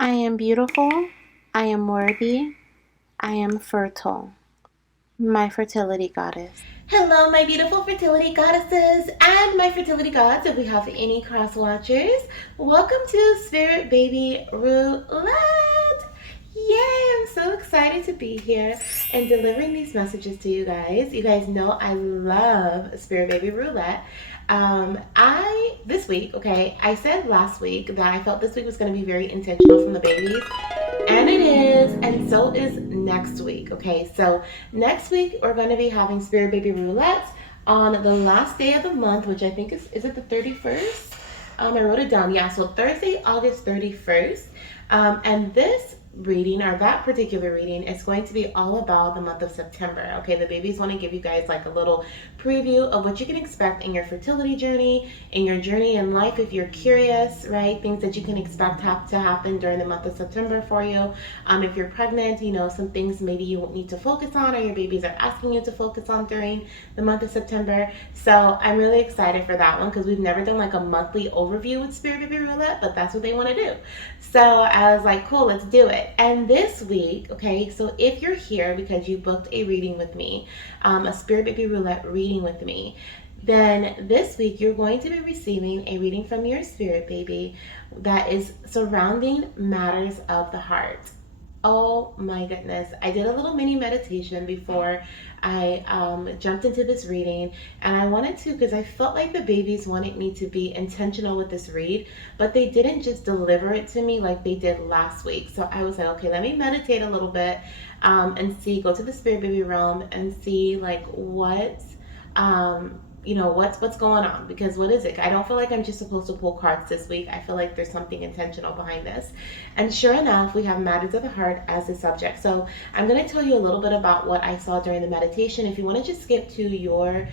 I am beautiful. I am worthy. I am fertile. My fertility goddess. Hello, my beautiful fertility goddesses and my fertility gods, if we have any cross watchers. Welcome to Spirit Baby Roulette. Yay, I'm so excited to be here and delivering these messages to you guys. You guys know I love Spirit Baby Roulette. This week, okay, I said last week that I felt this week was going to be very intentional from the babies. And it is, and so is next week. Okay, so next week we're going to be having Spirit Baby Roulette on the last day of the month, which I think is it the 31st? I wrote it down. Yeah, so Thursday, August 31st. And this reading, or that particular reading, is going to be all about the month of September. Okay, the babies want to give you guys like a little preview of what you can expect in your fertility journey, in your journey in life if you're curious, right? Things that you can expect to happen during the month of September for you. If you're pregnant, you know, some things maybe you won't need to focus on, or your babies are asking you to focus on during the month of September. So I'm really excited for that one because we've never done like a monthly overview with Spirit Baby Roulette, but that's what they want to do. So I was like, cool, let's do it. And this week, okay, so if you're here because you booked a reading with me, a Spirit Baby Roulette reading with me, then this week you're going to be receiving a reading from your spirit baby that is surrounding matters of the heart. Oh my goodness. I did a little mini meditation before I jumped into this reading, and I wanted to because I felt like the babies wanted me to be intentional with this read, but they didn't just deliver it to me like they did last week. So I was like, okay, let me meditate a little bit and see, go to the spirit baby realm and see like what's going on, because what is it? I don't feel like I'm just supposed to pull cards this week. I feel like there's something intentional behind this. And sure enough, we have matters of the heart as the subject. So I'm going to tell you a little bit about what I saw during the meditation. If you want to just skip to your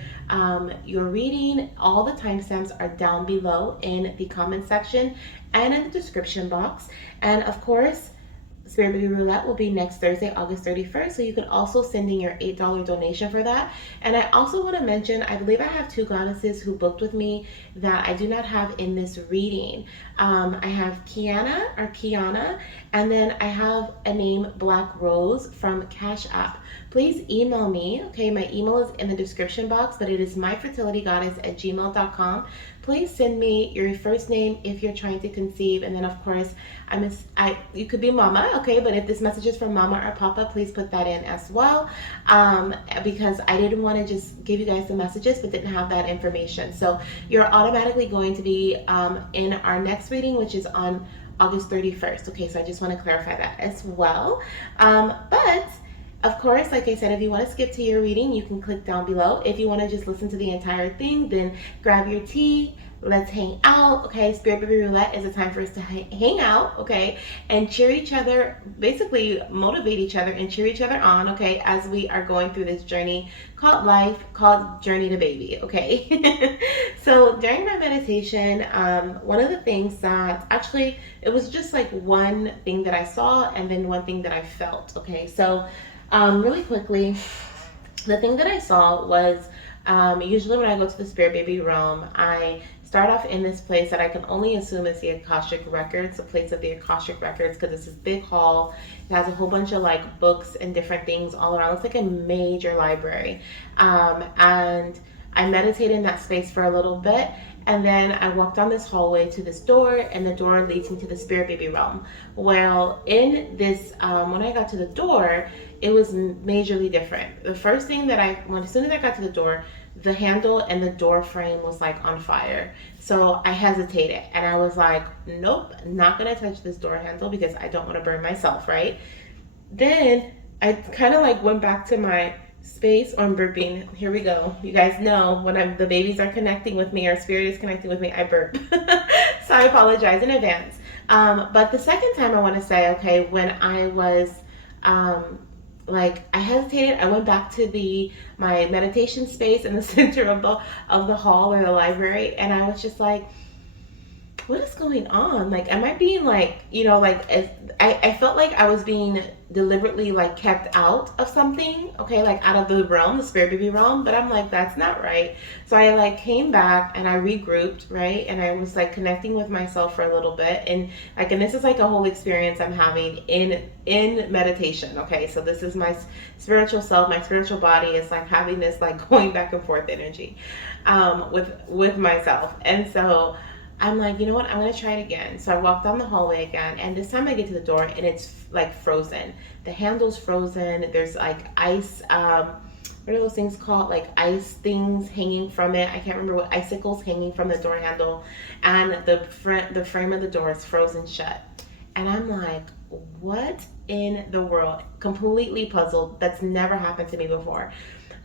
reading, all the timestamps are down below in the comment section and in the description box. And of course, Spirit Baby Roulette will be next Thursday, August 31st. So you can also send in your $8 donation for that. And I also want to mention, I believe I have two goddesses who booked with me that I do not have in this reading. I have Kiana, and then I have a name Black Rose from Cashapp. Please email me. Okay, my email is in the description box, but it is myfertilitygoddess@gmail.com. Please send me your first name if you're trying to conceive, and then of course you could be mama, okay, but if this message is from mama or papa, please put that in as well, because I didn't want to just give you guys the messages but didn't have that information. So you're automatically going to be in our next reading, which is on August 31st. Okay, so I just want to clarify that as well. But of course, like I said, if you want to skip to your reading, you can click down below. If you want to just listen to the entire thing, then grab your tea. Let's hang out, okay? Spirit Baby Roulette is a time for us to hang out, okay? And cheer each other, basically motivate each other and cheer each other on, okay? As we are going through this journey called life, called Journey to Baby, okay? So during my meditation, one of the things that actually, it was just like one thing that I saw and then one thing that I felt, okay? So really quickly, the thing that I saw was usually when I go to the Spirit Baby realm, I start off in this place that I can only assume is the Akashic Records, the place of the Akashic Records, because it's this big hall. It has a whole bunch of like books and different things all around. It's like a major library. And I meditated in that space for a little bit. And then I walked down this hallway to this door, and the door leads into the Spirit Baby realm. Well, in this, when I got to the door, it was majorly different. The first thing that as soon as I got to the door, the handle and the door frame was like on fire. So I hesitated and I was like, nope, not gonna touch this door handle because I don't want to burn myself, right? Then I kind of like went back to my space on burping. Here we go. You guys know when the babies are connecting with me or spirit is connecting with me, I burp. So I apologize in advance. But the second time I want to say, okay, when I was I hesitated. I went back to my meditation space in the center of the hall or the library, and I was just like, what is going on? Like, am I being like, like, I felt like I was being deliberately like kept out of something, okay, like out of the realm, the spirit baby realm. But I'm like, that's not right. So I like came back and I regrouped, right? And I was like connecting with myself for a little bit. And this is like a whole experience I'm having in meditation. Okay, so this is my spiritual self, my spiritual body is like having this like going back and forth energy with myself. And so I'm like, you know what? I'm gonna try it again. So I walked down the hallway again, and this time I get to the door, and it's like frozen. The handle's frozen. There's like ice. What are those things called? Like ice things hanging from it. I can't remember what icicles hanging from the door handle, and the frame of the door is frozen shut. And I'm like, what in the world? Completely puzzled. That's never happened to me before.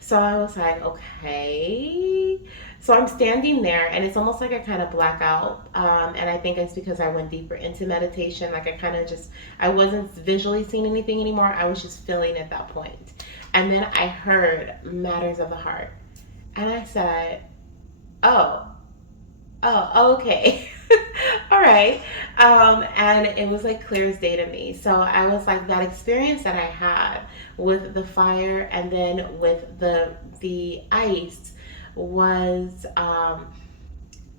So I was like, okay. So I'm standing there, and it's almost like I kind of black out. And I think it's because I went deeper into meditation. Like I wasn't visually seeing anything anymore. I was just feeling at that point. And then I heard matters of the heart. And I said, oh, oh, okay. All right. And it was like clear as day to me. So I was like, that experience that I had with the fire and then with the ice was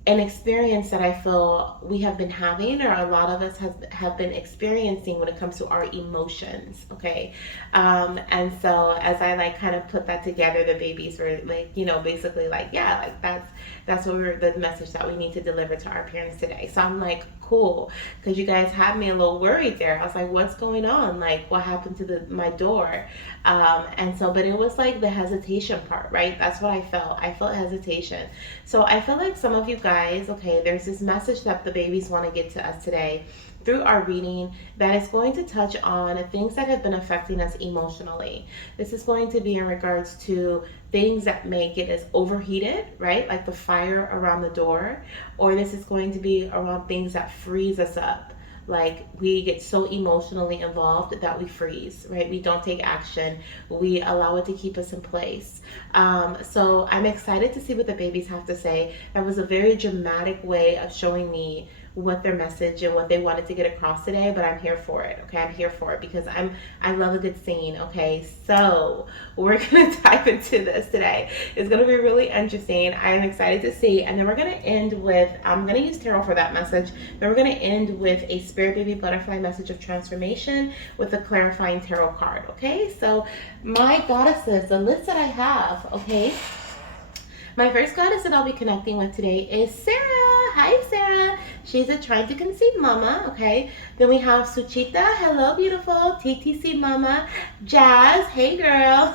an experience that I feel we have been having, or a lot of us have been experiencing when it comes to our emotions. Okay. And so as I like kind of put that together, the babies were like, basically like, yeah, like that's what the message that we need to deliver to our parents today. So I'm like, cool, because you guys had me a little worried there. I was like, what's going on? Like, what happened to my door? And so, but it was like the hesitation part, right? That's what I felt. I felt hesitation. So I feel like some of you guys, okay, there's this message that the babies want to get to us today through our reading that is going to touch on things that have been affecting us emotionally. This is going to be in regards to things that may get us overheated, right? Like the fire around the door, or this is going to be around things that freeze us up. Like we get so emotionally involved that we freeze, right? We don't take action. We allow it to keep us in place. So I'm excited to see what the babies have to say. That was a very dramatic way of showing me what their message and what they wanted to get across today, but I'm here for it. Okay, I'm here for it because I love a good scene. Okay, so we're gonna dive into this today. It's gonna be really interesting. I am excited to see, and then we're gonna end with I'm gonna use tarot for that message. Then we're gonna end with a spirit baby butterfly message of transformation with a clarifying tarot card. Okay, so my goddesses, the list that I have. Okay. My first goddess that I'll be connecting with today is Cerra. Hi, Cerra. She's a trying to conceive mama. Okay. Then we have Suchita. Hello, beautiful. TTC mama. Jazz. Hey, girl.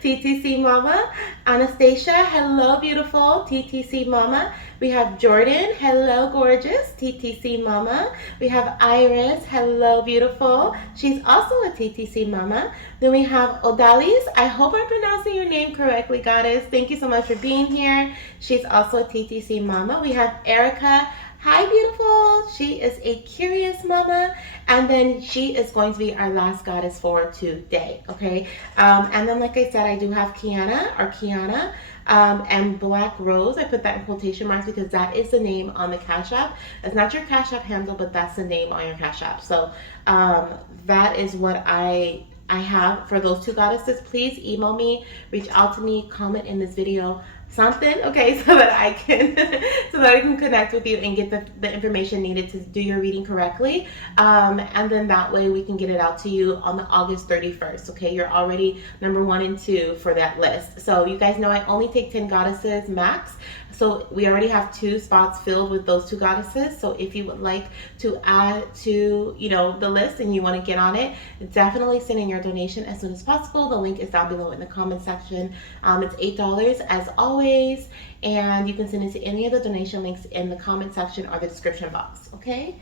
TTC mama. Anastasia. Hello, beautiful. TTC mama. We have Jordyn. Hello, gorgeous. TTC mama. We have Iris. Hello, beautiful. She's also a TTC mama. Then we have Odalys. I hope I'm pronouncing your name correctly, goddess. Thank you so much for being here. She's also a TTC mama. We have Erika. Hi, beautiful. She is a curious mama. And then she is going to be our last goddess for today. Okay. And then, like I said, I do have Kiana. And Black Rose. I put that in quotation marks because that is the name on the Cashapp. It's not your Cashapp handle, but that's the name on your Cashapp. So that is what I have for those two goddesses. Please email me, reach out to me, comment in this video something, okay, so that I can connect with you and get the information needed to do your reading correctly. And then that way we can get it out to you on the August 31st. Okay, you're already number 1 and 2 for that list. So you guys know I only take 10 goddesses max. So we already have 2 spots filled with those 2 goddesses. So if you would like to add to, the list and you want to get on it, definitely send in your donation as soon as possible. The link is down below in the comment section. It's $8 as always, and you can send it to any of the donation links in the comment section or the description box. Okay.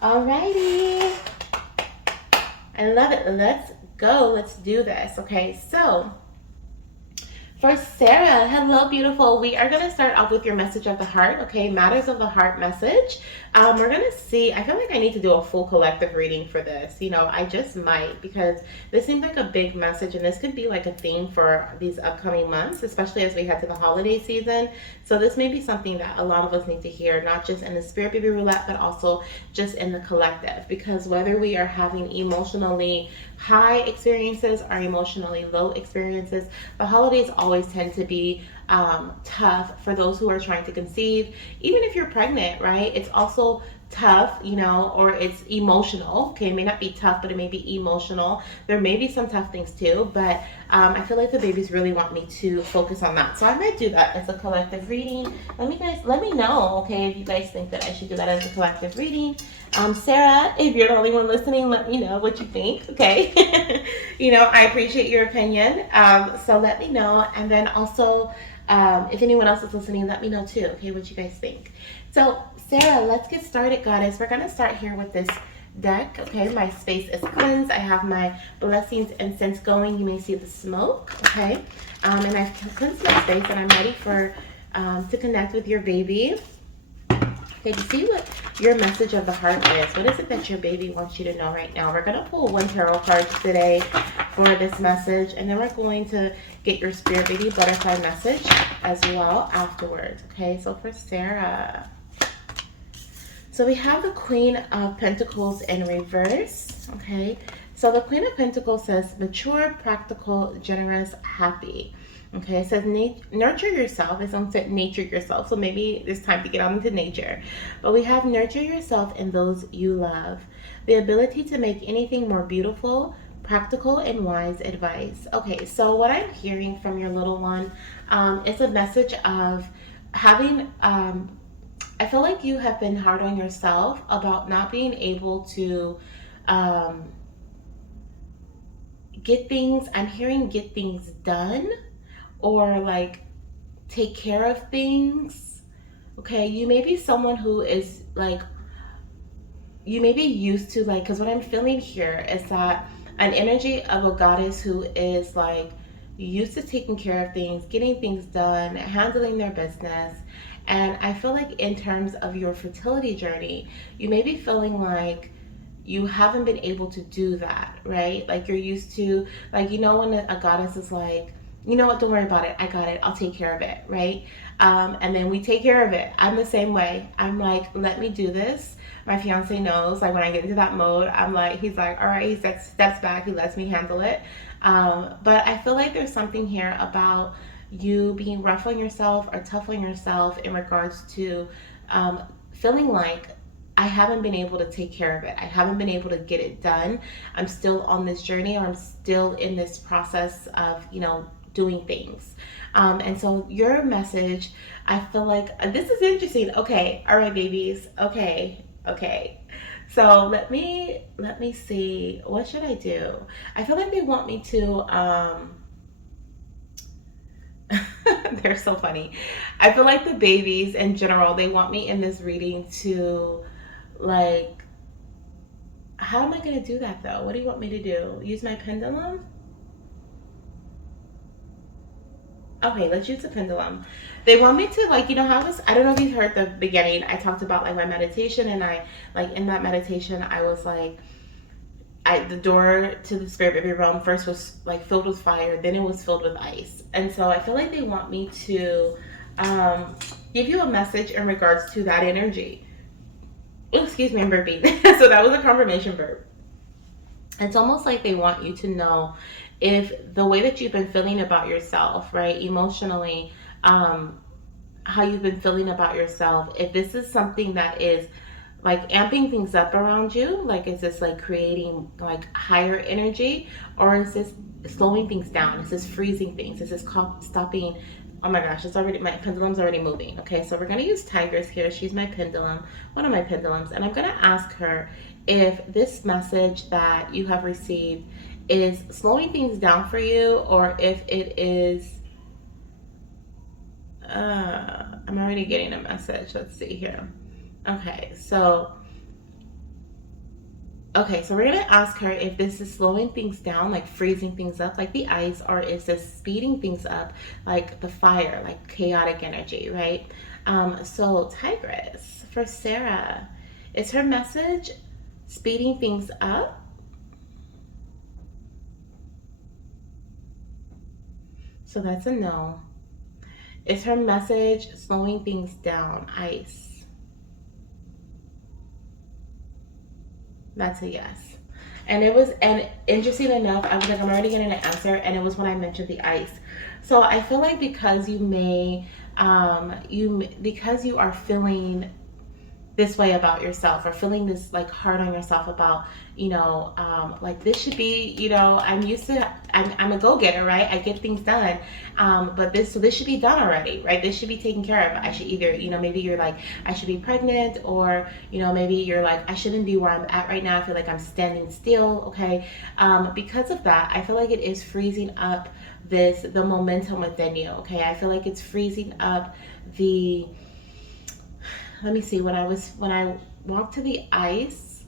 Alrighty. I love it. Let's go. Let's do this. Okay. So For Sarah, hello, beautiful. We are going to start off with your message of the heart, okay? Matters of the heart message. We're going to see, I feel like I need to do a full collective reading for this. I just might because this seems like a big message and this could be like a theme for these upcoming months, especially as we head to the holiday season. So this may be something that a lot of us need to hear, not just in the Spirit Baby Roulette, but also just in the collective. Because whether we are having emotionally high experiences or emotionally low experiences, the holidays always tend to be tough for those who are trying to conceive. Even if you're pregnant, right? It's also tough, or it's emotional. Okay, it may not be tough, but it may be emotional. There may be some tough things too, but I feel like the babies really want me to focus on that. So I might do that as a collective reading. Let me know, okay, if you guys think that I should do that as a collective reading. Sarah, if you're the only one listening, let me know what you think, okay? I appreciate your opinion. So let me know. And then also, if anyone else is listening, let me know too, okay, what you guys think. So, Sarah, let's get started, goddess. We're going to start here with this deck, okay? My space is cleansed. I have my blessings incense going. You may see the smoke, okay? And I've cleansed my space, and I'm ready for to connect with your baby. Okay, to see what your message of the heart is. What is it that your baby wants you to know right now? We're going to pull one tarot card today for this message, and then we're going to get your Spirit Baby Butterfly message as well afterwards. Okay, so for Sarah. So we have the Queen of Pentacles in reverse. Okay, so the Queen of Pentacles says mature, practical, generous, happy. Okay, it says nurture yourself. It's on said nature yourself. So maybe it's time to get on into nature. But we have nurture yourself and those you love. The ability to make anything more beautiful, practical, and wise advice. Okay, so what I'm hearing from your little one is a message of having, I feel like you have been hard on yourself about not being able to get things done or like take care of things. Okay, you may be someone who is like, you may be used to like, because what I'm feeling here is that an energy of a goddess who is like used to taking care of things, getting things done, handling their business. And I feel like in terms of your fertility journey, you may be feeling like you haven't been able to do that, right? Like you're used to, like, when a goddess is like, you know what, don't worry about it. I got it. I'll take care of it, right? And then we take care of it. I'm the same way. I'm like, let me do this. My fiance knows, like when I get into that mode, I'm like, he's like, all right, he steps back. He lets me handle it. But I feel like there's something here about you being rough on yourself or tough on yourself in regards to feeling like I haven't been able to take care of it. I haven't been able to get it done. I'm still on this journey, or I'm still in this process of, doing things. And so your message, I feel like this is interesting. Okay, all right, babies. Okay. So let me see. What should I do? I feel like they want me to. They're so funny. I feel like the babies in general, they want me in this reading to like, how am I going to do that though? What do you want me to do? Use my pendulum? Okay, let's use the pendulum. They want me to like, how I don't know if you heard the beginning. I talked about like my meditation, and I like in that meditation I was like, the door to the spirit baby realm first was like filled with fire, then it was filled with ice. And so I feel like they want me to give you a message in regards to that energy. Oh, excuse me, I'm burping. So that was a confirmation burp. It's almost like they want you to know if the way that you've been feeling about yourself, right, emotionally, how you've been feeling about yourself, if this is something that is like amping things up around you, like is this like creating like higher energy, or is this slowing things down? Is this freezing things? Is this stopping? Oh my gosh, my pendulum's already moving. Okay, so we're gonna use Tigress here. She's my pendulum, one of my pendulums, and I'm gonna ask her if this message that you have received is slowing things down for you, or if it is I'm already getting a message. Let's see here. Okay, so Okay, so we're gonna ask her if this is slowing things down, like freezing things up, like the ice, or is this speeding things up, like the fire, like chaotic energy, right? So Tigress, for Cerra, is her message speeding things up? So that's a no. Is her message slowing things down? Ice. That's a yes. And it was, and interesting enough, I was like, I'm already getting an answer, and it was when I mentioned the ice. So I feel like because you may, because you are feeling this way about yourself, or feeling this like hard on yourself about, like this should be, I'm used to, I'm a go-getter, right? I get things done. But this should be done already, right? This should be taken care of. I should either, maybe you're like, I should be pregnant, or, maybe you're like, I shouldn't be where I'm at right now. I feel like I'm standing still. Okay. Because of that, I feel like it is freezing up the momentum within you. Okay. I feel like it's freezing up the, let me see, when I walked to the ice,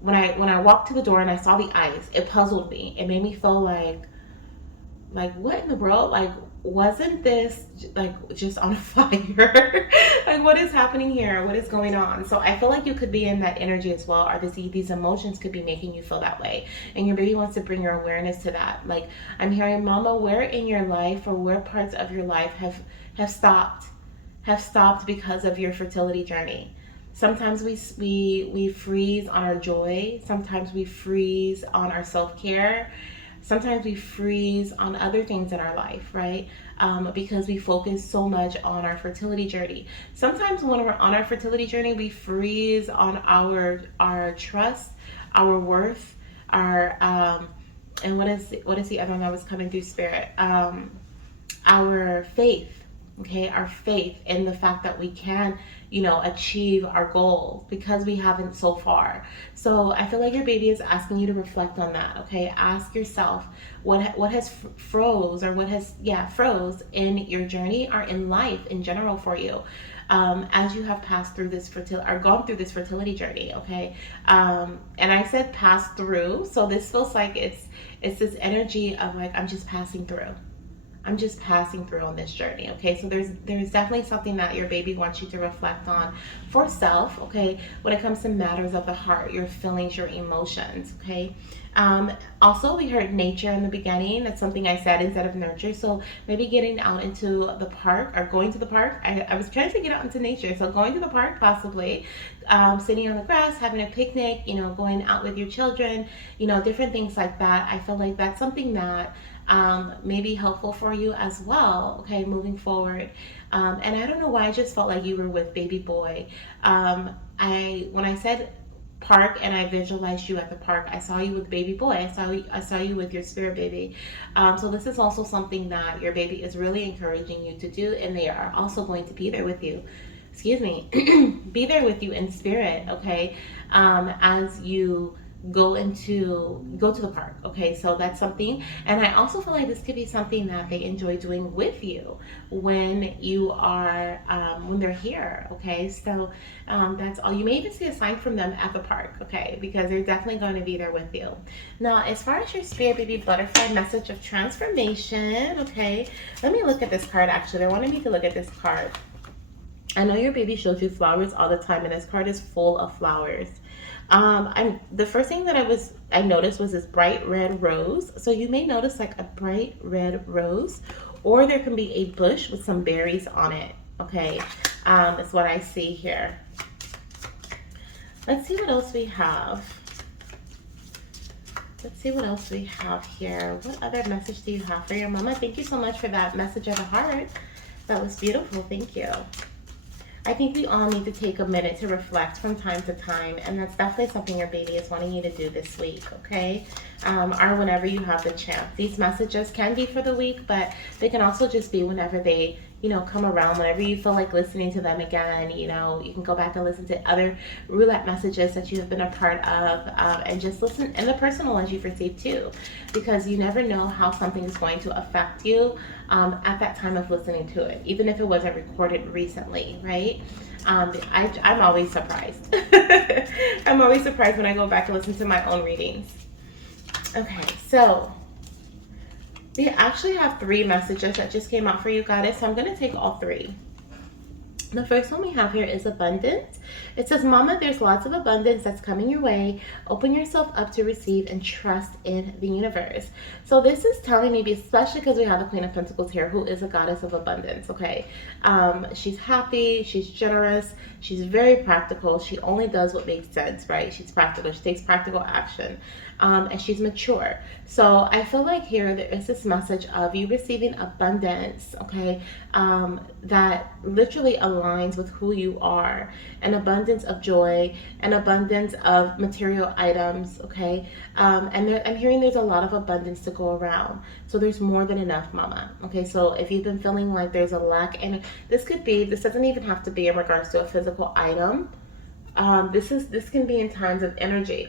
when I walked to the door and I saw the ice, it puzzled me. It made me feel like what in the world? Like, wasn't this like just on fire? Like, what is happening here? What is going on? So I feel like you could be in that energy as well, or these emotions could be making you feel that way, and your baby wants to bring your awareness to that. Like, I'm hearing, Mama, where in your life, or where parts of your life have stopped because of your fertility journey. Sometimes we freeze on our joy. Sometimes we freeze on our self-care. Sometimes we freeze on other things in our life, right? Because we focus so much on our fertility journey. Sometimes when we're on our fertility journey, we freeze on our trust, our worth, our and what is the other one that was coming through spirit? Our faith. Okay, our faith in the fact that we can, achieve our goals, because we haven't so far. So I feel like your baby is asking you to reflect on that. Okay, ask yourself what has froze, or what has froze in your journey, or in life in general for you, as you have passed through this fertility, or gone through this fertility journey. Okay, and I said pass through, so this feels like it's this energy of like, I'm just passing through. I'm just passing through on this journey. Okay, so there's definitely something that your baby wants you to reflect on for self. Okay, when it comes to matters of the heart, your feelings, your emotions. Okay. Also, we heard nature in the beginning. That's something I said instead of nurture. So maybe getting out into the park, or going to the park. I was trying to get out into nature, so going to the park possibly, sitting on the grass, having a picnic. Going out with your children. Different things like that. I feel like that's something that may be helpful for you as well. Okay, moving forward. And I don't know why I just felt like you were with baby boy. When I said park and I visualized you at the park, I saw you with baby boy. I saw you with your spirit baby. So this is also something that your baby is really encouraging you to do, and they are also going to be there with you. Excuse me, be there with you in spirit. Okay, as you go to the park. Okay, so that's something. And I also feel like this could be something that they enjoy doing with you when you are when they're here. Okay, so that's all. You may even see a sign from them at the park. Okay, because they're definitely going to be there with you. Now, as far as your spirit baby butterfly message of transformation, okay, let me look at this card. Actually, they wanted me to look at this card. I know your baby shows you flowers all the time, and this card is full of flowers. The first thing that I noticed was this bright red rose. So you may notice like a bright red rose, or there can be a bush with some berries on it. Okay, that's what I see here. Let's see what else we have. Let's see what else we have here. What other message do you have for your mama? Thank you so much for that message of the heart. That was beautiful. Thank you. I think we all need to take a minute to reflect from time to time, and that's definitely something your baby is wanting you to do this week, okay? Or whenever you have the chance. These messages can be for the week, but they can also just be whenever they, come around, whenever you feel like listening to them again. You can go back and listen to other roulette messages that you have been a part of, and just listen, and the personal ones you've received too, because you never know how something is going to affect you at that time of listening to it, even if it wasn't recorded recently, right? I'm always surprised. I'm always surprised when I go back and listen to my own readings. Okay, so we actually have 3 messages that just came out for you, Goddess. So I'm going to take all 3. The first one we have here is abundance. It says, Mama, there's lots of abundance that's coming your way. Open yourself up to receive and trust in the universe. So this is telling me, especially because we have the Queen of Pentacles here, who is a goddess of abundance, okay? She's happy, she's generous, she's very practical. She only does what makes sense, right? She's practical, she takes practical action. And she's mature. So I feel like here there is this message of you receiving abundance, okay, that literally aligns with who you are. An abundance of joy, an abundance of material items, okay? And I'm hearing there's a lot of abundance to go around. So there's more than enough, Mama. Okay, so if you've been feeling like there's a lack, and this doesn't even have to be in regards to a physical item. This can be in times of energy.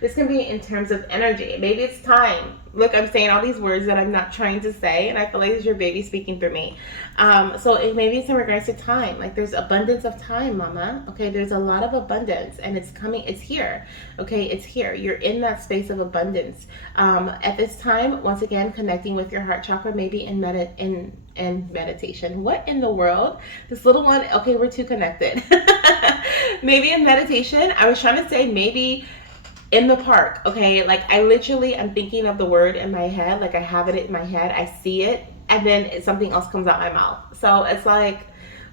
This can be in terms of energy. Maybe it's time. Look, I'm saying all these words that I'm not trying to say, and I feel like it's your baby speaking through me. Maybe it's in regards to time. Like there's abundance of time, Mama. Okay, there's a lot of abundance, and it's coming. It's here. Okay, it's here. You're in that space of abundance. At this time, once again, connecting with your heart chakra, maybe in meditation. What in the world? This little one, okay, we're too connected. Maybe in meditation. I was trying to say maybe in the park, okay? Like I'm thinking of the word in my head, like I have it in my head, I see it, and then something else comes out my mouth. So it's like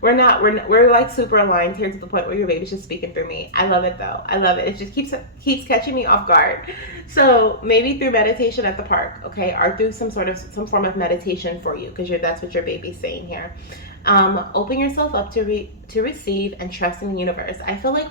we're like super aligned here to the point where your baby's just speaking through me. I love it though. I love it. It just keeps catching me off guard. So maybe through meditation at the park, okay, or through some form of meditation for you, because that's what your baby's saying here. Open yourself up to receive and trust in the universe. I feel like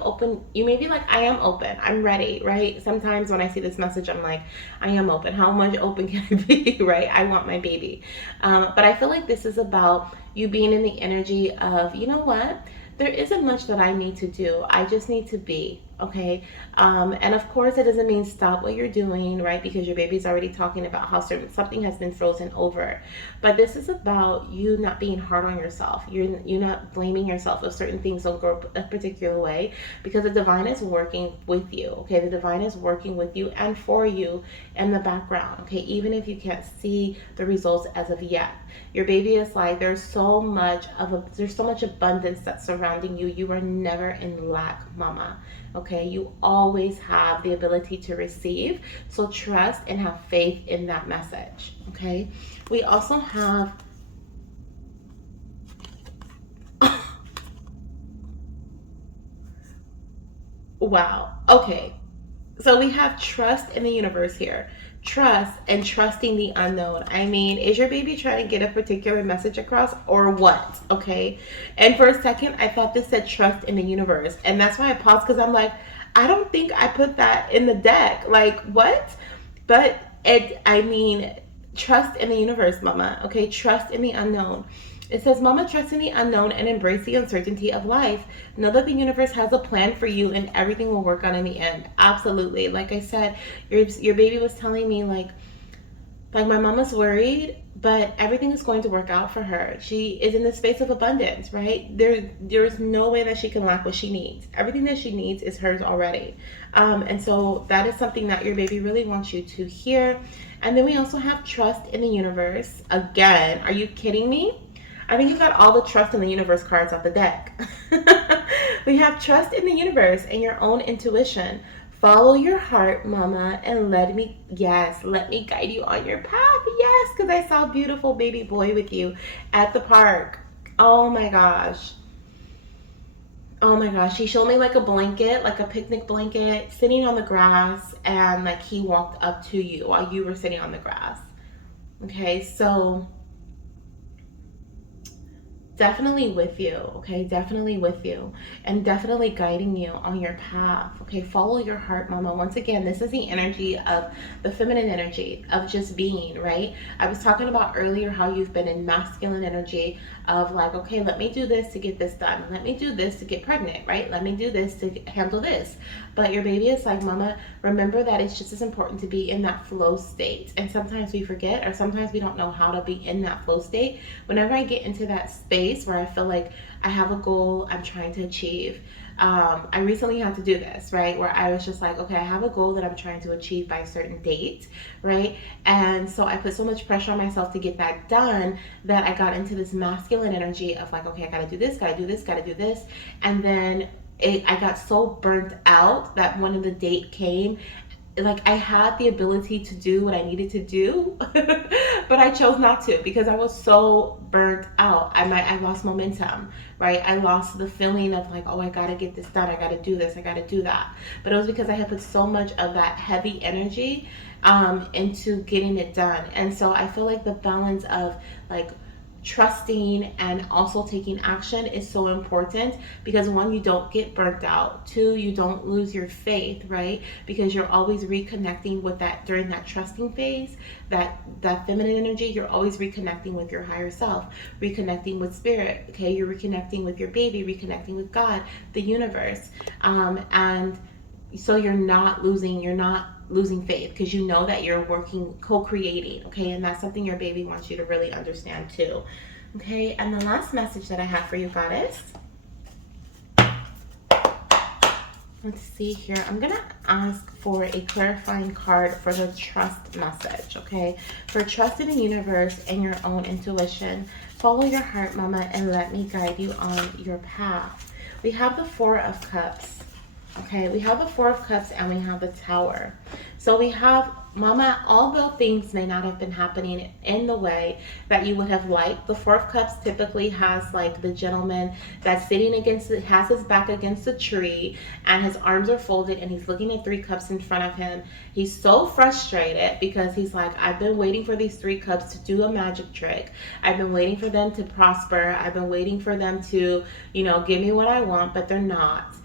you may be like, I am open, I'm ready, right? Sometimes when I see this message, I'm like, I am open. How much open can I be, right? I want my baby. But I feel like this is about you being in the energy of, you know what? There isn't much that I need to do. I just need to be, okay? And of course, it doesn't mean stop what you're doing, right? Because your baby's already talking about how something has been frozen over. But this is about you not being hard on yourself. You're not blaming yourself if certain things don't go a particular way, because the divine is working with you, okay? The divine is working with you and for you in the background, okay? Even if you can't see the results as of yet. Your baby is like, there's so much abundance that's surrounding you. You are never in lack, Mama. Okay, you always have the ability to receive. So trust and have faith in that message. Okay, we also have wow. Okay, so we have trust in the universe here. Trust and trusting the unknown. I mean, is your baby trying to get a particular message across or what? Okay. And for a second, I thought this said trust in the universe. And that's why I paused, because I'm like, I don't think I put that in the deck. Like, what? But trust in the universe, Mama. Okay. Trust in the unknown. It says, Mama, trust in the unknown and embrace the uncertainty of life. Know that the universe has a plan for you and everything will work out in the end. Absolutely. Like I said, your baby was telling me, like my mama's worried, but everything is going to work out for her. She is in the space of abundance, right? There's no way that she can lack what she needs. Everything that she needs is hers already. And so that is something that your baby really wants you to hear. And then we also have trust in the universe. Again, are you kidding me? I think you got all the trust in the universe cards off the deck. We have trust in the universe and your own intuition. Follow your heart, Mama, and let me guide you on your path. Yes, because I saw a beautiful baby boy with you at the park. Oh my gosh. Oh my gosh. He showed me like a blanket, like a picnic blanket, sitting on the grass, and like he walked up to you while you were sitting on the grass. Okay, so definitely with you, okay? Definitely with you and definitely guiding you on your path, okay? Follow your heart, Mama. Once again, this is the energy of the feminine energy of just being, right? I was talking about earlier how you've been in masculine energy of like, okay, let me do this to get this done. Let me do this to get pregnant, right? Let me do this to handle this. But your baby is like, Mama, remember that it's just as important to be in that flow state. And sometimes we forget, or sometimes we don't know how to be in that flow state. Whenever I get into that space space where I feel like I have a goal I'm trying to achieve. I recently had to do this, right? Where I was just like, okay, I have a goal that I'm trying to achieve by a certain date, right? And so I put so much pressure on myself to get that done that I got into this masculine energy of like, okay, I gotta do this, gotta do this, gotta do this. And then I got so burnt out that when the date came, like I had the ability to do what I needed to do, but I chose not to because I was so burnt out. I lost momentum, right? I lost the feeling of like, oh, I gotta get this done. I gotta do this. I gotta do that. But it was because I had put so much of that heavy energy into getting it done. And so I feel like the balance of like trusting and also taking action is so important because one, you don't get burnt out. Two, you don't lose your faith, right? Because you're always reconnecting with that during that trusting phase, that feminine energy. You're always reconnecting with your higher self, reconnecting with spirit. Okay, you're reconnecting with your baby, reconnecting with God, the universe, and so you're not losing faith because you know that you're working, co-creating. Okay, and that's something your baby wants you to really understand too. Okay, and the last message that I have for you, goddess, let's see here. I'm gonna ask for a clarifying card for the trust message. Okay, for trust in the universe and your own intuition. Follow your heart, mama, and let me guide you on your path. We have the Four of Cups. Okay, we have the Four of Cups and we have the Tower. So we have, mama, although things may not have been happening in the way that you would have liked, the Four of Cups typically has like the gentleman that's sitting against it, has his back against a tree and his arms are folded and he's looking at three cups in front of him. He's so frustrated because he's like, I've been waiting for these three cups to do a magic trick. I've been waiting for them to prosper. I've been waiting for them to, give me what I want, but they're not.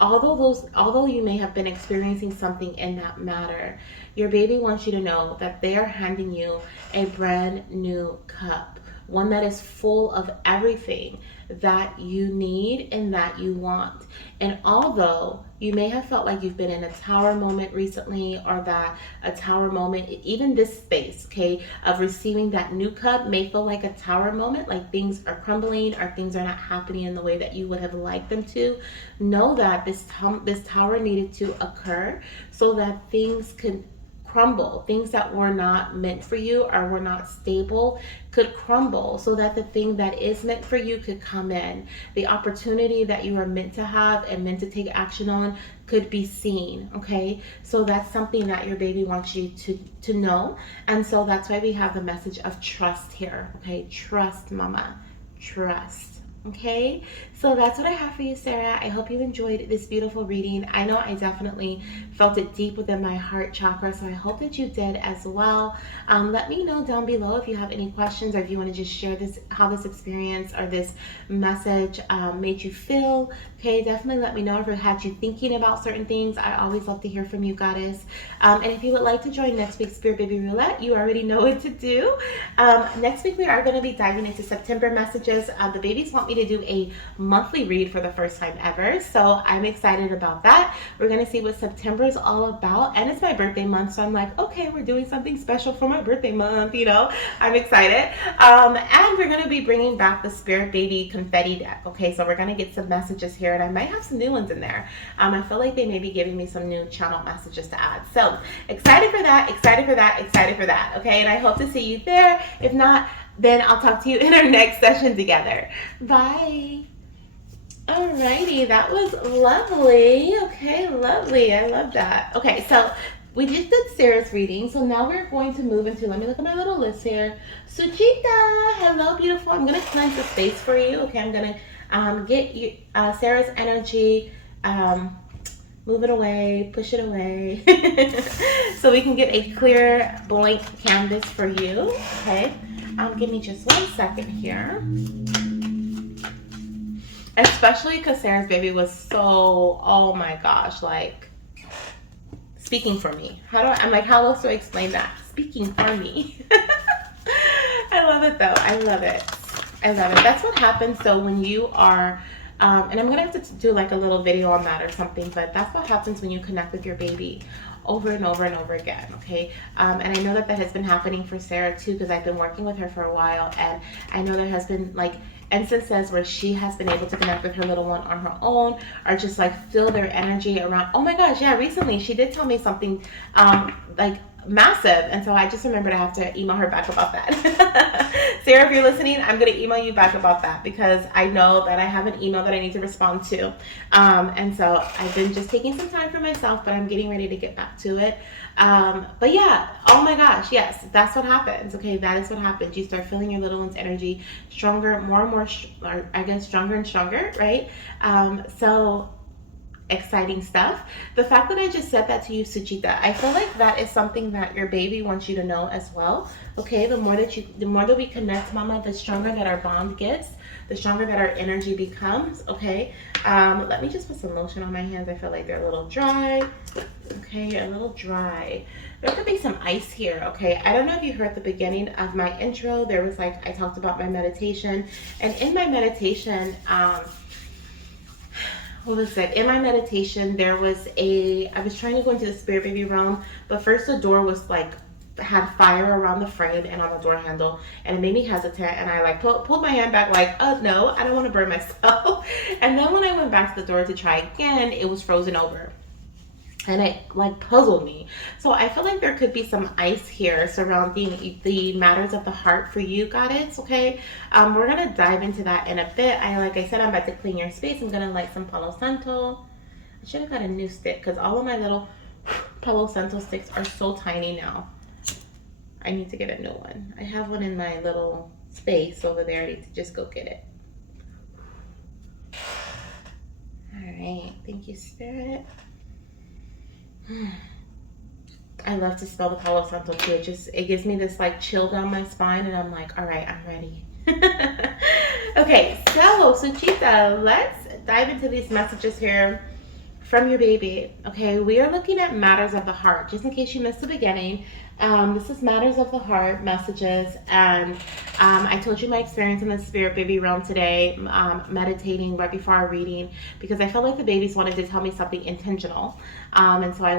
Although you may have been experiencing something in that matter, your baby wants you to know that they are handing you a brand new cup, one that is full of everything that you need and that you want. And although you may have felt like you've been in a tower moment recently, or that a tower moment, even this space, okay, of receiving that new cup may feel like a tower moment, like things are crumbling or things are not happening in the way that you would have liked them to, know that this tower needed to occur so that things could crumble. Things that were not meant for you or were not stable could crumble so that the thing that is meant for you could come in. The opportunity that you are meant to have and meant to take action on could be seen. Okay, so that's something that your baby wants you to know. And so that's why we have the message of trust here. Okay, trust, mama, trust. Okay, so that's what I have for you, Cerra. I hope you enjoyed this beautiful reading. I know I definitely felt it deep within my heart chakra, so I hope that you did as well. Let me know down below if you have any questions or if you want to just share this, how this experience or this message made you feel. Okay, definitely let me know if it had you thinking about certain things. I always love to hear from you, goddess. And if you would like to join next week's Spirit Baby Roulette, you already know what to do. Next week we are going to be diving into September messages. The babies want me to do a monthly read for the first time ever, so I'm excited about that. We're going to see what September is all about, and it's my birthday month, so I'm like, okay, we're doing something special for my birthday month, I'm excited. And we're going to be bringing back the Spirit Baby confetti deck. Okay, so we're going to get some messages here, and I might have some new ones in there. I feel like they may be giving me some new channel messages to add, so excited for that, excited for that, excited for that. Okay, and I hope to see you there. If not, then I'll talk to you in our next session together. Bye. Alrighty, that was lovely. Okay, lovely. I love that. Okay, so we just did Cerra's reading, so now we're going to move into, let me look at my little list here. Suchita, hello, beautiful. I'm going to cleanse the space for you. Okay, I'm going to get you, Cerra's energy, move it away, push it away, so we can get a clear blank canvas for you. Okay. Give me just 1 second here. Especially because Cerra's baby was so, oh my gosh, like speaking for me. I'm like, how else do I explain that? Speaking for me. I love it though. I love it. I love it. That's what happens. So when you are, and I'm going to have to do like a little video on that or something, but that's what happens when you connect with your baby over and over and over again. Okay, and I know that has been happening for Cerra too, because I've been working with her for a while, and I know there has been like instances where she has been able to connect with her little one on her own, or just like feel their energy around. Oh my gosh, yeah, recently she did tell me something like massive, and so I just remembered I have to email her back about that. Sarah, if you're listening, I'm going to email you back about that, because I know that I have an email that I need to respond to, and so I've been just taking some time for myself, but I'm getting ready to get back to it. But yeah, oh my gosh, yes, that's what happens. Okay, that is what happens. You start feeling your little one's energy stronger, more and more, or I guess stronger and stronger, right? So exciting stuff. The fact that I just said that to you, Suchita, I feel like that is something that your baby wants you to know as well. Okay, the more that we connect, Mama, the stronger that our bond gets, the stronger that our energy becomes. Okay, let me just put some lotion on my hands. I feel like they're a little dry. Okay, a little dry. There could be some ice here. Okay, I don't know if you heard the beginning of my intro. There was like, I talked about my meditation, and in my meditation, what was it? In my meditation, there was I was trying to go into the Spirit Baby realm, but first the door was like, had fire around the frame and on the door handle, and it made me hesitant, and I like pulled my hand back like, oh no, I don't want to burn myself. And then when I went back to the door to try again, it was frozen over. And it like puzzled me. So I feel like there could be some ice here surrounding the matters of the heart for you, goddess. Okay, we're gonna dive into that in a bit. Like I said, I'm about to clean your space. I'm gonna light some Palo Santo. I should have got a new stick, because all of my little Palo Santo sticks are so tiny now. I need to get a new one. I have one in my little space over there. I need to just go get it. All right, thank you, Spirit. I love to smell the Palo Santo too. It gives me this like chill down my spine, and I'm like, all right, I'm ready. Okay, so Suchita, let's dive into these messages here from your baby. Okay, we are looking at matters of the heart. Just in case you missed the beginning, this is matters of the heart messages, and I told you my experience in the Spirit Baby realm today, meditating right before our reading, because I felt like the babies wanted to tell me something intentional, and so I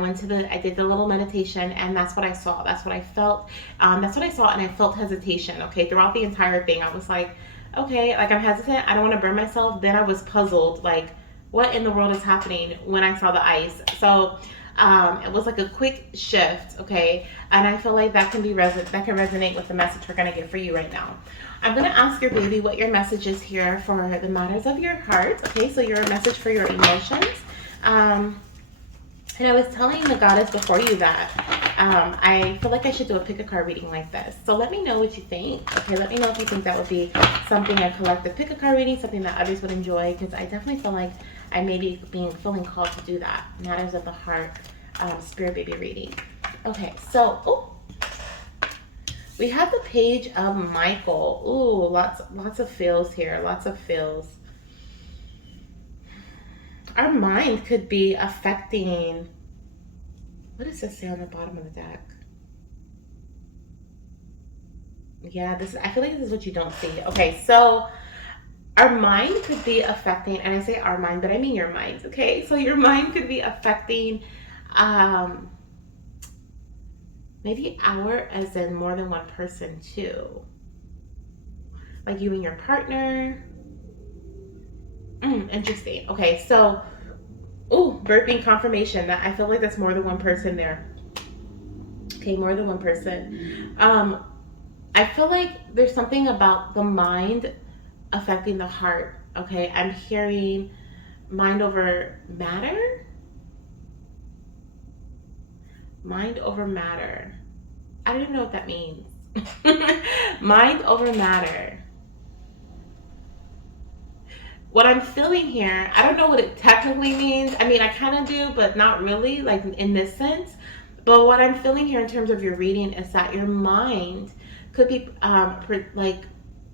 did the little meditation, and that's what I saw. That's what I felt. That's what I saw, and I felt hesitation. Okay, throughout the entire thing, I was like, okay, like I'm hesitant. I don't want to burn myself. Then I was puzzled, like, what in the world is happening when I saw the ice? So it was like a quick shift, okay? And I feel like that can resonate with the message we're gonna get for you right now. I'm gonna ask your baby what your message is here for the matters of your heart, okay? So your message for your emotions. And I was telling the goddess before you that I feel like I should do a pick a card reading like this. So let me know what you think. Okay, let me know if you think that would be something, a collective pick a card reading, something that others would enjoy, because I definitely feel like I may be feeling called to do that. Matters of the heart, Spirit Baby reading. Okay, so we have the page of Michael. Ooh, lots of feels here. Lots of feels. Our mind could be affecting. What does this say on the bottom of the deck? Yeah, I feel like this is what you don't see. Okay, so our mind could be affecting, and I say our mind, but I mean your mind. Okay, so your mind could be affecting maybe as in more than one person too, like you and your partner. Interesting. Okay, so burping confirmation that I feel like that's more than one person there. Okay, more than one person. I feel like there's something about the mind affecting the heart. Okay, I'm hearing mind over matter. Mind over matter. I don't even know what that means. Mind over matter. What I'm feeling here, I don't know what it technically means. I mean, I kind of do, but not really, like in this sense. But what I'm feeling here in terms of your reading is that your mind could be like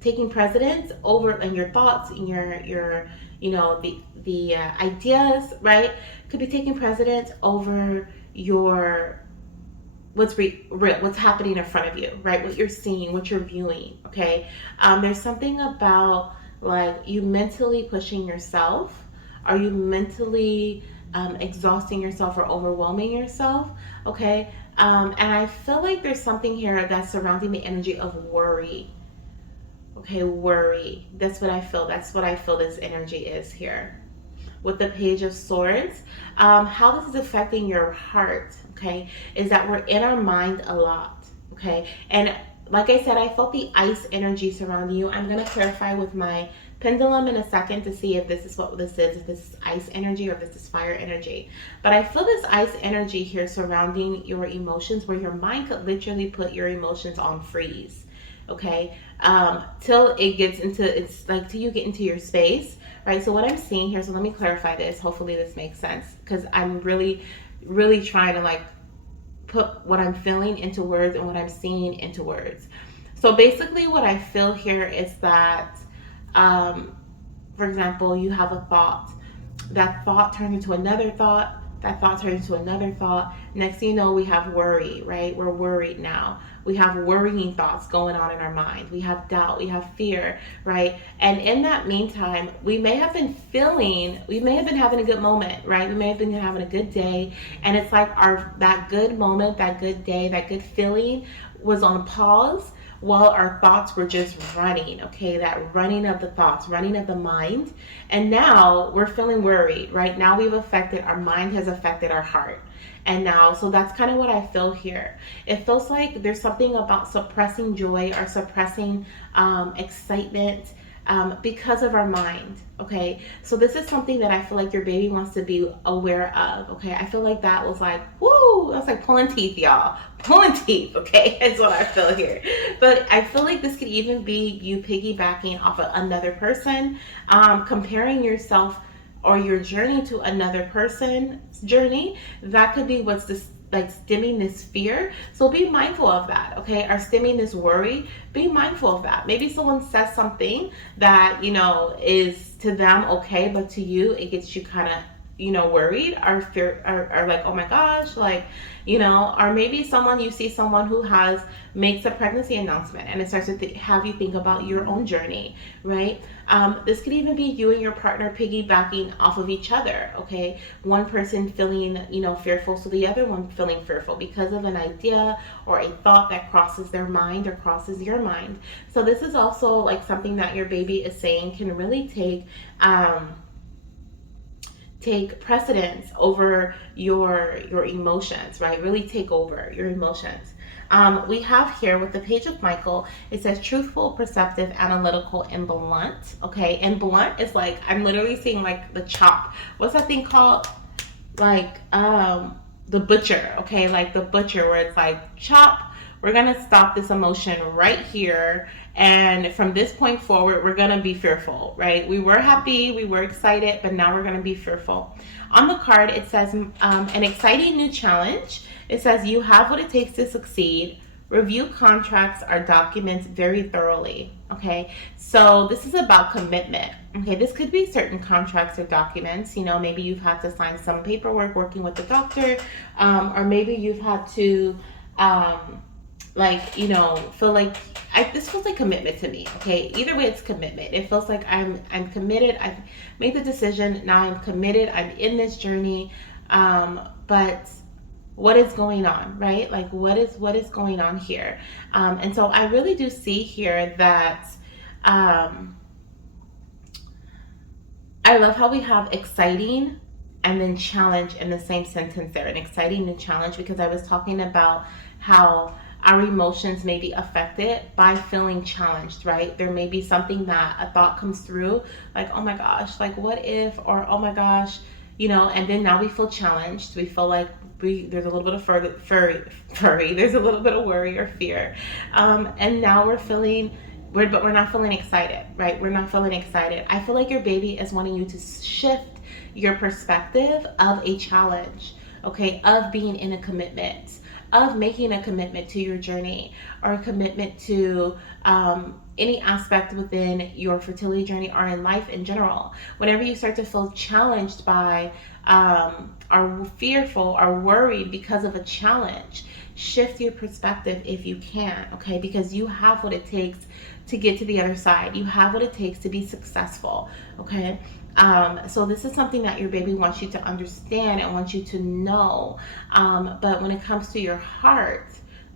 taking precedence over, and your thoughts and your the ideas, right, could be taking precedence over your what's happening in front of you, right? What you're seeing, what you're viewing. Okay, there's something about like you mentally pushing yourself. Are you mentally exhausting yourself or overwhelming yourself? Okay, and I feel like there's something here that's surrounding the energy of worry. Okay, worry. That's what I feel. That's what I feel this energy is here. With the Page of Swords, how this is affecting your heart, okay, is that we're in our mind a lot, okay? And like I said, I felt the ice energy surrounding you. I'm going to clarify with my pendulum in a second to see if this is what this is, if this is ice energy or if this is fire energy. But I feel this ice energy here surrounding your emotions, where your mind could literally put your emotions on freeze, okay? Till it gets into, it's like till you get into your space, right? So what I'm seeing here, so let me clarify this. Hopefully this makes sense, because I'm really, really trying to like put what I'm feeling into words and what I'm seeing into words. So basically what I feel here is that, um, for example, you have a thought. That thought turns into another thought. That thought turns into another thought. Next thing you know, we have worry, right? We're worried now. We have worrying thoughts going on in our mind. We have doubt. We have fear, right? And in that meantime, we may have been feeling, we may have been having a good moment, right? We may have been having a good day. And it's like that good moment, that good day, that good feeling was on pause while our thoughts were just running, okay? That running of the thoughts, running of the mind. And now we're feeling worried, right? Now our mind has affected our heart. And now, so that's kind of what I feel here. It feels like there's something about suppressing joy or suppressing excitement because of our mind. Okay, so this is something that I feel like your baby wants to be aware of. Okay, I feel like that was like, woo, that's like pulling teeth, y'all. Pulling teeth, okay, is what I feel here. But I feel like this could even be you piggybacking off of another person, comparing yourself or your journey to another person's journey. That could be what's this like stemming this fear. So be mindful of that, okay? Or stemming this worry. Be mindful of that. Maybe someone says something that, is to them okay, but to you it gets you kind of, worried or fear, or like, oh my gosh, like, or maybe you see someone who makes a pregnancy announcement, and it starts to have you think about your own journey, right? This could even be you and your partner piggybacking off of each other, okay? One person feeling, fearful, so the other one feeling fearful because of an idea or a thought that crosses their mind or crosses your mind. So this is also like something that your baby is saying can really take precedence over your emotions, right? Really take over your emotions. We have here with the Page of Michael, it says truthful, perceptive, analytical, and blunt. Okay, and blunt is like, I'm literally seeing like the chop. What's that thing called? Like the butcher. Okay, like the butcher, where it's like chop. We're gonna stop this emotion right here, and from this point forward, we're gonna be fearful, right? We were happy, we were excited, but now we're gonna be fearful. On the card, it says an exciting new challenge. It says you have what it takes to succeed. Review contracts or documents very thoroughly. Okay, so this is about commitment. Okay, this could be certain contracts or documents. Maybe you've had to sign some paperwork working with the doctor, or maybe you've had to, feel like this feels like commitment to me. Okay, either way, it's commitment. It feels like I'm committed. I've made the decision. Now I'm committed. I'm in this journey, but what is going on, right? Like what is going on here? And so I really do see here that I love how we have exciting and then challenge in the same sentence there. An exciting new challenge, because I was talking about how our emotions may be affected by feeling challenged, right? There may be something that a thought comes through, like, oh my gosh, like what if, or oh my gosh, and then now we feel challenged. We feel like there's a little bit of furry, there's a little bit of worry or fear. And now but we're not feeling excited, right? We're not feeling excited. I feel like your baby is wanting you to shift your perspective of a challenge, okay, of being in a commitment, of making a commitment to your journey, or a commitment to any aspect within your fertility journey or in life in general. Whenever you start to feel challenged by are fearful or worried because of a challenge, shift your perspective if you can, okay? Because you have what it takes to get to the other side. You have what it takes to be successful, okay? So this is something that your baby wants you to understand and wants you to know. But when it comes to your heart,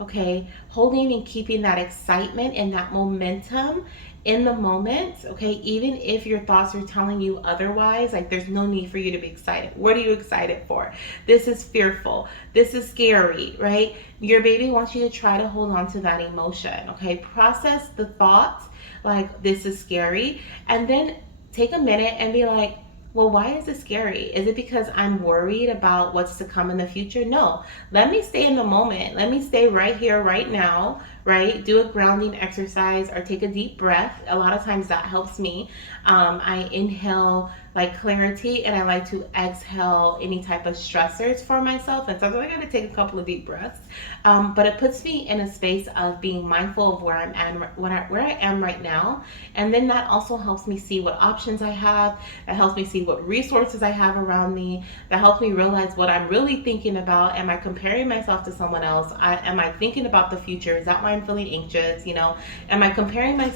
okay, holding and keeping that excitement and that momentum in the moment, okay, even if your thoughts are telling you otherwise, like there's no need for you to be excited. What are you excited for? This is fearful. This is scary, right? Your baby wants you to try to hold on to that emotion, okay? Process the thoughts like this is scary, and then take a minute and be like, well, why is it scary? Is it because I'm worried about what's to come in the future? No. Let me stay in the moment. Let me stay right here, right now, right? Do a grounding exercise or take a deep breath. A lot of times that helps me. I inhale like clarity, and I like to exhale any type of stressors for myself. And sometimes I gotta take a couple of deep breaths. But it puts me in a space of being mindful of where I'm at, where I am right now. And then that also helps me see what options I have. That helps me see what resources I have around me. That helps me realize what I'm really thinking about. Am I comparing myself to someone else? Am I thinking about the future? Is that why I'm feeling anxious? You know, am I comparing my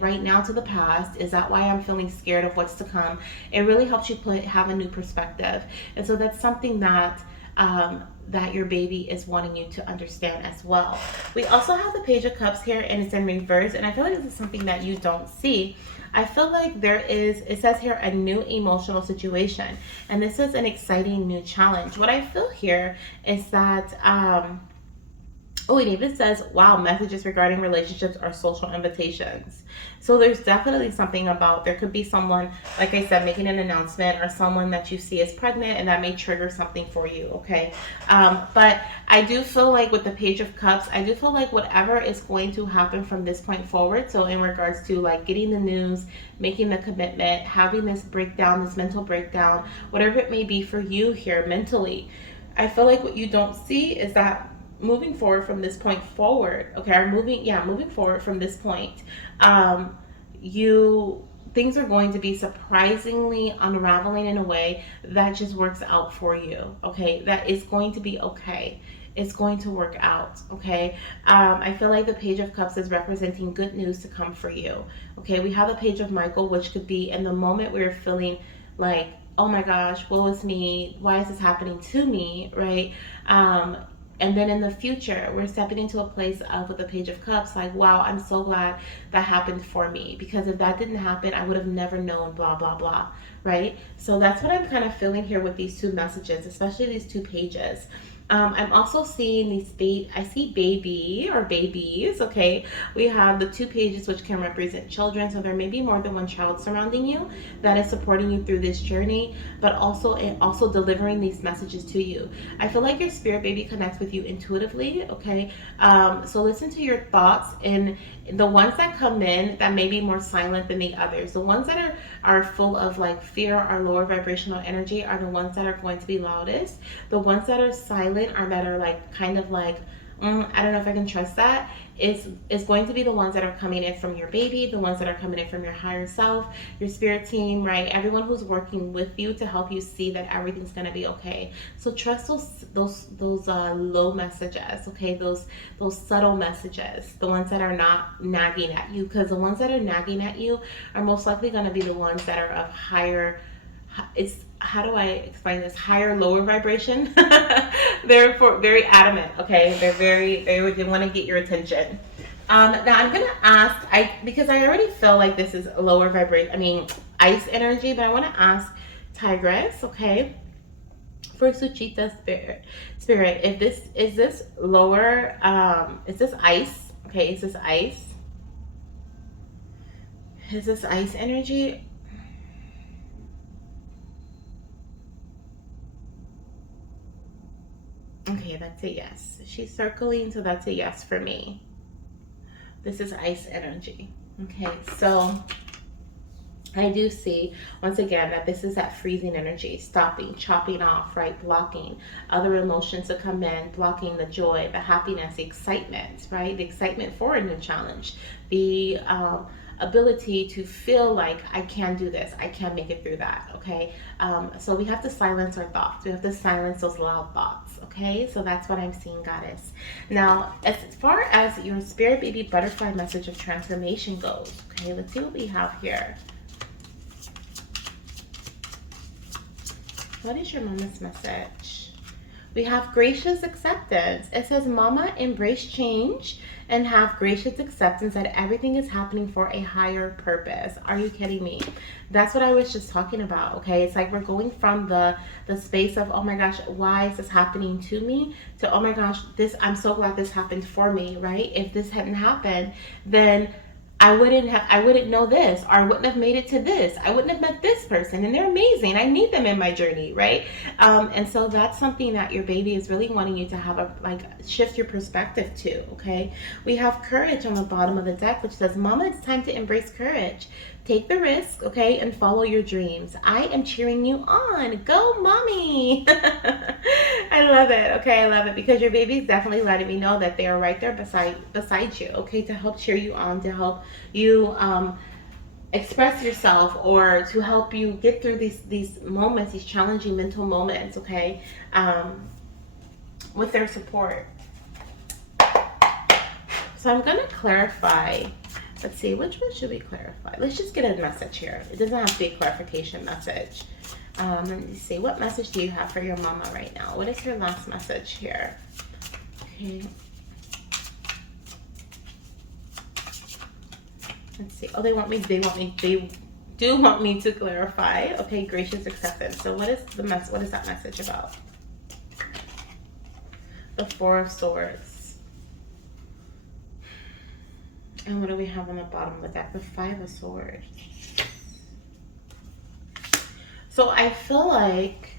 right now to the past? Is that why I'm feeling scared of what's to come? It really helps you have a new perspective. And so that's something that that your baby is wanting you to understand as well. We also have the Page of Cups here, and it's in reverse, and I feel like this is something that you don't see. I feel like there is, it says here, a new emotional situation, and this is an exciting new challenge. What I feel here is that oh, it even says, wow, messages regarding relationships are social invitations. So there's definitely something about, there could be someone, like I said, making an announcement, or someone that you see is pregnant, and that may trigger something for you, okay? But I do feel like with the Page of Cups, I do feel like whatever is going to happen from this point forward, so in regards to like getting the news, making the commitment, having this breakdown, this mental breakdown, whatever it may be for you here mentally, I feel like what you don't see is that moving forward from this point forward, okay, or moving forward from this point, you things are going to be surprisingly unraveling in a way that just works out for you, okay? That is going to be okay. It's going to work out, okay? I feel like the Page of Cups is representing good news to come for you, okay? We have the Page of Michael, which could be in the moment we're feeling like, oh my gosh, woe is me, why is this happening to me, right? And then in the future, we're stepping into a place of, with the Page of Cups, like, wow, I'm so glad that happened for me. Because if that didn't happen, I would have never known, blah, blah, blah, right? So that's what I'm kind of feeling here with these two messages, especially these two pages. I'm also seeing I see baby or babies, okay? We have the two pages, which can represent children, so there may be more than one child surrounding you that is supporting you through this journey, but also delivering these messages to you. I feel like your spirit baby connects with you intuitively, okay? So listen to your thoughts, and the ones that come in that may be more silent than the others. The ones that are full of like fear or lower vibrational energy are the ones that are going to be loudest. The ones that are silent, or that are like kind of like, I don't know if I can trust that, is going to be the ones that are coming in from your baby, the ones that are coming in from your higher self, your spirit team, right? Everyone who's working with you to help you see that everything's gonna be okay. So trust those low messages, okay? Those subtle messages, the ones that are not nagging at you, because the ones that are nagging at you are most likely gonna be the ones that are of higher, it's, how do I explain this, higher lower vibration. They're very adamant, okay? They want to get your attention. Now I'm gonna ask, because I already feel like this is a lower vibration, I mean ice energy, but I want to ask Tigress, okay, for Suchita spirit, if this is this lower, is this ice, okay? Is this ice energy? Okay, that's a yes. She's circling, so that's a yes for me. This is ice energy. Okay, so I do see, once again, that this is that freezing energy, stopping, chopping off, right? Blocking other emotions to come in, blocking the joy, the happiness, the excitement, right? The excitement for a new challenge, the ability to feel like I can do this, I can make it through that, okay? So we have to silence our thoughts. We have to silence those loud thoughts, okay? So that's what I'm seeing, Goddess. Now, as far as your spirit baby butterfly message of transformation goes, okay, let's see what we have here. What is your mama's message? We have gracious acceptance. It says, Mama, embrace change and have gracious acceptance that everything is happening for a higher purpose. Are you kidding me? That's what I was just talking about, okay? It's like we're going from the space of, oh my gosh, why is this happening to me, to, oh my gosh, this, I'm so glad this happened for me, right? If this hadn't happened, then I wouldn't know this, or I wouldn't have made it to this. I wouldn't have met this person, and they're amazing. I need them in my journey, right? And so that's something that your baby is really wanting you to have a, like, shift your perspective to, okay? We have courage on the bottom of the deck, which says, Mama, it's time to embrace courage. Take the risk, okay, and follow your dreams. I am cheering you on. Go, mommy. I love it. Okay, I love it, because your baby's definitely letting me know that they are right there beside you, okay, to help cheer you on, to help you express yourself, or to help you get through these moments, these challenging mental moments, okay, with their support. So I'm gonna clarify. Let's see, which one should we clarify? Let's just get a message here. It doesn't have to be a clarification message. Let me see, what message do you have for your mama right now? What is your last message here? Okay. Let's see. Oh, they do want me to clarify. Okay, gracious acceptance. So what is that message about? The Four of Swords. And what do we have on the bottom of the deck? The Five of Swords. So I feel like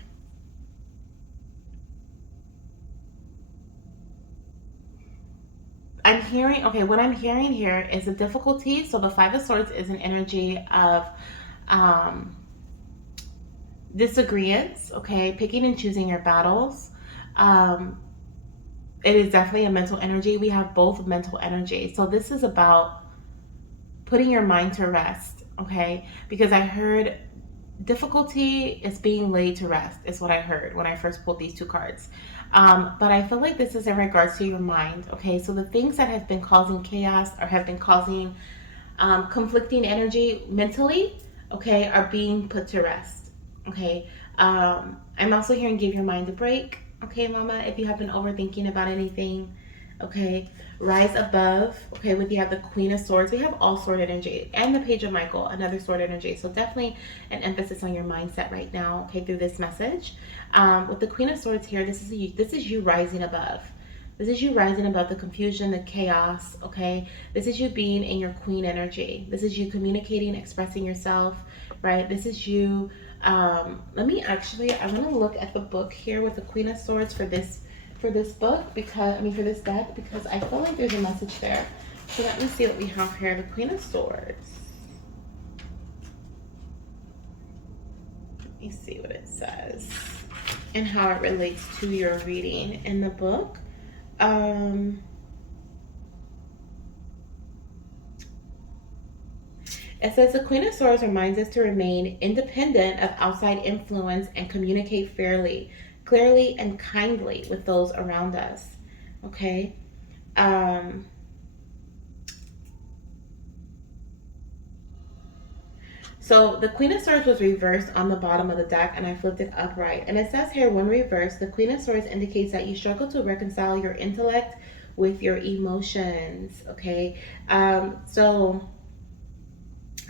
I'm hearing, okay, what I'm hearing here is a difficulty. So the Five of Swords is an energy of disagreements, okay, picking and choosing your battles. It is definitely a mental energy. We have both mental energy. So this is about putting your mind to rest, okay? Because I heard difficulty is being laid to rest, is what I heard when I first pulled these two cards. But I feel like this is in regards to your mind, okay? So the things that have been causing chaos, or have been causing conflicting energy mentally, okay, are being put to rest, okay? I'm also hearing give your mind a break, okay, Mama, if you have been overthinking about anything, okay? Rise above, okay, you have the Queen of Swords. We have all sword energy, and the Page of Michael, another sword energy. So definitely an emphasis on your mindset right now, okay, through this message. With the Queen of Swords here, this is you rising above. This is you rising above the confusion, the chaos, okay? This is you being in your queen energy. This is you communicating, expressing yourself, right? This is you, I'm gonna look at the book here with the Queen of Swords for this book, because, for this deck, because I feel like there's a message there. So let me see what we have here. The Queen of Swords. Let me see what it says and how it relates to your reading in the book. It says the Queen of Swords reminds us to remain independent of outside influence and communicate fairly, clearly, and kindly with those around us. Okay. So the Queen of Swords was reversed on the bottom of the deck, and I flipped it upright. And it says here, when reversed, the Queen of Swords indicates that you struggle to reconcile your intellect with your emotions. Okay. So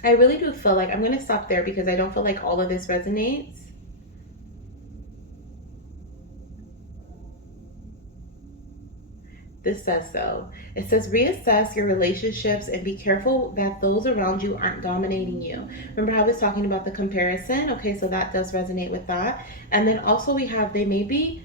I really do feel like I'm going to stop there, because I don't feel like all of this resonates. This says so. It says reassess your relationships and be careful that those around you aren't dominating you. Remember how I was talking about the comparison? Okay, so that does resonate with that. And then also we have, they may be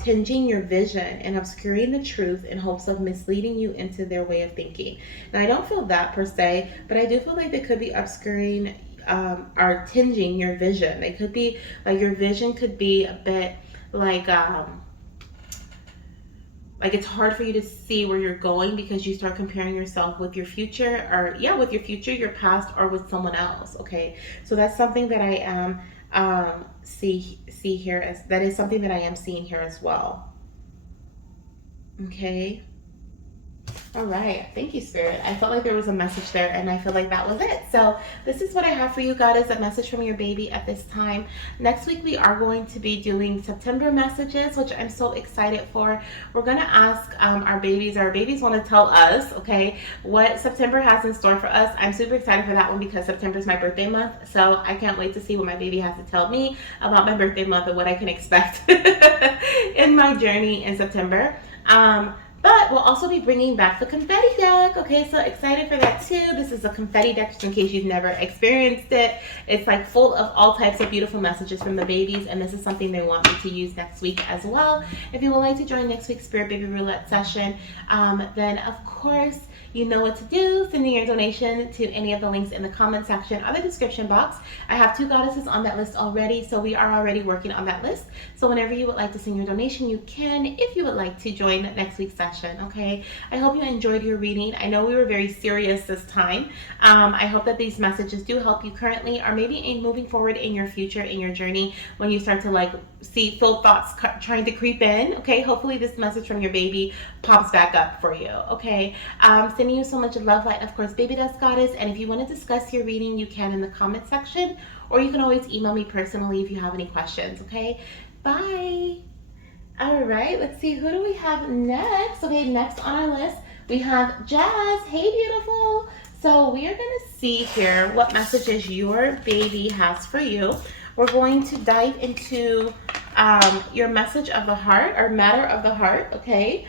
tinging your vision and obscuring the truth in hopes of misleading you into their way of thinking. Now, I don't feel that per se, but I do feel like they could be obscuring or tinging your vision. They could be like, your vision could be a bit like it's hard for you to see where you're going, because you start comparing yourself with your future, or with your future, your past, or with someone else. Okay, so that's something that I am see here, as that is something that I am seeing here as well. Okay, All right. Thank you, Spirit. I felt like there was a message there, and I feel like that was it. So this is what I have for you, Goddess, a message from your baby at this time. Next week, we are going to be doing September messages, which I'm so excited for. We're going to ask our babies. Our babies want to tell us, okay, what September has in store for us. I'm super excited for that one because September is my birthday month. So I can't wait to see what my baby has to tell me about my birthday month and what I can expect in my journey in September. But we'll also be bringing back the confetti deck. Okay, so excited for that too. This is a confetti deck, just in case you've never experienced it. It's like full of all types of beautiful messages from the babies, and this is something they want me to use next week as well. If you would like to join next week's Spirit Baby Roulette session, then of course, you know what to do. Send in your donation to any of the links in the comment section or the description box. I have 2 goddesses on that list already, so we are already working on that list. So whenever you would like to send your donation, you can, if you would like to join next week's session, okay? I hope you enjoyed your reading. I know we were very serious this time. I hope that these messages do help you currently, or maybe in moving forward in your future, in your journey, when you start to like feel thoughts trying to creep in, okay? Hopefully this message from your baby pops back up for you, okay? Sending you so much love, light, of course, Baby Dust Goddess. And if you want to discuss your reading, you can in the comment section, or you can always email me personally if you have any questions, okay? Bye. All right, let's see, who do we have next? Okay, next on our list, we have Jazz. Hey, beautiful. So we are going to see here what messages your baby has for you. We're going to dive into your message of the heart, or matter of the heart, okay?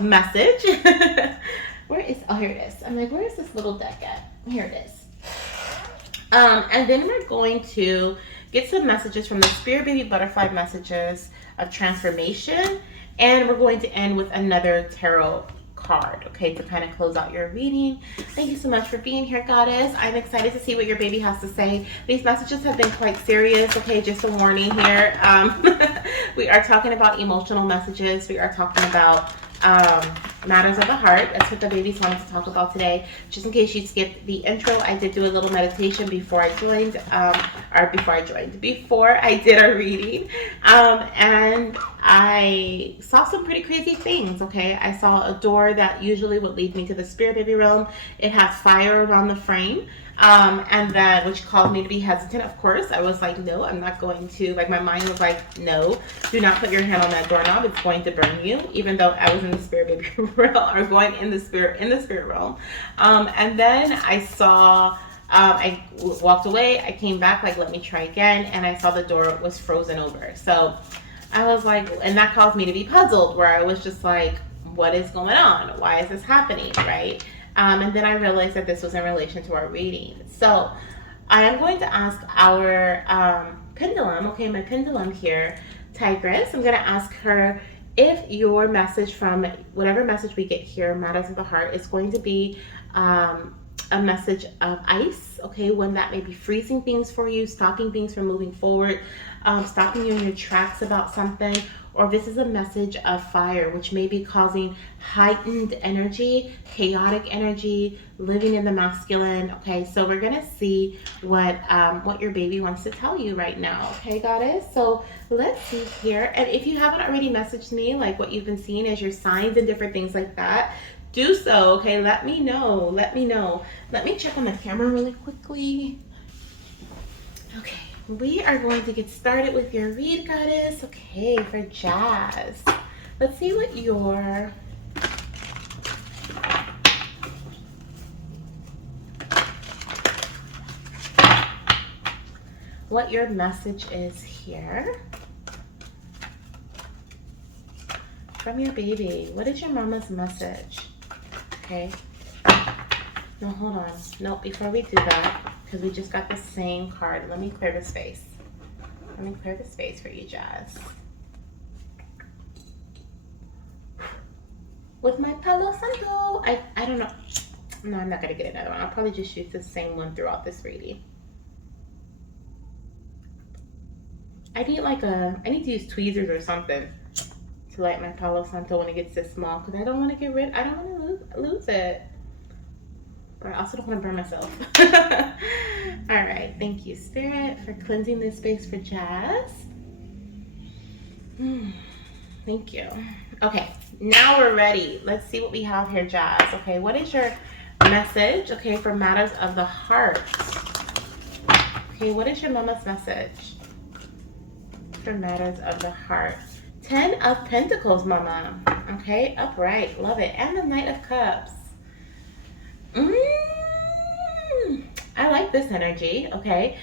Message. Where is, oh, here it is. I'm like, where is this little deck at? Here it is. And then we're going to get some messages from the Spirit Baby Butterfly messages of transformation. And we're going to end with another tarot card, okay, to kind of close out your reading. Thank you so much for being here, Goddess. I'm excited to see what your baby has to say. These messages have been quite serious, okay, just a warning here. We are talking about emotional messages. We are talking about matters of the heart. That's what the babies wanted to talk about today. Just in case you skipped the intro, I did do a little meditation before I joined, before I did our reading. And I saw some pretty crazy things, okay? I saw a door that usually would lead me to the Spirit Baby realm. It had fire around the frame. And then, which caused me to be hesitant. Of course, I was like, no, I'm not going to, like, my mind was like, no, do not put your hand on that doorknob. It's going to burn you, even though I was in the Spirit Baby realm, or going in the spirit realm. And then I saw, I walked away. I came back, like, let me try again. And I saw the door was frozen over. So I was like, and that caused me to be puzzled, where I was just like, what is going on? Why is this happening, right? And then I realized that this was in relation to our reading. So I am going to ask our pendulum, okay, my pendulum here, Tigress. I'm going to ask her if your message from whatever message we get here, matters of the heart, is going to be a message of ice, okay, one that may be freezing things for you, stopping things from moving forward, stopping you in your tracks about something, or this is a message of fire, which may be causing heightened energy, chaotic energy, living in the masculine. Okay, so we're gonna see what your baby wants to tell you right now. Okay, Goddess. So let's see here. And if you haven't already messaged me, like what you've been seeing as your signs and different things like that, do so. Okay, let me know. Let me know. Let me check on the camera really quickly. Okay. We are going to get started with your read, Goddess. Okay, for Jazz. Let's see what your message is here from your baby. What is your mama's message? Okay. No, hold on. No, before we do that, because we just got the same card. Let me clear the space. Let me clear the space for you, Jazz. With my Palo Santo. I don't know. No, I'm not going to get another one. I'll probably just use the same one throughout this reading. I need to use tweezers or something to light my Palo Santo when it gets this small, because I don't want to lose it. But I also don't want to burn myself. All right. Thank you, Spirit, for cleansing this space for Jazz. Thank you. Okay, now we're ready. Let's see what we have here, Jazz. Okay, what is your message, okay, for matters of the heart? Okay, what is your mama's message for matters of the heart? 10 of Pentacles, mama. Okay, upright. Love it. And the Knight of Cups. I like this energy. Okay.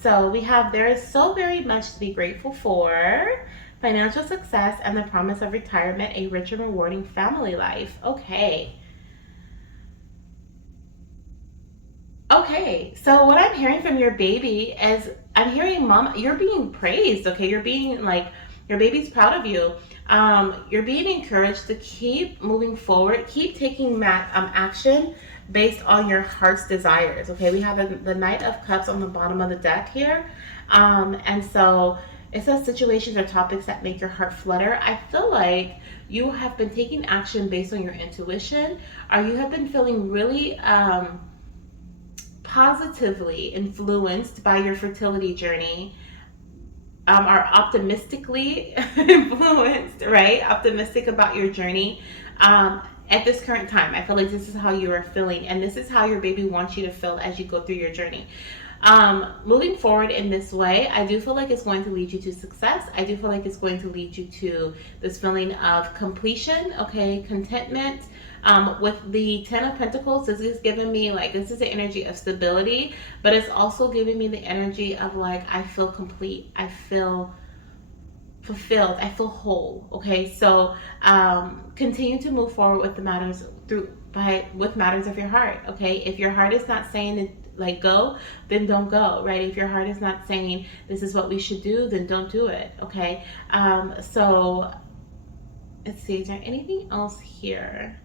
So we have there is so very much to be grateful for. Financial success and the promise of retirement, a rich and rewarding family life. Okay. Okay. So what I'm hearing from your baby is I'm hearing mom, you're being praised. Okay. You're being like, your baby's proud of you. You're being encouraged to keep moving forward, keep taking action based on your heart's desires. Okay, we have the Knight of Cups on the bottom of the deck here. And so it says situations or topics that make your heart flutter. I feel like you have been taking action based on your intuition, or you have been feeling really positively influenced by your fertility journey, are optimistically influenced, right? Optimistic about your journey. At this current time, I feel like this is how you are feeling, and this is how your baby wants you to feel as you go through your journey. Moving forward in this way, I do feel like it's going to lead you to success. I do feel like it's going to lead you to this feeling of completion, okay, contentment. With the 10 of Pentacles, this is giving me like, this is the energy of stability, but it's also giving me the energy of like, I feel complete, I feel fulfilled, I feel whole. Okay, so continue to move forward with the matters with matters of your heart. Okay, if your heart is not saying it, like go, then don't go, right? If your heart is not saying this is what we should do, then don't do it. Okay, so let's see, is there anything else here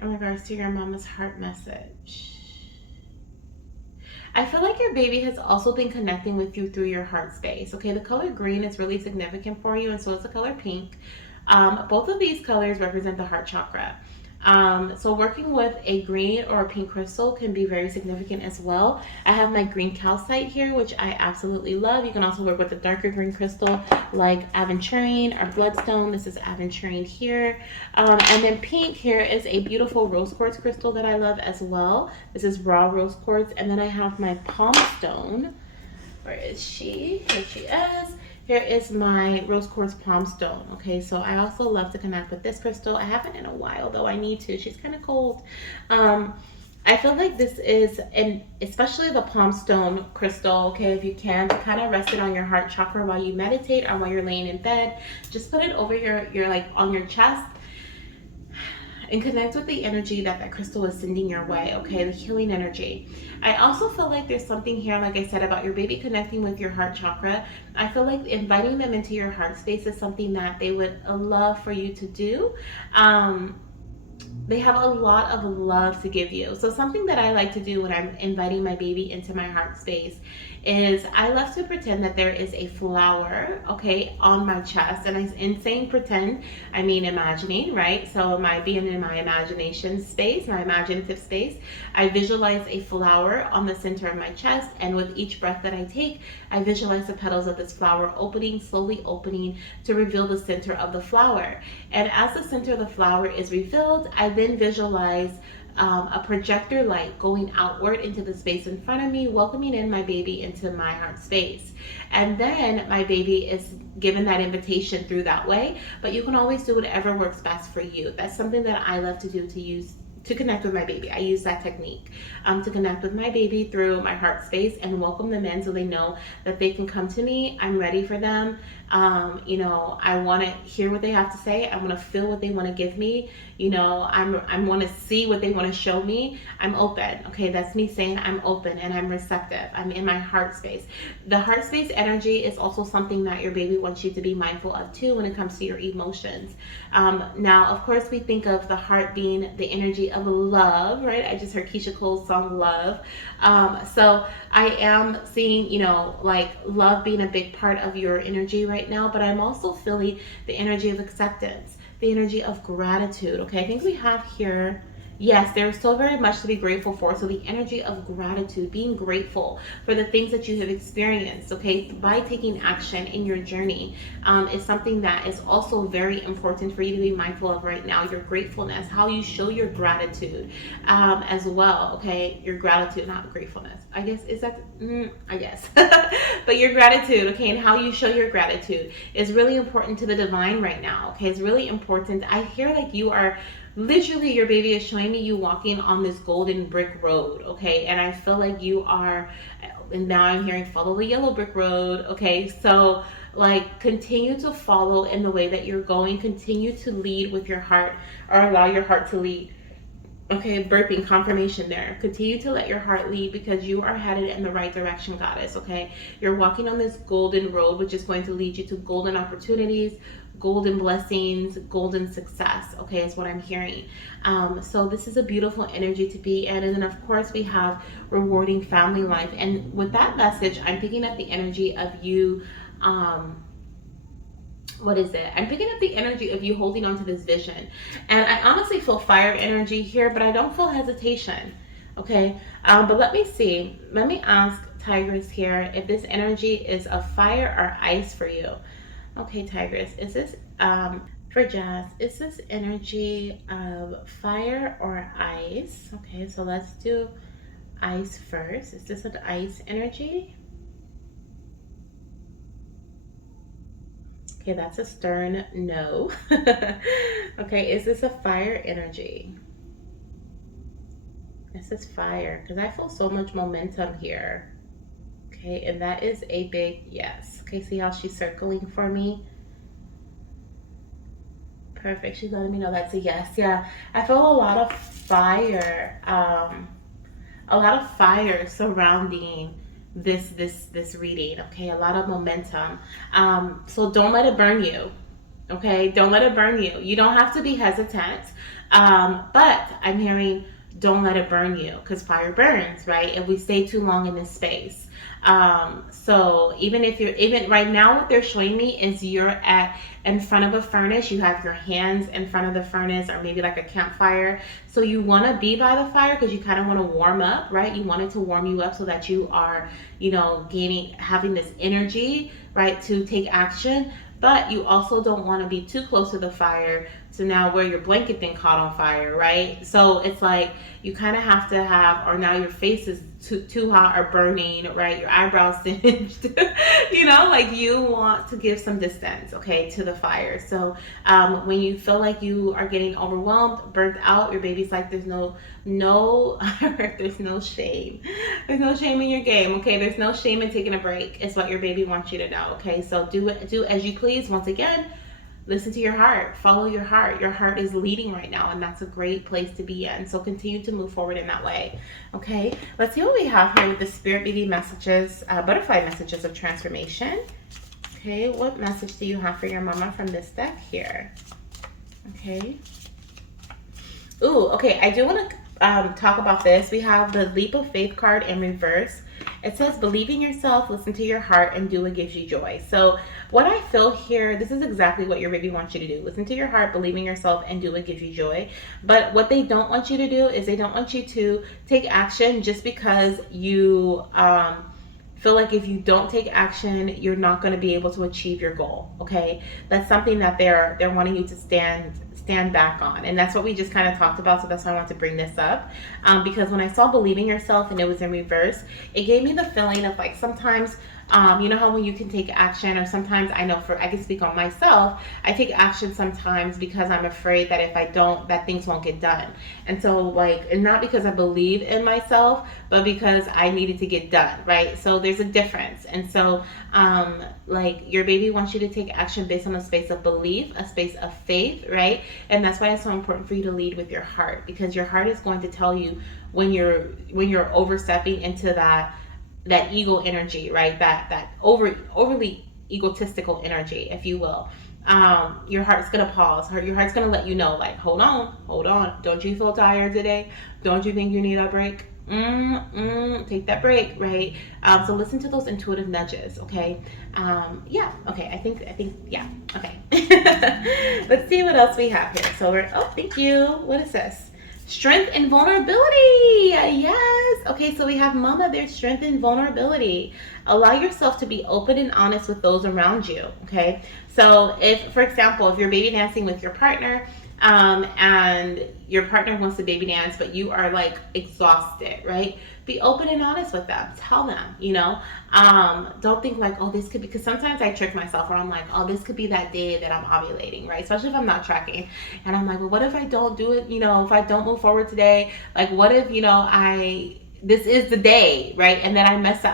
in regards to your mama's heart message? I feel like your baby has also been connecting with you through your heart space. Okay, the color green is really significant for you, and so is the color pink. Both of these colors represent the heart chakra. So working with a green or a pink crystal can be very significant as well. I have my green calcite here, which I absolutely love. You can also work with a darker green crystal like aventurine or bloodstone. This is aventurine here. And then pink here is a beautiful rose quartz crystal that I love as well. This is raw rose quartz. And then I have my palm stone. Where is she? Here she is. Here is my rose quartz palm stone. Okay, so I also love to connect with this crystal. I haven't in a while, though I need to. She's kind of cold. I feel like this is, and especially the palm stone crystal, okay, if you can, to kind of rest it on your heart chakra while you meditate or while you're laying in bed. Just put it over your like on your chest and connect with the energy that that crystal is sending your way, okay, the healing energy. I also feel like there's something here, like I said, about your baby connecting with your heart chakra. I feel like inviting them into your heart space is something that they would love for you to do. They have a lot of love to give you. So something that I like to do when I'm inviting my baby into my heart space is I love to pretend that there is a flower, okay, on my chest. And in saying pretend, I mean imagining, right? So my being in my imagination space, my imaginative space, I visualize a flower on the center of my chest. And with each breath that I take, I visualize the petals of this flower opening, slowly opening to reveal the center of the flower. And as the center of the flower is revealed, I then visualize a projector light going outward into the space in front of me, welcoming in my baby into my heart space. And then my baby is given that invitation through that way. But you can always do whatever works best for you. That's something that I love to do to connect with my baby. I use that technique to connect with my baby through my heart space and welcome them in so they know that they can come to me. I'm ready for them. I want to hear what they have to say. I want to feel what they want to give me. I want to see what they want to show me. I'm open. Okay, that's me saying I'm open and I'm receptive. I'm in my heart space. The heart space energy is also something that your baby wants you to be mindful of too when it comes to your emotions. Now, of course, we think of the heart being the energy of love, right? I just heard Keisha Cole's song Love. So I am seeing, like love being a big part of your energy right now, but I'm also feeling the energy of acceptance, the energy of gratitude. Okay, I think we have here yes, there's so very much to be grateful for. So the energy of gratitude, being grateful for the things that you have experienced, okay, by taking action in your journey, is something that is also very important for you to be mindful of right now. Your gratefulness, how you show your gratitude, as well, okay, your gratitude, not gratefulness, I guess, is that, I guess, but your gratitude, okay, and how you show your gratitude is really important to the divine right now, okay, it's really important. I hear like you are literally, your baby is showing me you walking on this golden brick road, okay, and I feel like you are, and now I'm hearing follow the yellow brick road, okay, so like continue to follow in the way that you're going, continue to lead with your heart, or allow your heart to lead. Okay, burping confirmation there. Continue to let your heart lead because you are headed in the right direction, goddess. Okay, you're walking on this golden road, which is going to lead you to golden opportunities, golden blessings, golden success. Okay, is what I'm hearing. So this is a beautiful energy to be in, and then of course we have rewarding family life. And with that message, I'm picking up the energy of you. What is it? I'm picking up the energy of you holding on to this vision. And I honestly feel fire energy here, but I don't feel hesitation. Okay. But let me see. Let me ask Tigress here if this energy is of fire or ice for you. Okay, Tigress, is this, for Jazz, is this energy of fire or ice? Okay, so let's do ice first. Is this an ice energy? Okay, that's a stern no. Okay, is this a fire energy? This is fire because I feel so much momentum here. Okay, and that is a big yes. Okay, see how she's circling for me? Perfect. She's letting me know that's a yes. Yeah, I feel a lot of fire. A lot of fire surrounding this reading. Okay, a lot of momentum. So don't let it burn you. Okay, don't let it burn you. You don't have to be hesitant. But I'm hearing don't let it burn you because fire burns, right? If we stay too long in this space. So even if you're, even right now, what they're showing me is you're at in front of a furnace, you have your hands in front of the furnace or maybe like a campfire. So you want to be by the fire because you kind of want to warm up, right? You want it to warm you up so that you are, gaining, having this energy, right, to take action. But you also don't want to be too close to the fire to now where your blanket then caught on fire, right? So it's like you kind of have to have, or now your face is too hot or burning, right? Your eyebrows singed, like you want to give some distance, okay, to the fire. So when you feel like you are getting overwhelmed, burnt out, your baby's like, there's no, there's no shame. There's no shame in your game, okay? There's no shame in taking a break. It's what your baby wants you to know, okay? So do as you please. Once again, listen to your heart, follow your heart. Your heart is leading right now, and that's a great place to be in. So continue to move forward in that way. Okay, let's see what we have here with the Spirit Baby messages, butterfly messages of transformation. Okay, what message do you have for your mama from this deck here? Okay. Ooh, okay, I do want to talk about this. We have the Leap of Faith card in reverse. It says, believe in yourself, listen to your heart, and do what gives you joy. So what I feel here, this is exactly what your baby wants you to do. Listen to your heart, believe in yourself, and do what gives you joy. But what they don't want you to do is they don't want you to take action just because you feel like if you don't take action, you're not going to be able to achieve your goal. Okay, that's something that they're wanting you to stand back on, and that's what we just kind of talked about. So that's why I want to bring this up, because when I saw believing yourself and it was in reverse, it gave me the feeling of like sometimes you know how when you can take action, or sometimes I know I can speak on myself, I take action sometimes because I'm afraid that if I don't, that things won't get done. And so like, and not because I believe in myself, but because I needed to get done, right? So there's a difference. And so like your baby wants you to take action based on a space of belief, a space of faith, right? And that's why it's so important for you to lead with your heart, because your heart is going to tell you when you're overstepping into that ego energy, right? That overly egotistical energy, if you will. Your heart's gonna pause. Your heart's gonna let you know, like, hold on. Don't you feel tired today? Don't you think you need a break? Take that break, right? So listen to those intuitive nudges, okay? Yeah, okay. I think, yeah, okay. Let's see what else we have here. So thank you. What is this? Strength and vulnerability. Yes. Okay, so we have Mama, there's strength and vulnerability. Allow yourself to be open and honest with those around you. Okay. So if, for example, if you're baby dancing with your partner, and your partner wants to baby dance, but you are like exhausted, right? Be open and honest with them. Tell them, don't think like, oh, this could be, because sometimes I trick myself where I'm like, oh, this could be that day that I'm ovulating, right? Especially if I'm not tracking. And I'm like, well, what if I don't do it? If I don't move forward today, like, what if, this is the day, right? And then I miss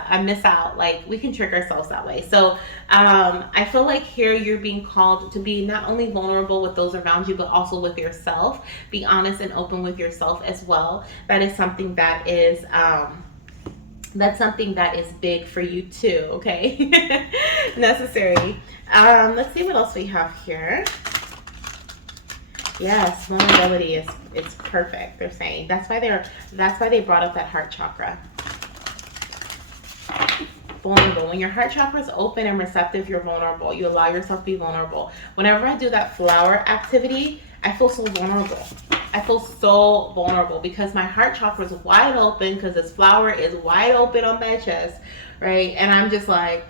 out. Like, we can trick ourselves that way. So I feel like here you're being called to be not only vulnerable with those around you, but also with yourself. Be honest and open with yourself as well. That is something that is big for you too. Okay. Necessary. Let's see what else we have here. Yes, vulnerability is, it's perfect. They're saying that's why they brought up that heart chakra. Vulnerable. When your heart chakra is open and receptive, you're vulnerable. You allow yourself to be vulnerable. Whenever I do that flower activity, I feel so vulnerable. I feel so vulnerable because my heart chakra is wide open because this flower is wide open on my chest, right? And I'm just like,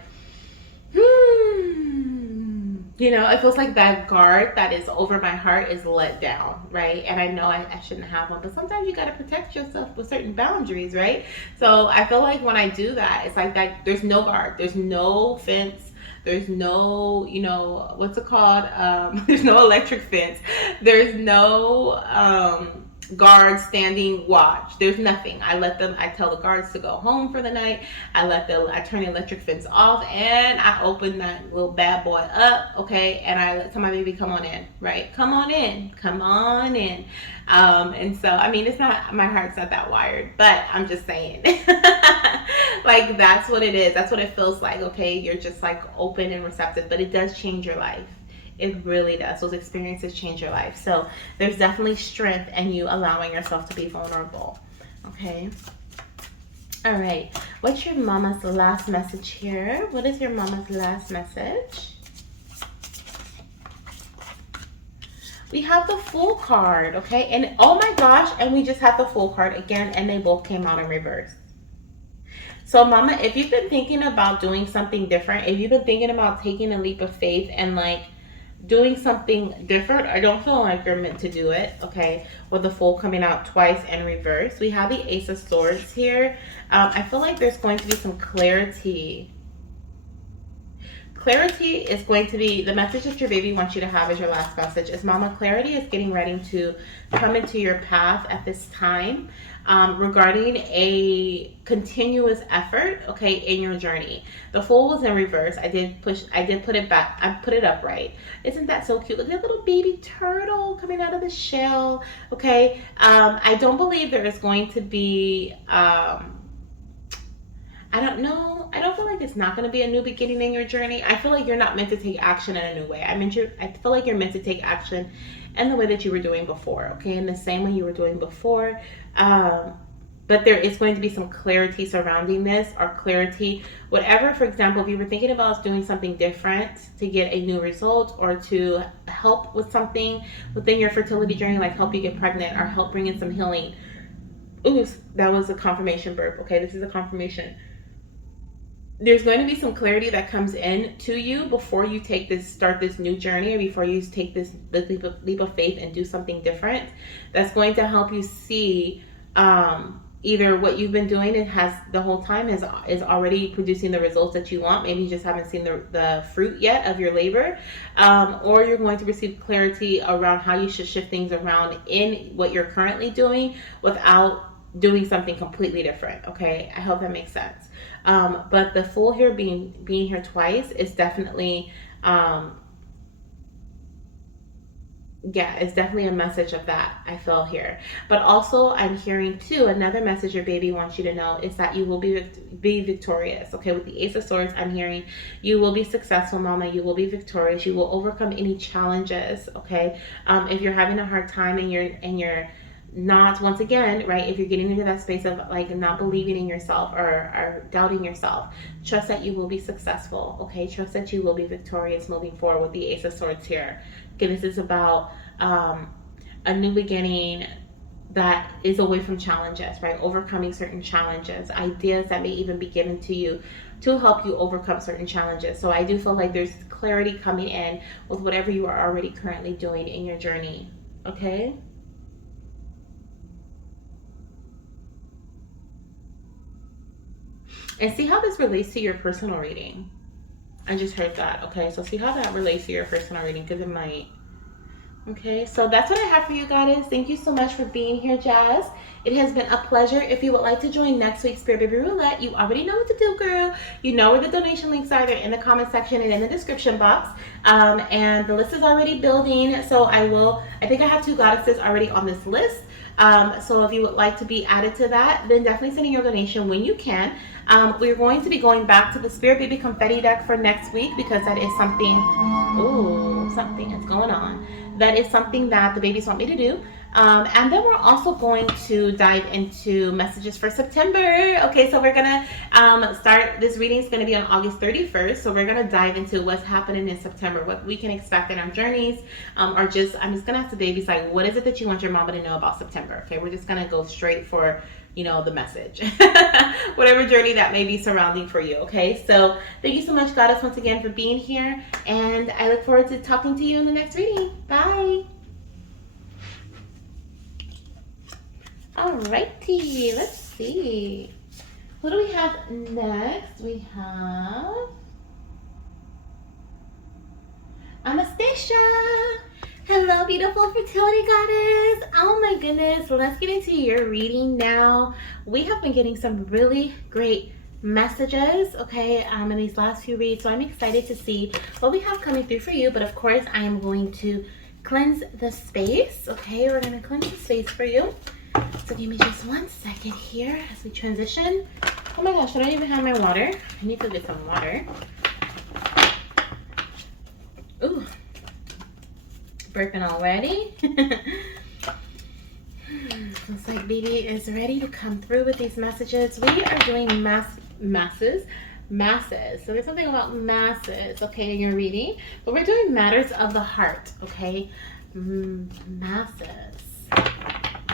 it feels like that guard that is over my heart is let down, right? And I know I shouldn't have one, but sometimes you got to protect yourself with certain boundaries, right? So I feel like when I do that, it's like that there's no guard, there's no fence, there's no, what's it called? There's no electric fence, there's no guards standing watch. There's nothing. I tell the guards to go home for the night. I turn the electric fence off and I open that little bad boy up, okay, and I tell my baby, come on in, right? Come on in. And so, I mean, it's not, my heart's not that wired, but I'm just saying, like, that's what it is. That's what it feels like, okay? You're just like open and receptive, but it does change your life. It really does. Those experiences change your life. So there's definitely strength in you allowing yourself to be vulnerable. Okay. All right. What's your mama's last message here? What is your mama's last message? We have the Fool card. Okay. And oh my gosh. And we just had the Fool card again. And they both came out in reverse. So mama, if you've been thinking about doing something different, if you've been thinking about taking a leap of faith and like doing something different, I don't feel like you're meant to do it, okay? With the Fool coming out twice in reverse. We have the Ace of Swords here. I feel like there's going to be some clarity. Clarity is going to be the message that your baby wants you to have as your last message. Is mama, clarity is getting ready to come into your path at this time. Regarding a continuous effort, okay, in your journey. The Fool was in reverse. I did put it back. I put it upright. Isn't that so cute? Look at that little baby turtle coming out of the shell. Okay. I don't believe there is going to be, I don't know. I don't feel like it's not going to be a new beginning in your journey. I feel like you're not meant to take action in a new way. I feel like you're meant to take action in the way that you were doing before, okay? In the same way you were doing before. But there is going to be some clarity surrounding this, or clarity, whatever. For example, if you were thinking about doing something different to get a new result, or to help with something within your fertility journey, like help you get pregnant or help bring in some healing. Ooh, that was a confirmation burp. Okay, this is a confirmation. There's going to be some clarity that comes in to you before you start this new journey, or before you take this leap of faith and do something different. That's going to help you see either what you've been doing the whole time is already producing the results that you want. Maybe you just haven't seen the fruit yet of your labor, or you're going to receive clarity around how you should shift things around in what you're currently doing without doing something completely different. Okay, I hope that makes sense. But the Fool here being here twice is definitely it's definitely a message of that, I feel here. But also I'm hearing too, another message your baby wants you to know is that you will be victorious. Okay, with the Ace of Swords, I'm hearing you will be successful, mama. You will be victorious. You will overcome any challenges. Okay, if you're having a hard time and you're not, once again, right, if you're getting into that space of like not believing in yourself or doubting yourself, trust that you will be successful. Okay, trust that you will be victorious moving forward with the Ace of Swords here. Okay, this is about a new beginning, that is away from challenges, right? Overcoming certain challenges, ideas that may even be given to you to help you overcome certain challenges. So I do feel like there's clarity coming in with whatever you are already currently doing in your journey, okay? And see how this relates to your personal reading. I just heard that, okay? So see how that relates to your personal reading, because it might. Okay, so that's what I have for you, Goddess. Thank you so much for being here, Jazz. It has been a pleasure. If you would like to join next week's Spirit Baby Roulette, you already know what to do, girl. You know where the donation links are. They're in the comment section and in the description box. And the list is already building. So I think I have 2 goddesses already on this list. So if you would like to be added to that, then definitely send in your donation when you can. We're going to be going back to the Spirit Baby Confetti deck for next week because that is something, ooh, something is going on. That is something that the babies want me to do. And then we're also going to dive into messages for September. Okay, so we're gonna start, this reading is gonna be on August 31st. So we're gonna dive into what's happening in September, what we can expect in our journeys, I'm just gonna ask the babies, like, what is it that you want your mama to know about September? Okay, we're just gonna go straight for, the message, whatever journey that may be surrounding for you. Okay, so thank you so much, Goddess, once again for being here, and I look forward to talking to you in the next reading. Bye. Alrighty, let's see, who do we have next? We have Anastasia. Hello, beautiful fertility goddess. Oh my goodness, let's get into your reading now. We have been getting some really great messages, okay, in these last few reads. So I'm excited to see what we have coming through for you. But of course, I am going to cleanse the space. Okay, we're going to cleanse the space for you. So give me just 1 second here as we transition. Oh my gosh, I don't even have my water. I need to get some water. Ooh. Burping already. Looks like baby is ready to come through with these messages. We are doing masses. So there's something about masses, okay, in your reading, but we're doing matters of the heart, okay? Masses.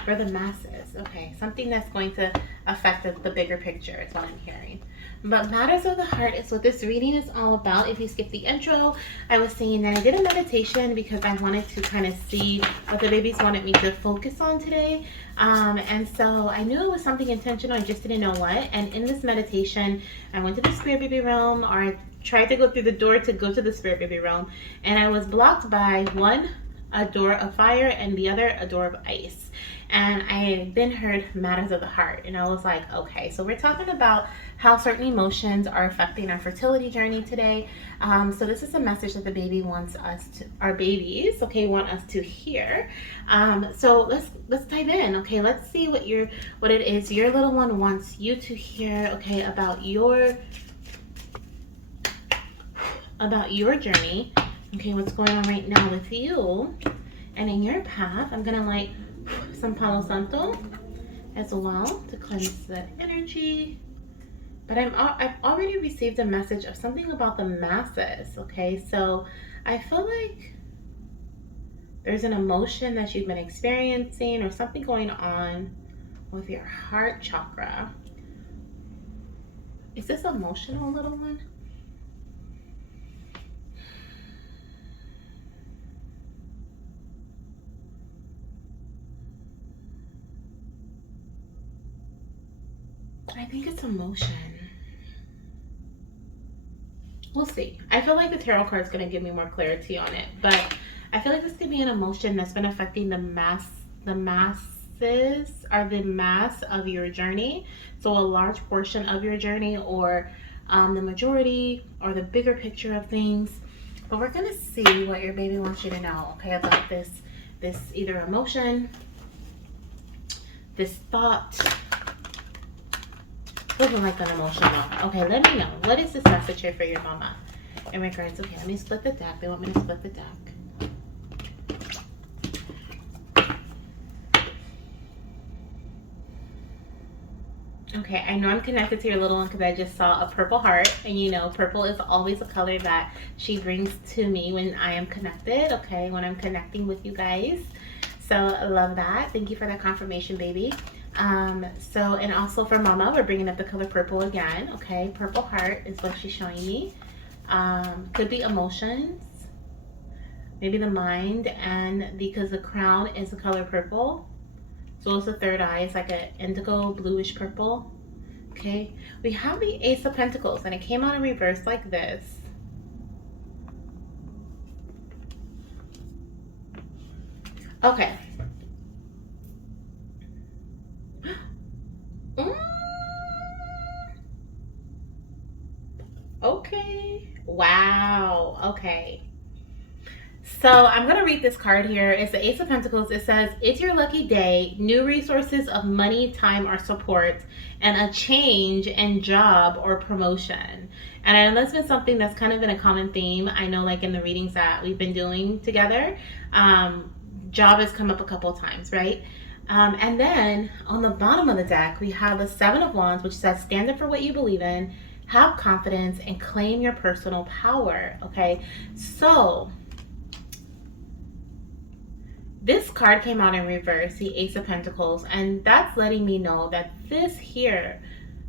For the masses, okay, something that's going to affect the bigger picture is what I'm hearing. But matters of the heart is what this reading is all about. If you skip the intro, I was saying that I did a meditation because I wanted to kind of see what the babies wanted me to focus on today. And so I knew it was something intentional, I just didn't know what. And in this meditation, I went to the Spirit Baby realm, or I tried to go through the door to go to the Spirit Baby realm, and I was blocked by a door of fire and the other a door of ice. And I then heard matters of the heart, and I was like, okay, so we're talking about how certain emotions are affecting our fertility journey today. So this is a message that the baby wants us to, our babies, okay, want us to hear. So let's dive in, okay. Let's see what it is your little one wants you to hear, okay, about your journey, okay, what's going on right now with you and in your path. I'm gonna light some Palo Santo as well to cleanse the energy. But I've already received a message of something about the masses, okay? So I feel like there's an emotion that you've been experiencing or something going on with your heart chakra. Is this emotional, little one? I think it's emotion. We'll see. I feel like the tarot card is going to give me more clarity on it, but I feel like this could be an emotion that's been affecting the masses, or the mass of your journey. So a large portion of your journey, or the majority, or the bigger picture of things. But we're going to see what your baby wants you to know, okay, about this either emotion, this thought. Feeling like an emotional. Okay, let me know. What is this message here for your mama? In regards, okay, let me split the deck. They want me to split the deck. Okay, I know I'm connected to your little one because I just saw a purple heart, and purple is always a color that she brings to me when I am connected, okay, when I'm connecting with you guys. So I love that. Thank you for that confirmation, baby. And also for Mama, we're bringing up the color purple again. Okay, purple heart is what she's showing me. Could be emotions, maybe the mind, and because the crown is the color purple, so it's the third eye. It's like an indigo bluish purple. Okay, we have the Ace of Pentacles, and it came out in reverse like this. Okay. Okay. Wow. Okay. So I'm going to read this card here. It's the Ace of Pentacles. It says, it's your lucky day, new resources of money, time, or support, and a change in job or promotion. And I know that's been something that's kind of been a common theme. I know like in the readings that we've been doing together, job has come up a couple of times, right? And then on the bottom of the deck, we have the Seven of Wands, which says, stand up for what you believe in, have confidence, and claim your personal power. Okay, so this card came out in reverse, the Ace of Pentacles, and that's letting me know that this here,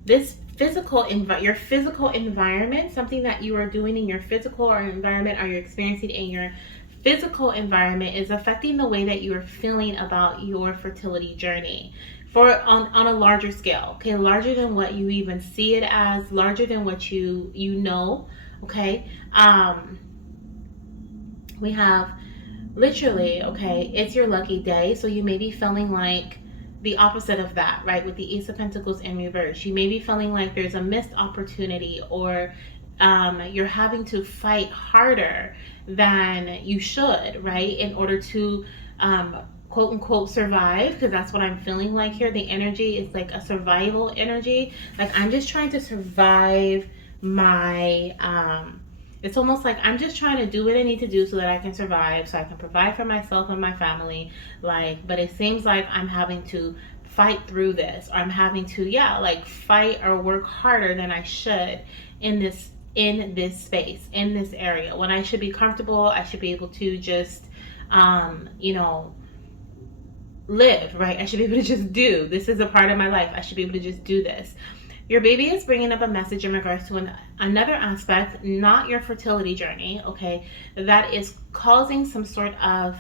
this your physical environment, something that you are doing in your physical or environment, or you're experiencing in your physical environment, is affecting the way that you are feeling about your fertility journey on a larger scale. Okay, larger than what you even see it as, larger than what you know. Okay, we have literally, okay, it's your lucky day. So you may be feeling like the opposite of that, right? With the Ace of Pentacles in reverse, you may be feeling like there's a missed opportunity, or you're having to fight harder than you should, right? In order to quote unquote survive, because that's what I'm feeling like here. The energy is like a survival energy. Like I'm just trying to survive my it's almost like I'm just trying to do what I need to do so that I can survive, so I can provide for myself and my family. Like, but it seems like I'm having to fight through this, or I'm having to, yeah, like fight or work harder than I should in this space, in this area, when I should be comfortable. I should be able to just live, right? I should be able to just do. This is a part of my life. I should be able to just do this. Your baby is bringing up a message in regards to another aspect, not your fertility journey, okay, that is causing some sort of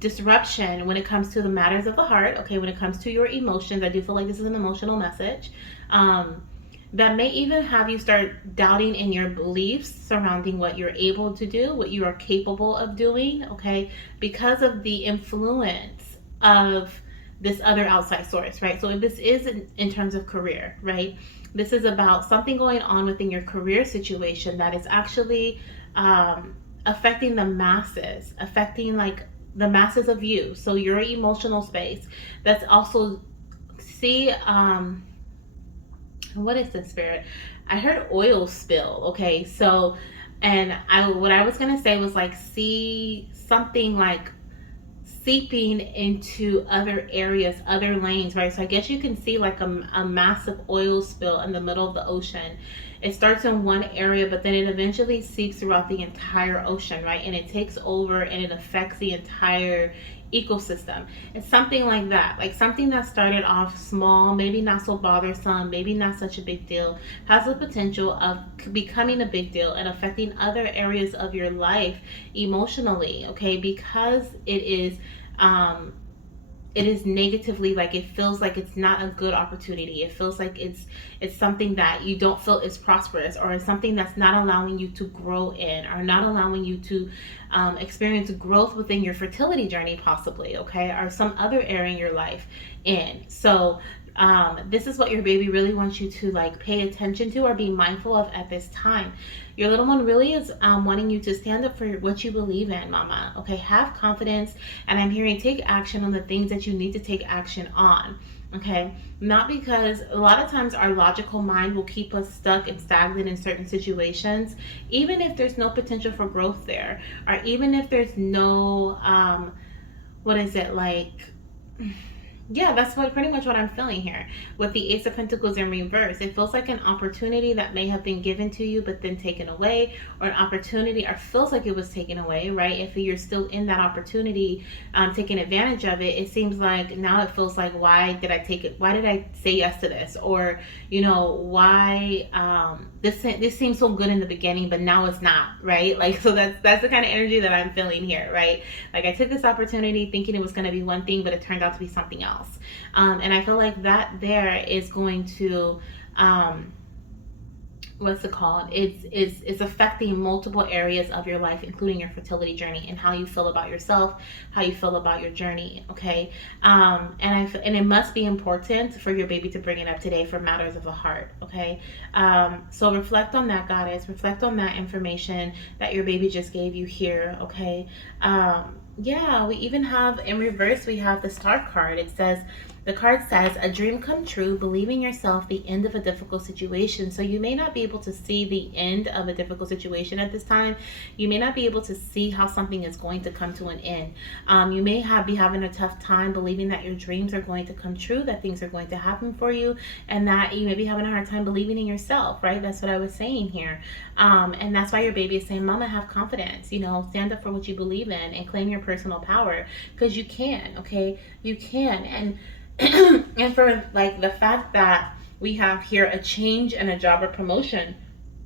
disruption when it comes to the matters of the heart, okay, when it comes to your emotions. I do feel like this is an emotional message that may even have you start doubting in your beliefs surrounding what you're able to do, what you are capable of doing, okay, because of the influence of this other outside source, right? So if this is in terms of career, right? This is about something going on within your career situation that is actually affecting the masses, affecting like the masses of you. So your emotional space. That's also, see, what is this, Spirit? I heard oil spill. Okay, so, and what I was gonna say was like, see something like seeping into other areas, other lanes, right? So I guess you can see like a massive oil spill in the middle of the ocean. It starts in one area, but then it eventually seeps throughout the entire ocean, right? And it takes over and it affects the entire ecosystem. It's something like that, like something that started off small, maybe not so bothersome, maybe not such a big deal, has the potential of becoming a big deal and affecting other areas of your life emotionally, okay, because it is negatively, like it feels like it's not a good opportunity. It feels like it's something that you don't feel is prosperous, or it's something that's not allowing you to grow in, or not allowing you to experience growth within your fertility journey, possibly, okay, or some other area in your life in. So this is what your baby really wants you to like pay attention to or be mindful of at this time. Your little one really is wanting you to stand up for what you believe in, mama. Okay, have confidence. And I'm hearing take action on the things that you need to take action on. Okay, not because a lot of times our logical mind will keep us stuck and stagnant in certain situations, even if there's no potential for growth there, or even if there's no, what is it like? Yeah, that's what pretty much what I'm feeling here with the Ace of Pentacles in reverse. It feels like an opportunity that may have been given to you but then taken away, or an opportunity, or feels like it was taken away, right? If you're still in that opportunity, taking advantage of it, it seems like now it feels like, why did I take it? Why did I say yes to this? Or why this seems so good in the beginning, but now it's not, right? Like, so that's the kind of energy that I'm feeling here, right? Like, I took this opportunity thinking it was going to be one thing, but it turned out to be something else. And I feel like that there is going to, what's it called? It's affecting multiple areas of your life, including your fertility journey and how you feel about yourself, how you feel about your journey. Okay, and it must be important for your baby to bring it up today for matters of the heart. Okay, so reflect on that, goddess. Reflect on that information that your baby just gave you here. Okay, yeah, we even have in reverse. We have the Star card. The card says, a dream come true, believing yourself, the end of a difficult situation. So you may not be able to see the end of a difficult situation at this time. You may not be able to see how something is going to come to an end. You may be having a tough time believing that your dreams are going to come true, that things are going to happen for you, and that you may be having a hard time believing in yourself, right? That's what I was saying here. And that's why your baby is saying, Mama, have confidence, stand up for what you believe in and claim your personal power, because you can, okay? You can. And for like the fact that we have here a change and a job or promotion,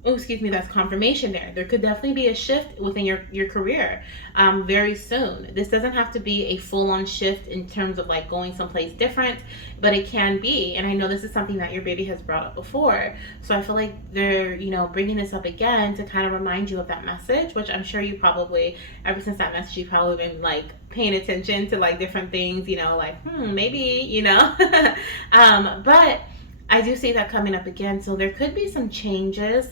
oh, excuse me, that's confirmation there. There could definitely be a shift within your career very soon. This doesn't have to be a full-on shift in terms of like going someplace different, but it can be. And I know this is something that your baby has brought up before. So I feel like they're, bringing this up again to kind of remind you of that message, which I'm sure you probably, ever since that message, you've probably been like paying attention to like different things, like, maybe, but I do see that coming up again. So there could be some changes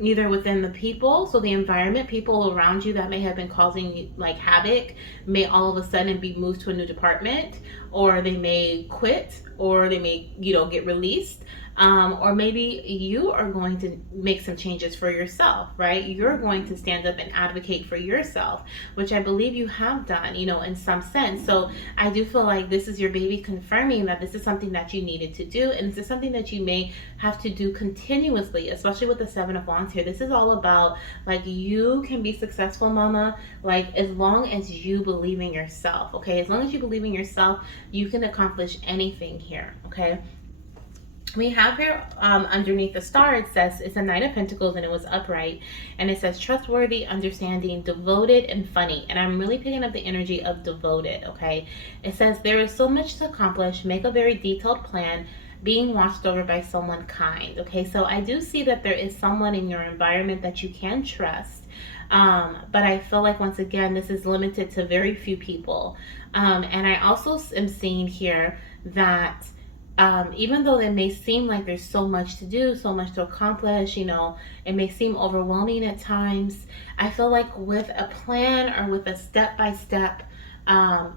either within the people, so the environment, people around you that may have been causing like havoc may all of a sudden be moved to a new department, or they may quit, or they may get released, or maybe you are going to make some changes for yourself, right? You're going to stand up and advocate for yourself, which I believe you have done, in some sense. So I do feel like this is your baby confirming that this is something that you needed to do, and this is something that you may have to do continuously, especially with the Seven of Wands here. This is all about like, you can be successful, mama, like as long as you believe in yourself, okay? As long as you believe in yourself, you can accomplish anything here, okay? We have here underneath the star, it says it's a Knight of Pentacles and it was upright, and it says trustworthy, understanding, devoted, and funny. And I'm really picking up the energy of devoted, okay? It says there is so much to accomplish, make a very detailed plan, being watched over by someone kind, okay? So I do see that there is someone in your environment that you can trust, but I feel like once again this is limited to very few people, and I also am seeing here that even though it may seem like there's so much to do, so much to accomplish, it may seem overwhelming at times. I feel like with a plan or with a step by step,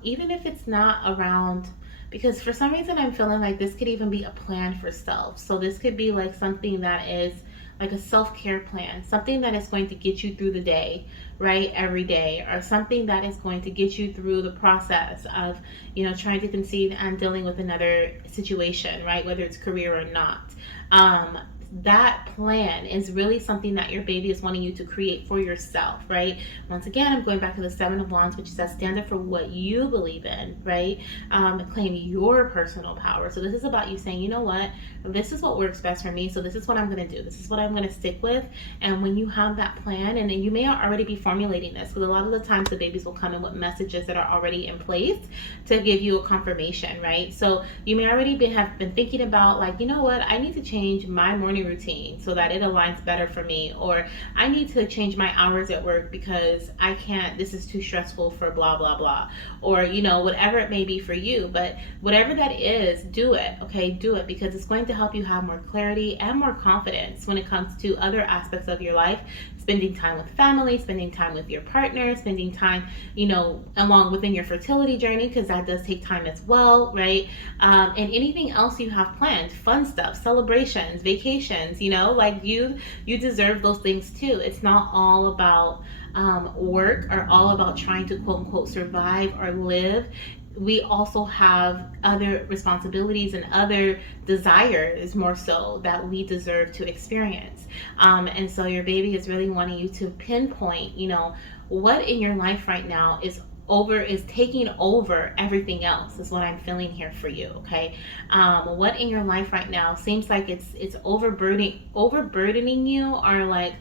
even if it's not around, because for some reason I'm feeling like this could even be a plan for self. So this could be like something that is like a self-care plan, something that is going to get you through the day, right, every day, or something that is going to get you through the process of trying to conceive and dealing with another situation, right, whether it's career or not. That plan is really something that your baby is wanting you to create for yourself, right? Once again, I'm going back to the Seven of Wands, which says stand up for what you believe in, right? Claim your personal power. So this is about you saying, you know what, this is what works best for me, so this is what I'm going to do. This is what I'm going to stick with. And when you have that plan, and then you may already be formulating this, because a lot of the times the babies will come in with messages that are already in place to give you a confirmation, right? So you may already have been thinking about like, you know what, I need to change my morning routine so that it aligns better for me, or I need to change my hours at work because I can't, this is too stressful for blah blah blah, or whatever it may be for you. But whatever that is, do it, okay? Do it, because it's going to help you have more clarity and more confidence when it comes to other aspects of your life, spending time with family, spending time with your partner, spending time along within your fertility journey, because that does take time as well, right? And anything else you have planned, fun stuff, celebrations, vacations, like you deserve those things too. It's not all about work, or all about trying to quote unquote survive or live. we also have other responsibilities and other desires more so that we deserve to experience. And so your baby is really wanting you to pinpoint, what in your life right now is taking over everything else, is what I'm feeling here for you. Okay. What in your life right now seems like it's overburdening you, or like,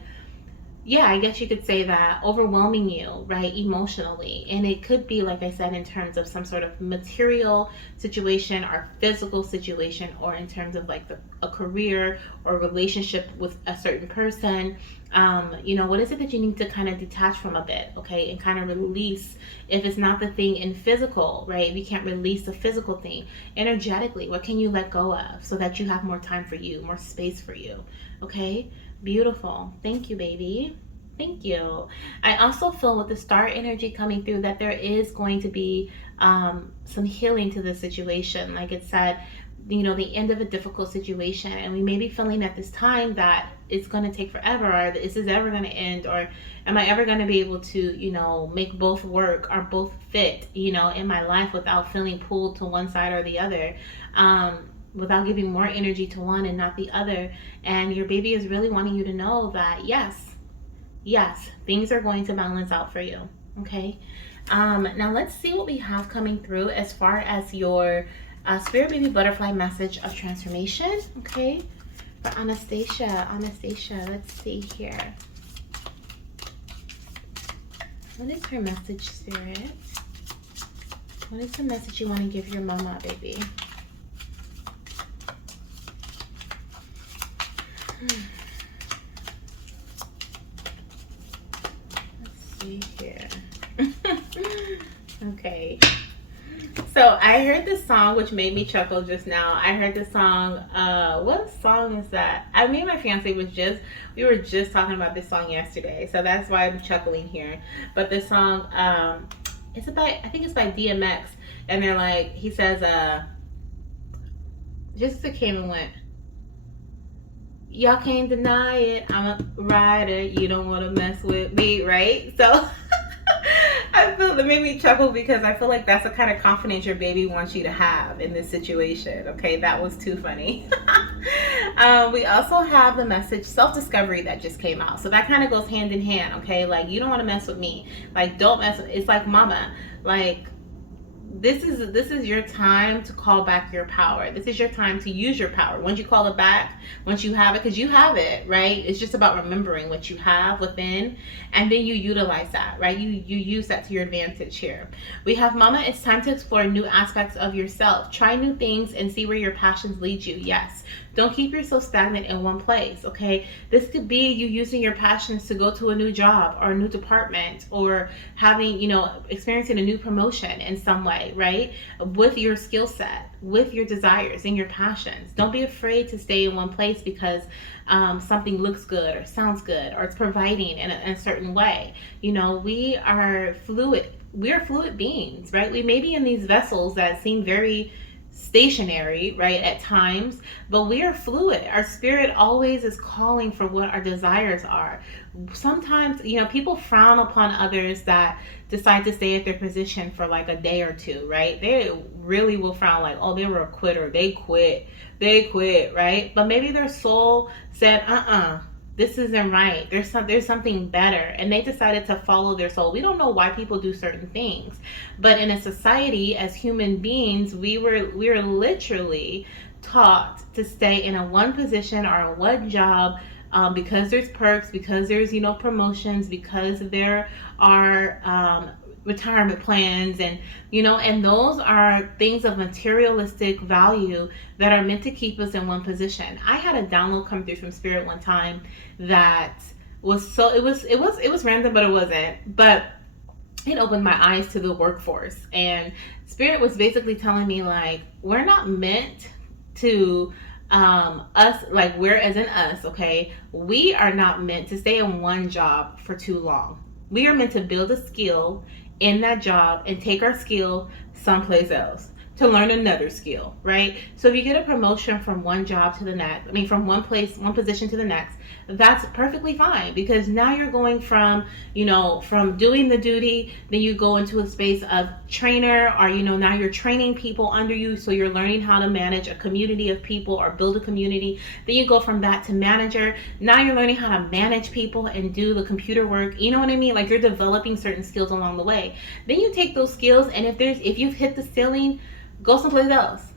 yeah, I guess you could say that, overwhelming you, right, emotionally. And it could be, like I said, in terms of some sort of material situation or physical situation, or in terms of like a career or relationship with a certain person. What is it that you need to kind of detach from a bit, okay, and kind of release? If it's not the thing in physical, right, if you can't release the physical thing, energetically, what can you let go of so that you have more time for you, more space for you? Okay. Beautiful. Thank you, baby. Thank you. I also feel with the star energy coming through that there is going to be some healing to the situation. Like it said, the end of a difficult situation. And we may be feeling at this time that it's going to take forever, or is this ever going to end, or am I ever going to be able to, make both work or both fit, in my life without feeling pulled to one side or the other. Without giving more energy to one and not the other. And your baby is really wanting you to know that yes, things are going to balance out for you. Okay. Now let's see what we have coming through as far as your Spirit Baby Butterfly message of transformation. Okay. For Anastasia. Let's see here. What is her message, Spirit? What is the message you want to give your mama, baby? Let's see here. Okay. So I heard this song which made me chuckle just now. I heard this song. What song is that? Me and my fiance we were just talking about this song yesterday, so that's why I'm chuckling here. But this song, I think it's by DMX, and they're like, he says, just as it came and went. Y'all can't deny it. I'm a rider. You don't want to mess with me, right? So I feel that made me chuckle because I feel like that's the kind of confidence your baby wants you to have in this situation. Okay, that was too funny. We also have the message self-discovery that just came out. So that kind of goes hand in hand. Okay, like, you don't want to mess with me. Like, don't mess with. It's like, mama, like, this is your time to call back your power. This is your time to use your power. Once you call it back, once you have it, because you have it, right? It's just about remembering what you have within, and then you utilize that, right? You use that to your advantage here. We have, mama, it's time to explore new aspects of yourself. Try new things and see where your passions lead you. Yes. Don't keep yourself stagnant in one place, okay? This could be you using your passions to go to a new job or a new department, or having, experiencing a new promotion in some way, right? With your skill set, with your desires and your passions. Don't be afraid to stay in one place because something looks good or sounds good, or it's providing in a certain way. We are fluid. We are fluid beings, right? We may be in these vessels that seem very stationary, right, at times, but we are fluid. Our spirit always is calling for what our desires are. Sometimes, people frown upon others that decide to stay at their position for like a day or two, right? They really will frown like, oh, they were a quitter, they quit, right? But maybe their soul said, this isn't right. There's something better, and they decided to follow their soul. We don't know why people do certain things, but in a society, as human beings, we were literally taught to stay in a one position or a one job, because there's perks, because there's promotions, because there are retirement plans, and those are things of materialistic value that are meant to keep us in one position. I had a download come through from Spirit one time that was it was random, but it wasn't. But it opened my eyes to the workforce, and Spirit was basically telling me, like, we're not meant to us, like, we're as in us, okay? We are not meant to stay in one job for too long. We are meant to build a skill in that job and take our skill someplace else to learn another skill, right? So if you get a promotion from one job to the next, from one position to the next, that's perfectly fine, because now you're going from, from doing the duty, then you go into a space of trainer, or, now you're training people under you. So you're learning how to manage a community of people or build a community. Then you go from that to manager. Now you're learning how to manage people and do the computer work. You know what I mean? Like, you're developing certain skills along the way. Then you take those skills, and if you've hit the ceiling, go someplace else,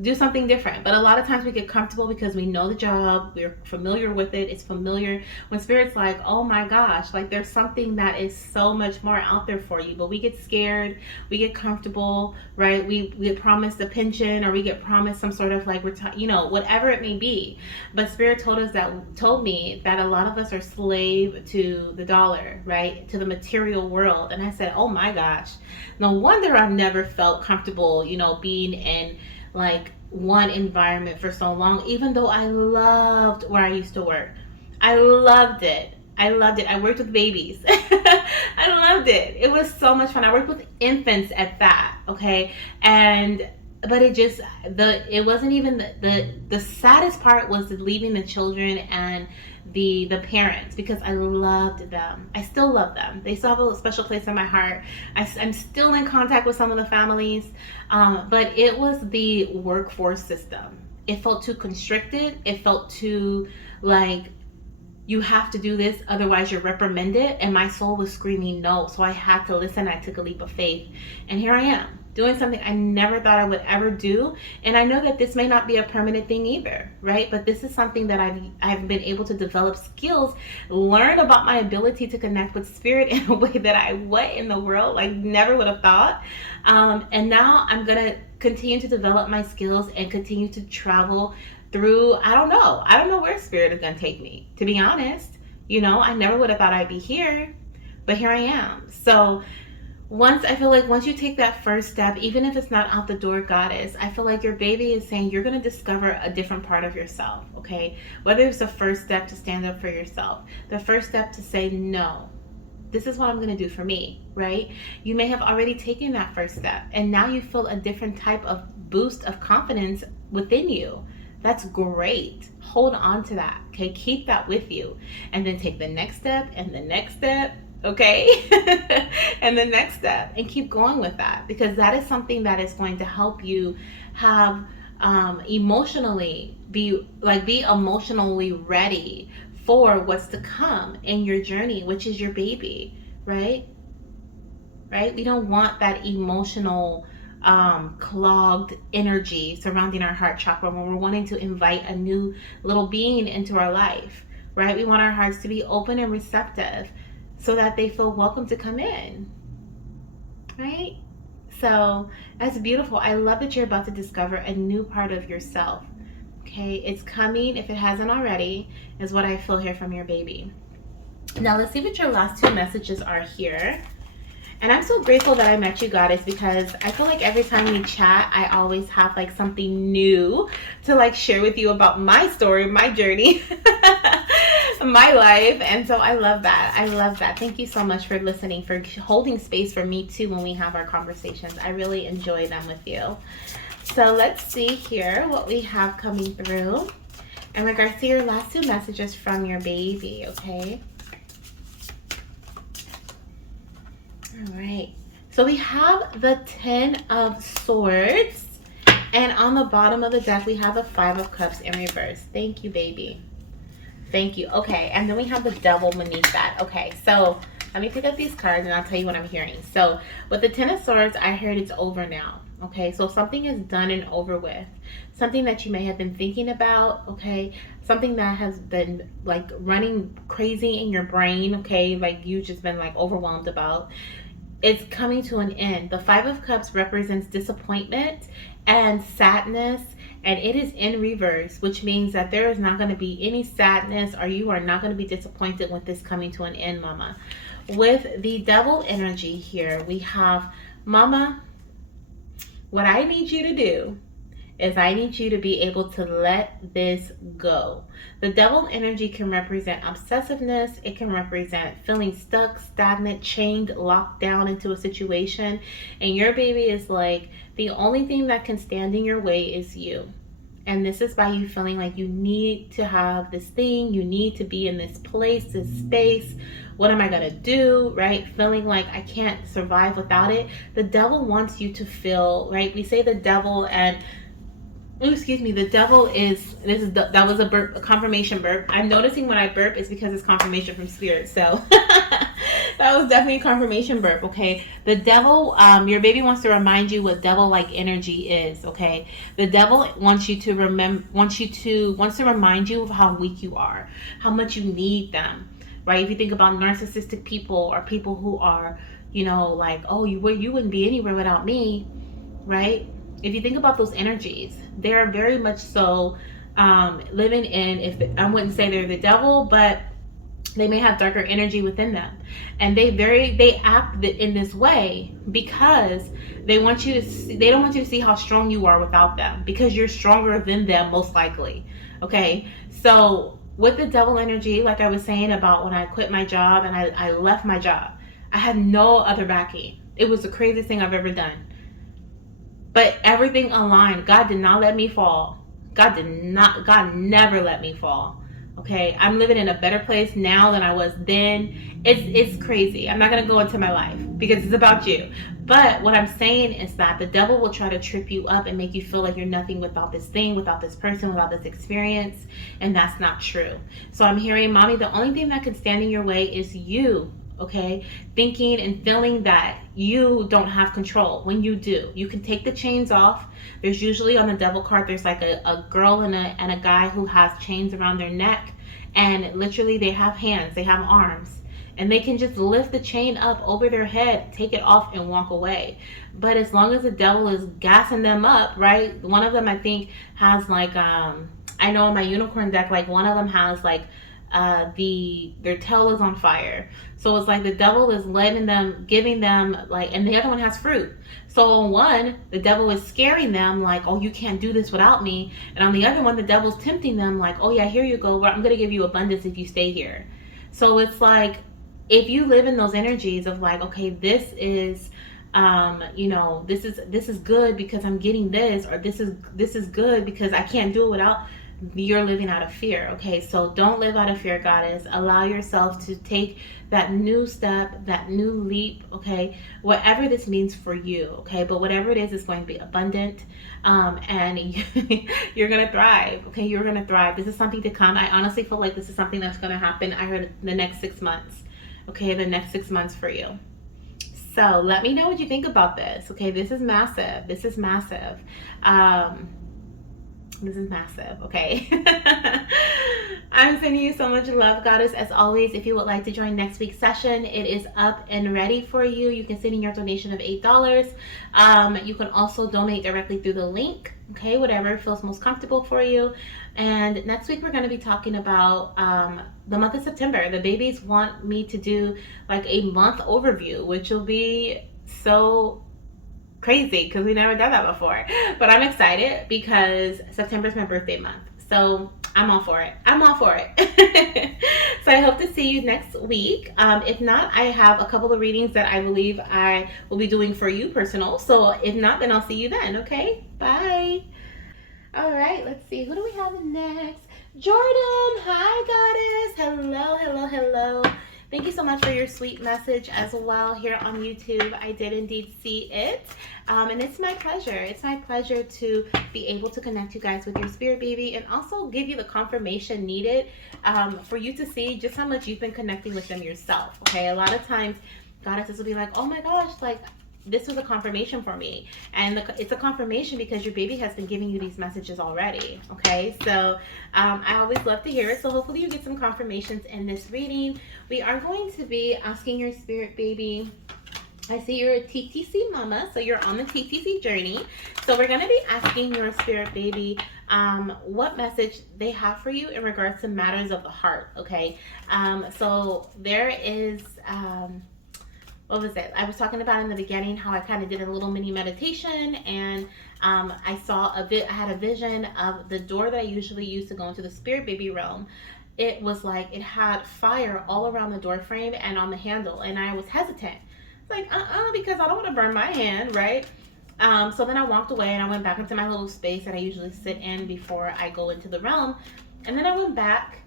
do something different. But a lot of times we get comfortable because we know the job, we're familiar with it, it's familiar. When Spirit's like, oh my gosh, like, there's something that is so much more out there for you, but we get scared, we get comfortable, right? We get promised a pension, or we get promised some sort of like whatever it may be. But Spirit told me that a lot of us are slave to the dollar, right? To the material world. And I said, oh my gosh, no wonder I've never felt comfortable, being in like one environment for so long, even though I loved where I used to work. I loved it. I worked with babies. I loved it. It was so much fun. I worked with infants at that, okay? And but it wasn't even the saddest part was leaving the children and the parents, because I loved them. I still love them. They still have a special place in my heart. I'm still in contact with some of the families, but it was the workforce system. It felt too constricted. It felt too like, you have to do this, otherwise you're reprimanded. And my soul was screaming no. So I had to listen. I took a leap of faith. And here I am, doing something I never thought I would ever do. And I know that this may not be a permanent thing either, right? But this is something that I've been able to develop skills, learn about my ability to connect with spirit in a way that what in the world, like, never would have thought. And now I'm going to continue to develop my skills and continue to travel through, I don't know where spirit is going to take me, to be honest. I never would have thought I'd be here, but here I am. So once you take that first step, even if it's not out the door, goddess, I feel like your baby is saying you're going to discover a different part of yourself, okay? Whether it's the first step to stand up for yourself, the first step to say, no, this is what I'm going to do for me, right? You may have already taken that first step, and now you feel a different type of boost of confidence within you. That's great. Hold on to that, okay? Keep that with you. And then take the next step and the next step, okay? And the next step, and keep going with that, because that is something that is going to help you have emotionally be emotionally ready for what's to come in your journey, which is your baby, right? We don't want that emotional clogged energy surrounding our heart chakra when we're wanting to invite a new little being into our life, right? We want our hearts to be open and receptive so that they feel welcome to come in, right? So that's beautiful. I love that you're about to discover a new part of yourself, okay? It's coming, if it hasn't already, is what I feel here from your baby. Now let's see what your last two messages are here. And I'm so grateful that I met you, goddess, because I feel like every time we chat, I always have like something new to like share with you about my story, my journey, my life. And so I love that. I love that. Thank you so much for listening, for holding space for me too when we have our conversations. I really enjoy them with you. So let's see here what we have coming through in regards to your last two messages from your baby, okay? All right, so we have the 10 of Swords, and on the bottom of the deck we have the 5 of Cups in reverse. Thank you, baby. Thank you. Okay, and then we have the Devil beneath that. Okay, so let me pick up these cards and I'll tell you what I'm hearing. So with the 10 of Swords, I heard it's over now. Okay, so something is done and over with. Something that you may have been thinking about, okay? Something that has been like running crazy in your brain, okay? Like you've just been like overwhelmed about. It's coming to an end. The 5 of Cups represents disappointment and sadness, and it is in reverse, which means that there is not going to be any sadness, or you are not going to be disappointed with this coming to an end, mama. With the Devil energy here, we have, mama, what I need you to do is I need you to be able to let this go. The Devil energy can represent obsessiveness. It can represent feeling stuck, stagnant, chained, locked down into a situation. And your baby is like, the only thing that can stand in your way is you. And this is by you feeling like you need to have this thing, you need to be in this place, this space. What am I going to do, right? Feeling like I can't survive without it. The devil wants you to feel, right? We say the devil, and excuse me, the devil is, that was a burp, a confirmation burp. I'm noticing when I burp it's because it's confirmation from spirit. So that was definitely a confirmation burp. Okay, the devil, your baby wants to remind you what devil like energy is. Okay, the devil wants you to remember, wants to remind you of how weak you are, how much you need them, right? If you think about narcissistic people, or people who are, like, oh, you wouldn't be anywhere without me, right? If you think about those energies, they're very much so living in, I wouldn't say they're the devil, but they may have darker energy within them, and they act in this way because they don't want you to see how strong you are without them, because you're stronger than them most likely. Okay, so with the devil energy, like I was saying about when I quit my job and I left my job, I had no other backing. It was the craziest thing I've ever done, but everything aligned. God did not let me fall. God never let me fall. Okay, I'm living in a better place now than I was then. It's crazy. I'm not gonna go into my life because it's about you. But what I'm saying is that the devil will try to trip you up and make you feel like you're nothing without this thing, without this person, without this experience, and that's not true. So I'm hearing, mommy, the only thing that can stand in your way is you. Okay, thinking and feeling that you don't have control when you do. You can take the chains off. There's usually on the devil card, there's like a girl and a guy who has chains around their neck, and literally they have hands, they have arms, and they can just lift the chain up over their head, take it off, and walk away. But as long as the devil is gassing them up, right? One of them, I think, has like I know in my unicorn deck, like one of them has like their tail is on fire. So it's like the devil is letting them, giving them like, and the other one has fruit. So on one, the devil is scaring them like, oh, you can't do this without me. And on the other one, the devil's tempting them like, oh yeah, here you go. Well, I'm going to give you abundance if you stay here. So it's like, if you live in those energies of like, okay, this is this is good because I'm getting this, or this is good because I can't do it without, you're living out of fear. Okay, so don't live out of fear, goddess. Allow yourself to take that new step, that new leap. Okay, whatever this means for you. Okay, but whatever it is going to be abundant, and you're gonna thrive. Okay, you're gonna thrive. This is something to come. I honestly feel like this is something that's gonna happen. I heard the next 6 months. Okay, the next 6 months for you. So let me know what you think about this. Okay, this is massive. This is massive. This is massive, okay? I'm sending you so much love, goddess. As always, if you would like to join next week's session, it is up and ready for you. You can send in your donation of $8. You can also donate directly through the link, okay? Whatever feels most comfortable for you. And next week, we're going to be talking about the month of September. The babies want me to do like a month overview, which will be so crazy because we never done that before. But I'm excited because September is my birthday month. So I'm all for it. I'm all for it. So I hope to see you next week. If not, I have a couple of readings that I believe I will be doing for you personal. So if not, then I'll see you then. Okay? Bye. All right, let's see. Who do we have next? Jordyn. Hi, goddess. Hello, hello, hello. Thank you so much for your sweet message as well here on YouTube. I did indeed see it. And it's my pleasure. It's my pleasure to be able to connect you guys with your spirit baby and also give you the confirmation needed for you to see just how much you've been connecting with them yourself. Okay, a lot of times goddesses will be like, oh my gosh, like this was a confirmation for me, and it's a confirmation because your baby has been giving you these messages already. Okay, so I always love to hear it. So hopefully you get some confirmations in this reading. We are going to be asking your spirit baby, I see you're a TTC mama, so you're on the TTC journey. So we're going to be asking your spirit baby what message they have for you in regards to matters of the heart. Okay, so there is what was it? I was talking about in the beginning how I kind of did a little mini meditation, and I had a vision of the door that I usually use to go into the spirit baby realm. It was like it had fire all around the door frame and on the handle, and I was hesitant. It's like, because I don't want to burn my hand, right? So then I walked away and I went back into my little space that I usually sit in before I go into the realm. And then I went back,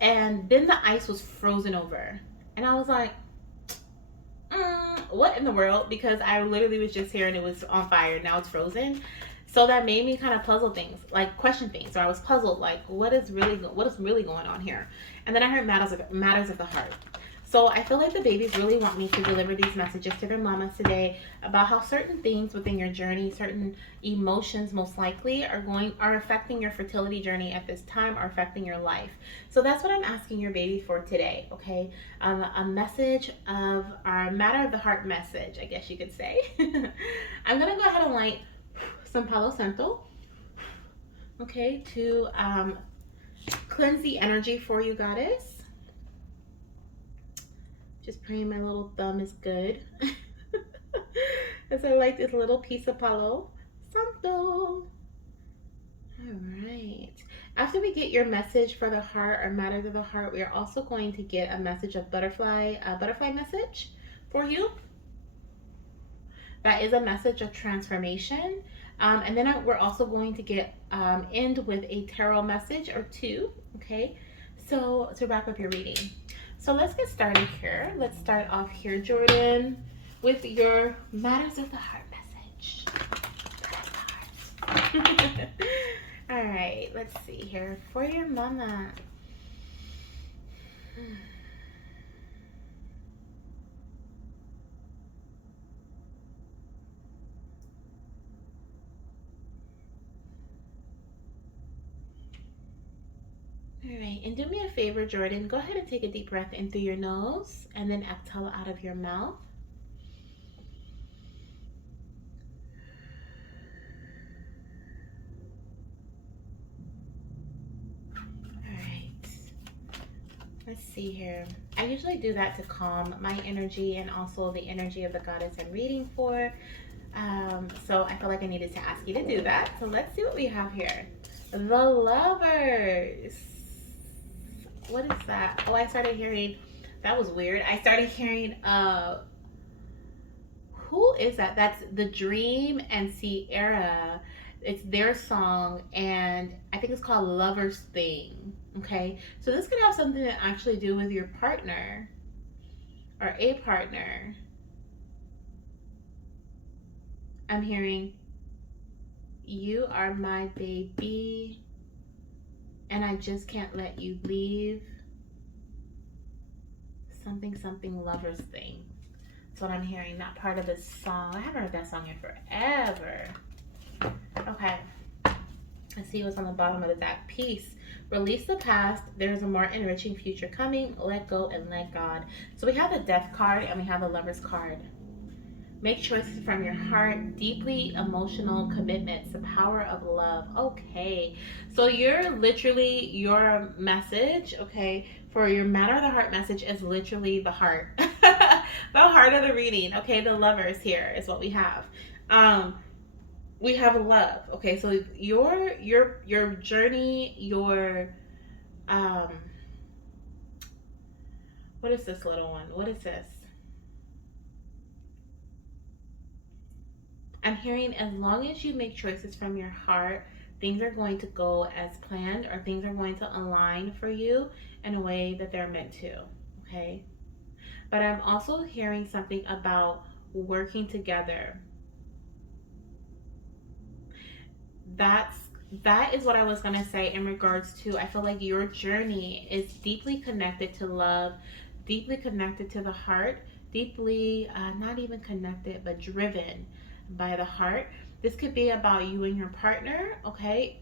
and then the ice was frozen over. And I was like, what in the world? Because I literally was just here and it was on fire. Now it's frozen. So that made me kind of puzzle things, like question things. So I was puzzled, like what is really going on here? And then I heard matters of the heart. So I feel like the babies really want me to deliver these messages to their mamas today about how certain things within your journey, certain emotions most likely are affecting your fertility journey at this time, are affecting your life. So that's what I'm asking your baby for today, okay? A message of our matter of the heart message, I guess you could say. I'm gonna go ahead and light some Palo Santo, okay, to cleanse the energy for you, goddess. Just praying my little thumb is good. As I like this little piece of Palo Santo. All right. After we get your message for the heart or matters of the heart, we are also going to get a message of butterfly message for you. That is a message of transformation. And then we're also going to get end with a tarot message or two. Okay. So to wrap up your reading. So let's get started here. Let's start off here, Jordyn, with your matters of the heart message. All right, let's see here. For your mama. All right, and do me a favor, Jordyn. Go ahead and take a deep breath in through your nose and then exhale out of your mouth. Let's see here. I usually do that to calm my energy and also the energy of the goddess I'm reading for. So I feel like I needed to ask you to do that. So let's see what we have here. The Lovers. What is that? Oh, I started hearing, that was weird. I started hearing, who is that? That's The Dream and Cerra. It's their song, and I think it's called Lover's Thing. Okay, so this could have something to actually do with your partner or a partner. I'm hearing, you are my baby, and I just can't let you leave. Something Lover's Thing. That's what I'm hearing. Not part of this song. I haven't heard that song in forever. Okay. Let's see what's on the bottom of the deck. Peace. Release the past. There's a more enriching future coming. Let go and let God. So we have the Death card and we have the Lover's card. Make choices from your heart. Deeply emotional commitments. The power of love. Okay. So you're literally, your message, okay, for your matter of the heart message is literally the heart. The heart of the reading. Okay, the Lovers here is what we have. We have love. Okay, so your journey, your what is this little one? What is this? I'm hearing, as long as you make choices from your heart, things are going to go as planned, or things are going to align for you in a way that they're meant to. Okay, but I'm also hearing something about working together. That is what I was going to say in regards to, I feel like your journey is deeply connected to love, deeply connected to the heart, deeply not even connected but driven by the heart. This could be about you and your partner. Okay,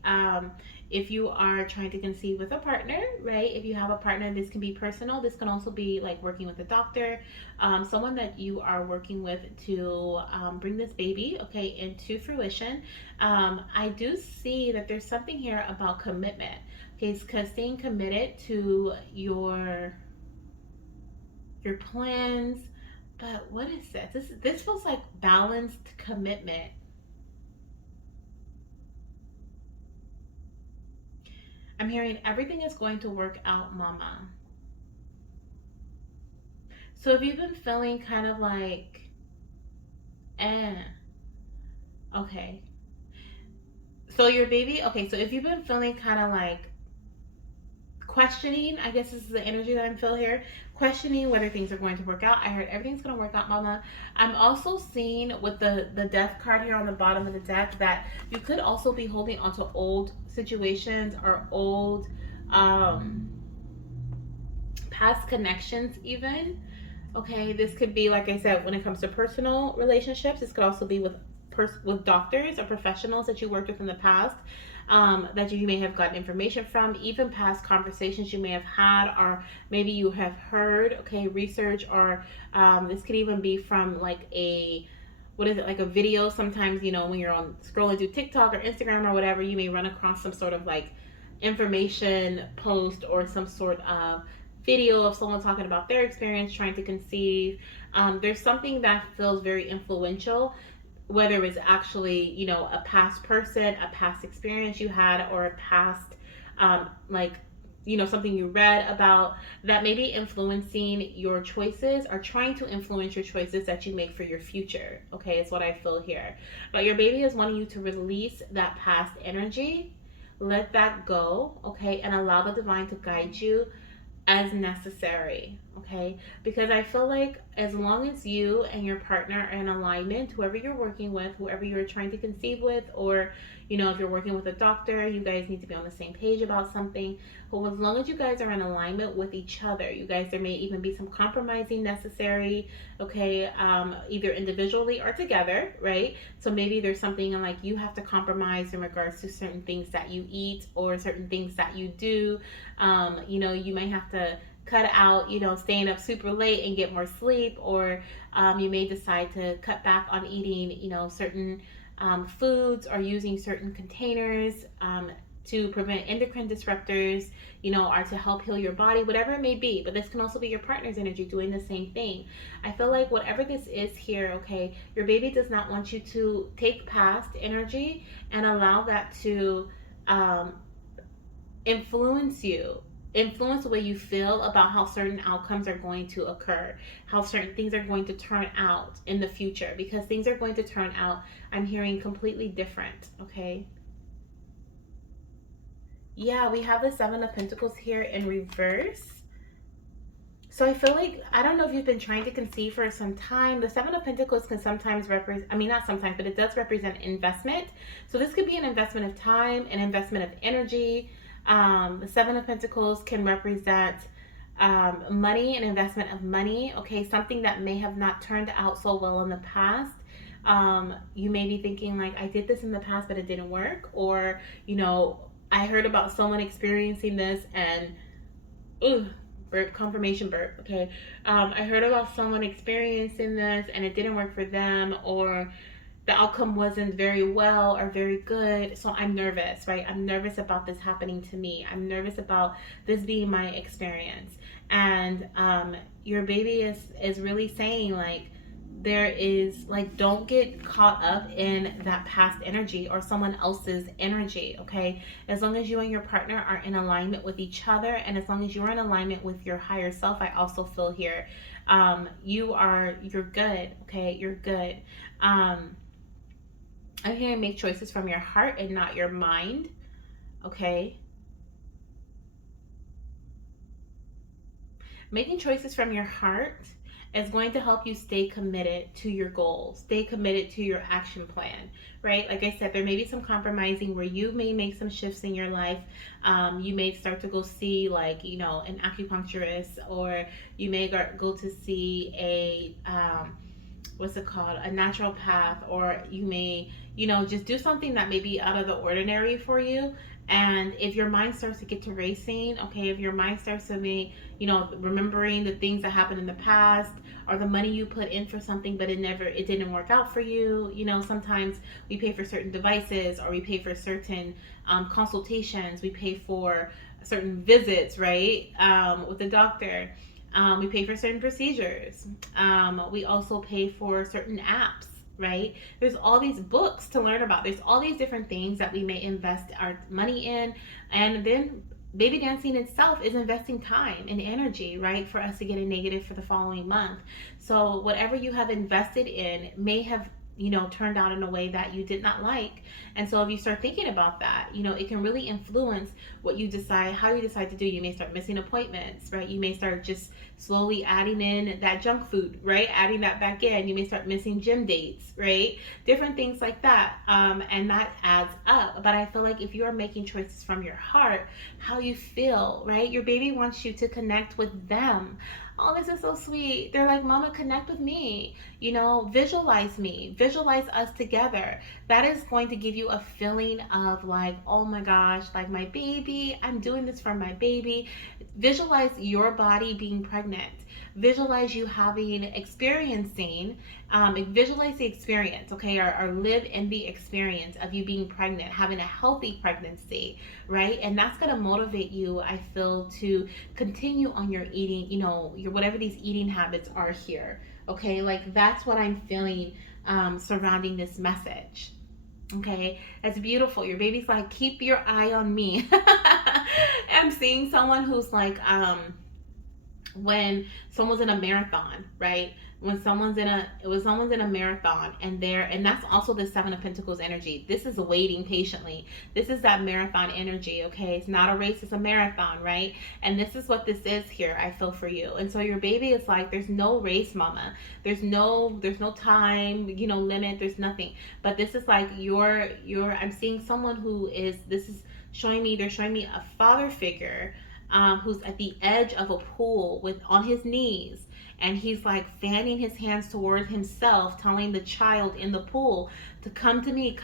if you are trying to conceive with a partner, right? If you have a partner, this can be personal. This can also be like working with a doctor, someone that you are working with to bring this baby, okay, into fruition. I do see that there's something here about commitment, okay, because staying committed to your plans. But what is this? This feels like balanced commitment. I'm hearing everything is going to work out, mama. So if you've been feeling kind of like, eh, Okay. So your baby, okay, so if you've been feeling kind of like questioning, I guess this is the energy that I'm feeling here, questioning whether things are going to work out. I heard everything's going to work out, mama. I'm also seeing with the death card here on the bottom of the deck that you could also be holding onto old situations or old past connections even. Okay, this could be, like I said, when it comes to personal relationships. This could also be with with doctors or professionals that you worked with in the past, that you may have gotten information from, even past conversations you may have had, or maybe you have heard. Okay, research, or this could even be from like a, what is it, like a video. Sometimes, when you're on scrolling through TikTok or Instagram or whatever, you may run across some sort of like information post or some sort of video of someone talking about their experience trying to conceive. There's something that feels very influential, whether it's actually, a past person, a past experience you had, or a past, like, something you read about that may be influencing your choices or trying to influence your choices that you make for your future. Okay, it's what I feel here. But your baby is wanting you to release that past energy, let that go, okay, and allow the divine to guide you as necessary, okay? Because I feel like as long as you and your partner are in alignment, whoever you're working with, whoever you're trying to conceive with, or if you're working with a doctor, you guys need to be on the same page about something. But as long as you guys are in alignment with each other, you guys, there may even be some compromising necessary, okay? Either individually or together, right? So maybe there's something like you have to compromise in regards to certain things that you eat or certain things that you do. You may have to cut out, staying up super late and get more sleep, or you may decide to cut back on eating, certain foods, or using certain containers to prevent endocrine disruptors, or to help heal your body, whatever it may be. But this can also be your partner's energy doing the same thing. I feel like whatever this is here, okay, your baby does not want you to take past energy and allow that to um, influence you, influence the way you feel about how certain outcomes are going to occur, how certain things are going to turn out in the future, because things are going to turn out, I'm hearing, completely different. Okay, yeah, we have the Seven of Pentacles here in reverse. So I feel like, I don't know if you've been trying to conceive for some time. The Seven of Pentacles can sometimes represent, I mean, not sometimes, but it does represent investment. So this could be an investment of time, an investment of energy. The Seven of Pentacles can represent money, an investment of money. Okay, something that may have not turned out so well in the past. You may be thinking like, I did this in the past, but it didn't work. Or, I heard about someone experiencing this and, ooh, burp, confirmation burp. Okay, I heard about someone experiencing this and it didn't work for them, or the outcome wasn't very well or very good. So I'm nervous, right? I'm nervous about this happening to me. I'm nervous about this being my experience. And your baby is really saying like, there is like, don't get caught up in that past energy or someone else's energy. Okay, as long as you and your partner are in alignment with each other, and as long as you're in alignment with your higher self, I also feel here, you're good. Okay, you're good. I'm hearing make choices from your heart and not your mind. Okay, making choices from your heart is going to help you stay committed to your goals, stay committed to your action plan, right? Like I said, there may be some compromising where you may make some shifts in your life. You may start to go see, like, an acupuncturist, or you may go to see what's it called, a naturopath, or you may, just do something that may be out of the ordinary for you. And if your mind starts to get to racing, okay, if your mind starts to be, remembering the things that happened in the past, or the money you put in for something but it didn't work out for you. Sometimes we pay for certain devices, or we pay for certain consultations, we pay for certain visits, right, with the doctor. We pay for certain procedures. We also pay for certain apps, right? There's all these books to learn about. There's all these different things that we may invest our money in. And then baby dancing itself is investing time and energy, right? For us to get a negative for the following month. So whatever you have invested in may have turned out in a way that you did not like. And so if you start thinking about that, it can really influence what you decide, how you decide to do. You may start missing appointments, right? You may start just slowly adding in that junk food, right? Adding that back in. You may start missing gym dates, right? Different things like that. And that adds up. But I feel like if you are making choices from your heart, how you feel, right? Your baby wants you to connect with them. Oh, this is so sweet. They're like, Mama, connect with me. Visualize me, visualize us together. That is going to give you a feeling of like, oh my gosh, like my baby, I'm doing this for my baby. Visualize your body being pregnant. Visualize you experiencing, visualize the experience, okay, or live in the experience of you being pregnant, having a healthy pregnancy, right? And that's going to motivate you, I feel, to continue on your eating, your whatever these eating habits are here. Okay, like that's what I'm feeling surrounding this message. Okay, that's beautiful. Your baby's like, keep your eye on me. I'm seeing someone who's like, when someone's in a marathon, right? When someone's in a marathon, and that's also the Seven of Pentacles energy. This is waiting patiently. This is that marathon energy, okay? It's not a race, it's a marathon, right? And this is what this is here, I feel, for you. And so your baby is like, there's no race, mama. There's no time, limit, there's nothing. But this is like I'm seeing someone who is, this is showing me, they're showing me a father figure, who's at the edge of a pool on his knees, and he's like fanning his hands towards himself, telling the child in the pool to come to me.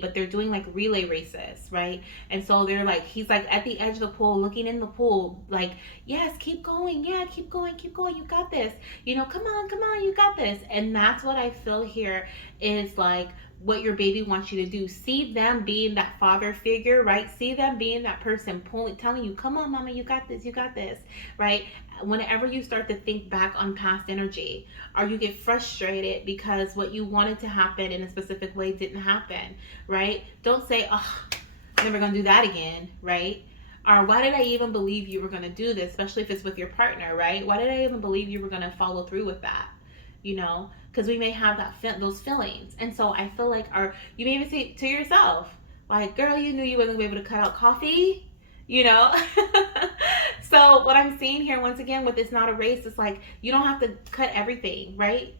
But they're doing like relay races, right? And so he's like at the edge of the pool, looking in the pool, like, yes, keep going, yeah, keep going, you got this, come on, you got this. And that's what I feel here is like what your baby wants you to do. See them being that father figure, right? See them being that person telling you, come on, mama, you got this, right? Whenever you start to think back on past energy, or you get frustrated because what you wanted to happen in a specific way didn't happen, right? Don't say, oh, I'm never gonna do that again, right? Or why did I even believe you were gonna do this, especially if it's with your partner, right? Why did I even believe you were gonna follow through with that? Because we may have those feelings. And so I feel like, you may even say to yourself, like, girl, you knew you wasn't gonna be able to cut out coffee, So what I'm seeing here, once again, with it's not a race, it's like you don't have to cut everything, right?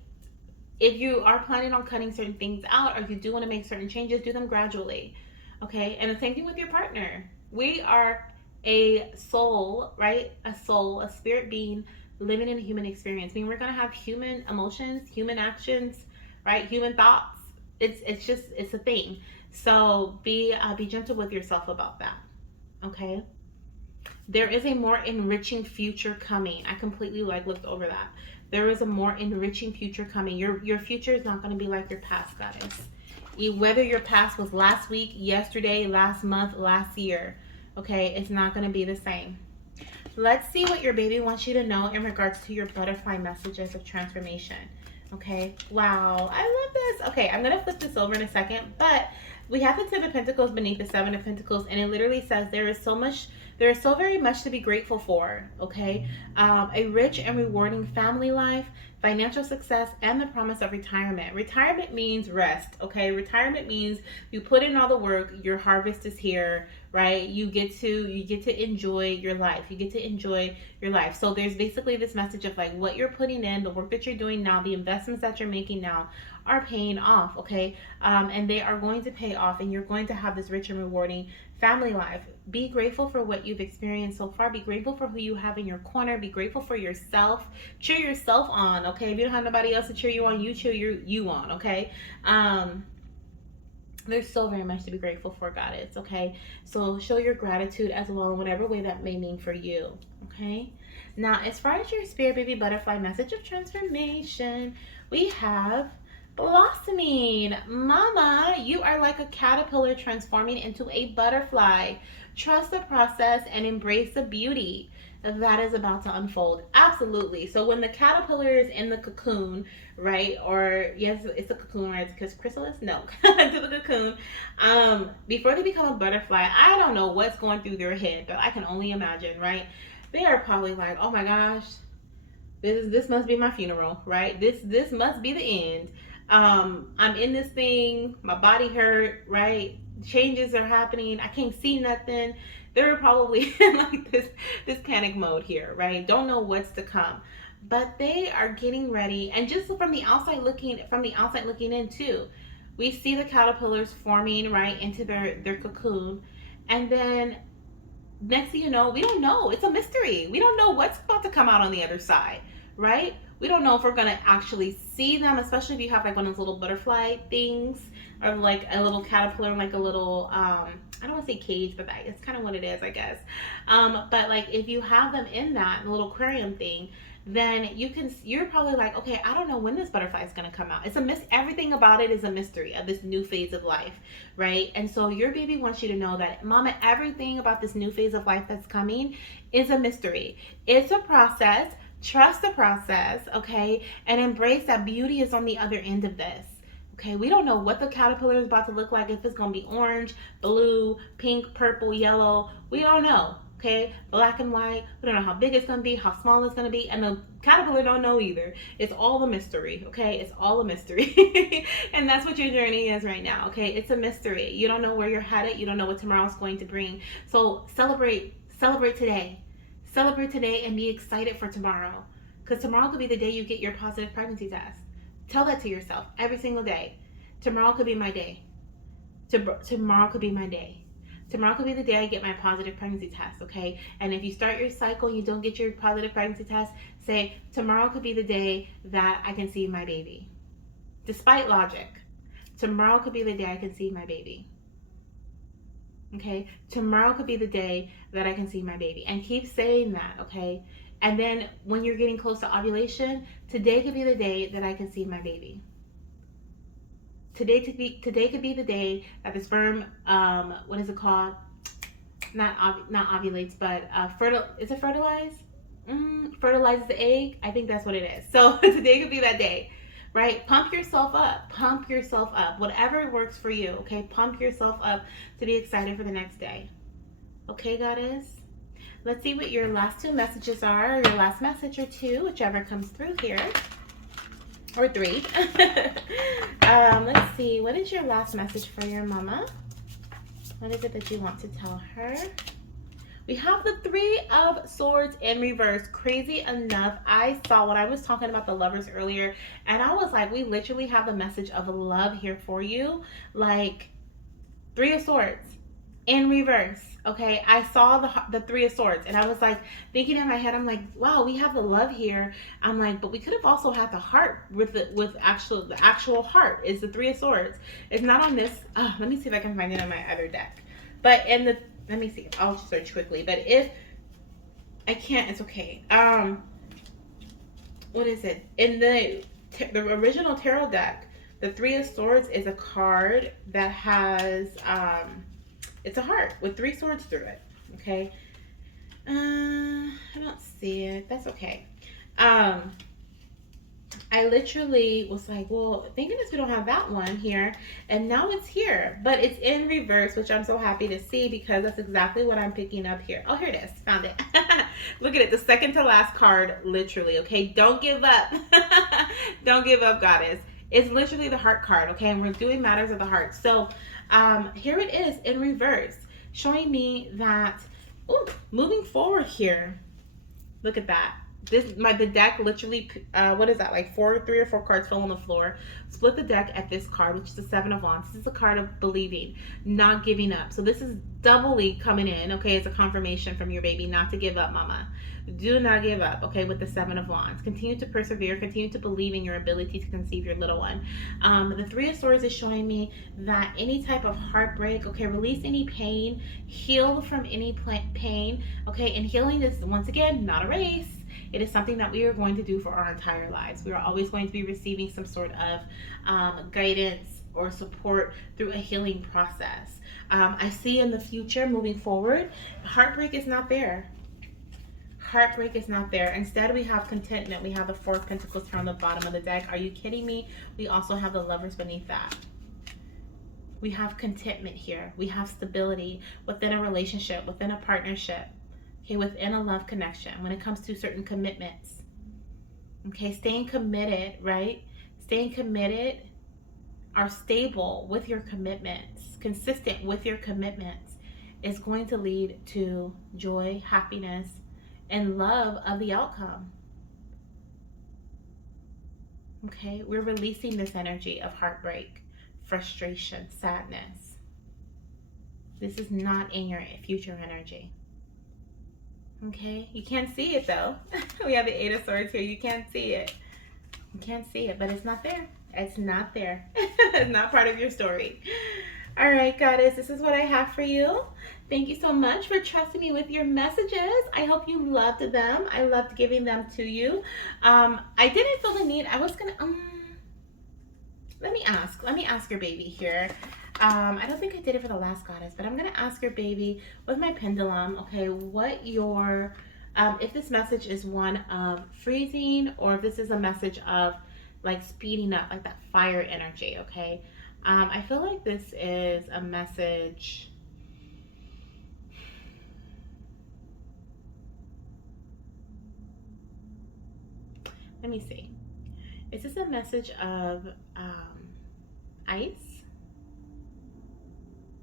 If you are planning on cutting certain things out, or you do want to make certain changes, do them gradually. Okay? And the same thing with your partner. We are a soul, right? A spirit being living in a human experience. I mean, we're gonna have human emotions, human actions, right? Human thoughts. It's a thing. So be gentle with yourself about that. Okay. There is a more enriching future coming. I completely looked over that. There is a more enriching future coming. Your future is not going to be like your past, goddess. Whether your past was last week, yesterday, last month, last year, okay, it's not going to be the same. Let's see what your baby wants you to know in regards to your butterfly messages of transformation. Okay, wow, I love this. Okay, I'm going to flip this over in a second, but we have the Ten of Pentacles beneath the Seven of Pentacles, and it literally says there is so very much to be grateful for, okay? A rich and rewarding family life, financial success, and the promise of retirement. Retirement means rest, okay? Retirement means you put in all the work, your harvest is here, right? You get to enjoy your life. You get to enjoy your life. So there's basically this message of like what you're putting in, the work that you're doing now, the investments that you're making now are paying off, okay? And they are going to pay off, and you're going to have this rich and rewarding family life. Be grateful for what you've experienced so far. Be grateful for who you have in your corner. Be grateful for yourself. Cheer yourself on, okay? If you don't have nobody else to cheer you on, you cheer you on, okay? There's so very much to be grateful for, goddess, okay? So show your gratitude as well in whatever way that may mean for you, okay? Now, as far as your Spirit Baby Butterfly message of transformation, we have blossoming. Mama, you are like a caterpillar transforming into a butterfly. Trust the process and embrace the beauty that is about to unfold. Absolutely. So when the caterpillar is in the cocoon, right? Or yes, it's a cocoon, right? Because chrysalis? No. To the cocoon. Before they become a butterfly, I don't know what's going through their head, but I can only imagine, right? They are probably like, oh my gosh, this must be my funeral, right? This must be the end. I'm in this thing, my body hurt, right? Changes are happening, I can't see nothing. They're probably in like this panic mode here, right? Don't know what's to come. But they are getting ready, and just from the outside looking in too, we see the caterpillars forming right into their cocoon, and then next thing you know, we don't know. It's a mystery. We don't know what's about to come out on the other side, right? We don't know if we're gonna actually see them, especially if you have like one of those little butterfly things, or like a little caterpillar, like a little I don't want to say cage, but that's kind of what it is, I guess. But like if you have them in that little aquarium thing, then you're probably like, okay, I don't know when this butterfly is going to come out. Everything about it is a mystery of this new phase of life, right? And so your baby wants you to know that, mama, everything about this new phase of life that's coming is a mystery. It's a process. Trust the process, okay? And embrace that beauty is on the other end of this. Okay, we don't know what the caterpillar is about to look like, if it's going to be orange, blue, pink, purple, yellow. We don't know. Okay, black and white. We don't know how big it's going to be, how small it's going to be, and the caterpillar don't know either. It's all a mystery. Okay, it's all a mystery. And that's what your journey is right now. Okay, it's a mystery. You don't know where you're headed. You don't know what tomorrow's going to bring. So celebrate today. Celebrate today and be excited for tomorrow, because tomorrow could be the day you get your positive pregnancy test. Tell that to yourself every single day. Tomorrow could be my day. Tomorrow could be my day. Tomorrow could be the day I get my positive pregnancy test, okay? And if you start your cycle and you don't get your positive pregnancy test, say, tomorrow could be the day that I can see my baby. Despite logic, tomorrow could be the day I can see my baby. Okay? Tomorrow could be the day that I can see my baby. And keep saying that, okay? And then when you're getting close to ovulation, today could be the day that I can see my baby. Today could be the day that the sperm, what is it called? Not ovulates, but is it fertilized? Fertilizes the egg. I think that's what it is. So today could be that day, right? Pump yourself up. Pump yourself up. Whatever works for you. Okay, pump yourself up to be excited for the next day. Okay, goddess. Let's see what your last two messages are, or your last message or two, whichever comes through here. Or three. Let's see. What is your last message for your mama? What is it that you want to tell her? We have the Three of Swords in reverse. Crazy enough, I saw when I was talking about the lovers earlier, and I was like, we literally have a message of love here for you. Like, Three of Swords in reverse. Okay, I saw the Three of Swords, and I was like thinking in my head, I'm like, wow, we have the love here. I'm like, but we could have also had the heart with the actual heart is the Three of Swords. It's not on this. Let me see if I can find it on my other deck. But in the let me see. I'll search quickly. But if I can't, it's okay. What is it in the original tarot deck? The Three of Swords is a card that has it's a heart with three swords through it. Okay. I don't see it. That's okay. I literally was like, well, thank goodness we don't have that one here. And now it's here, but it's in reverse, which I'm so happy to see, because that's exactly what I'm picking up here. Oh, here it is. Found it. Look at it. The second to last card, literally. Okay. Don't give up. Don't give up, goddess. It's literally the heart card. Okay. And we're doing matters of the heart. So here it is in reverse, showing me that, moving forward here. Look at that. The deck literally, what is that, like 3 or 4 cards fell on the floor. Split the deck at this card, which is the Seven of Wands. This is a card of believing, not giving up. So this is doubly coming in, okay, as a confirmation from your baby not to give up, mama. Do not give up, okay, with the Seven of Wands. Continue to persevere, continue to believe in your ability to conceive your little one. The Three of Swords is showing me that any type of heartbreak, okay, release any pain, heal from any pain, okay, and healing is, once again, not a race. It is something that we are going to do for our entire lives. We are always going to be receiving some sort of guidance or support through a healing process. I see in the future, moving forward, heartbreak is not there. Heartbreak is not there. Instead, we have contentment. We have the Four of Pentacles here on the bottom of the deck. Are you kidding me? We also have the Lovers beneath that. We have contentment here. We have stability within a relationship, within a partnership. Okay, within a love connection, when it comes to certain commitments. Okay, staying committed, right? Staying committed are stable with your commitments, consistent with your commitments, is going to lead to joy, happiness, and love of the outcome. Okay, we're releasing this energy of heartbreak, frustration, sadness. This is not in your future energy. Okay, you can't see it though. We have the Eight of Swords here. You can't see it. You can't see it, but it's not there. It's not there. It's not part of your story. All right, Goddess, this is what I have for you. Thank you so much for trusting me with your messages. I hope you loved them. I loved giving them to you. I didn't feel the need. I was gonna. Let me ask your baby here. I don't think I did it for the last goddess, but I'm gonna ask your baby with my pendulum, okay, what your, if this message is one of freezing or if this is a message of like speeding up, like that fire energy, okay? I feel like this is a message. Let me see. Is this a message of ice?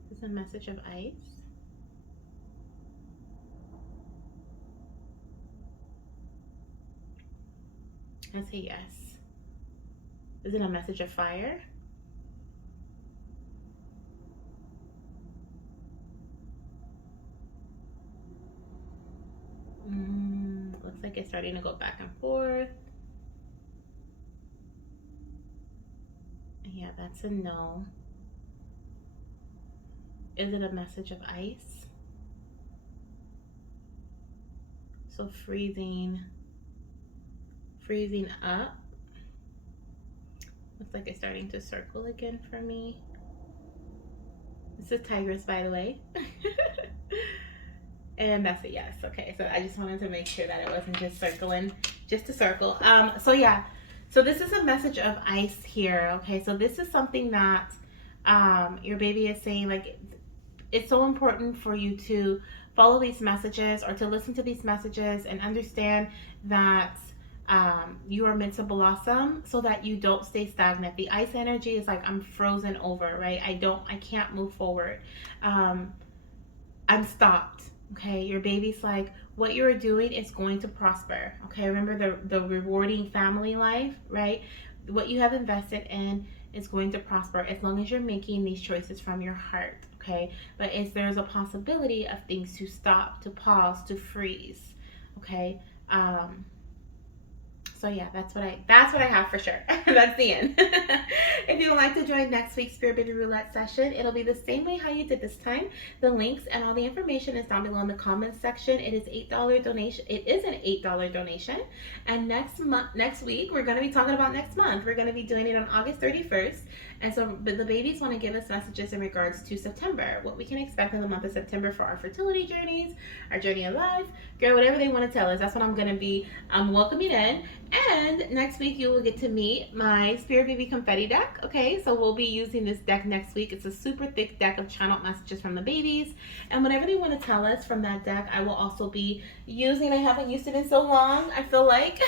Is this a message of ice? I say yes. Is it a message of fire? Looks like it's starting to go back and forth. Yeah, that's a no. Is it a message of ice? So freezing up. Looks like it's starting to circle again for me. This is Tigress, by the way. And that's a yes. Okay, so I just wanted to make sure that it wasn't just circling, just to circle. So yeah, so this is a message of ice here. Okay, so this is something that your baby is saying, like, it's so important for you to follow these messages or to listen to these messages and understand that you are meant to blossom so that you don't stay stagnant. The ice energy is like, I'm frozen over, right? I can't move forward. I'm stopped. Okay, your baby's like, what you're doing is going to prosper. Okay, remember the rewarding family life, right? What you have invested in is going to prosper as long as you're making these choices from your heart. Okay, but there's a possibility of things to stop, to pause, to freeze. Okay, so yeah, that's what I have for sure. That's the end. If you would like to join next week's Spirit Baby Roulette session, it'll be the same way how you did this time. The links and all the information is down below in the comments section. It is $8 donation. It is an $8 donation. And next week, we're going to be talking about next month. We're going to be doing it on August 31st. And so the babies want to give us messages in regards to September, what we can expect in the month of September for our fertility journeys, our journey of life, girl, whatever they want to tell us. That's what I'm going to be welcoming in. And next week you will get to meet my Spirit Baby Confetti deck. Okay, so we'll be using this deck next week. It's a super thick deck of channeled messages from the babies, and whatever they want to tell us from that deck, I will also be using. I haven't used it in so long, I feel like.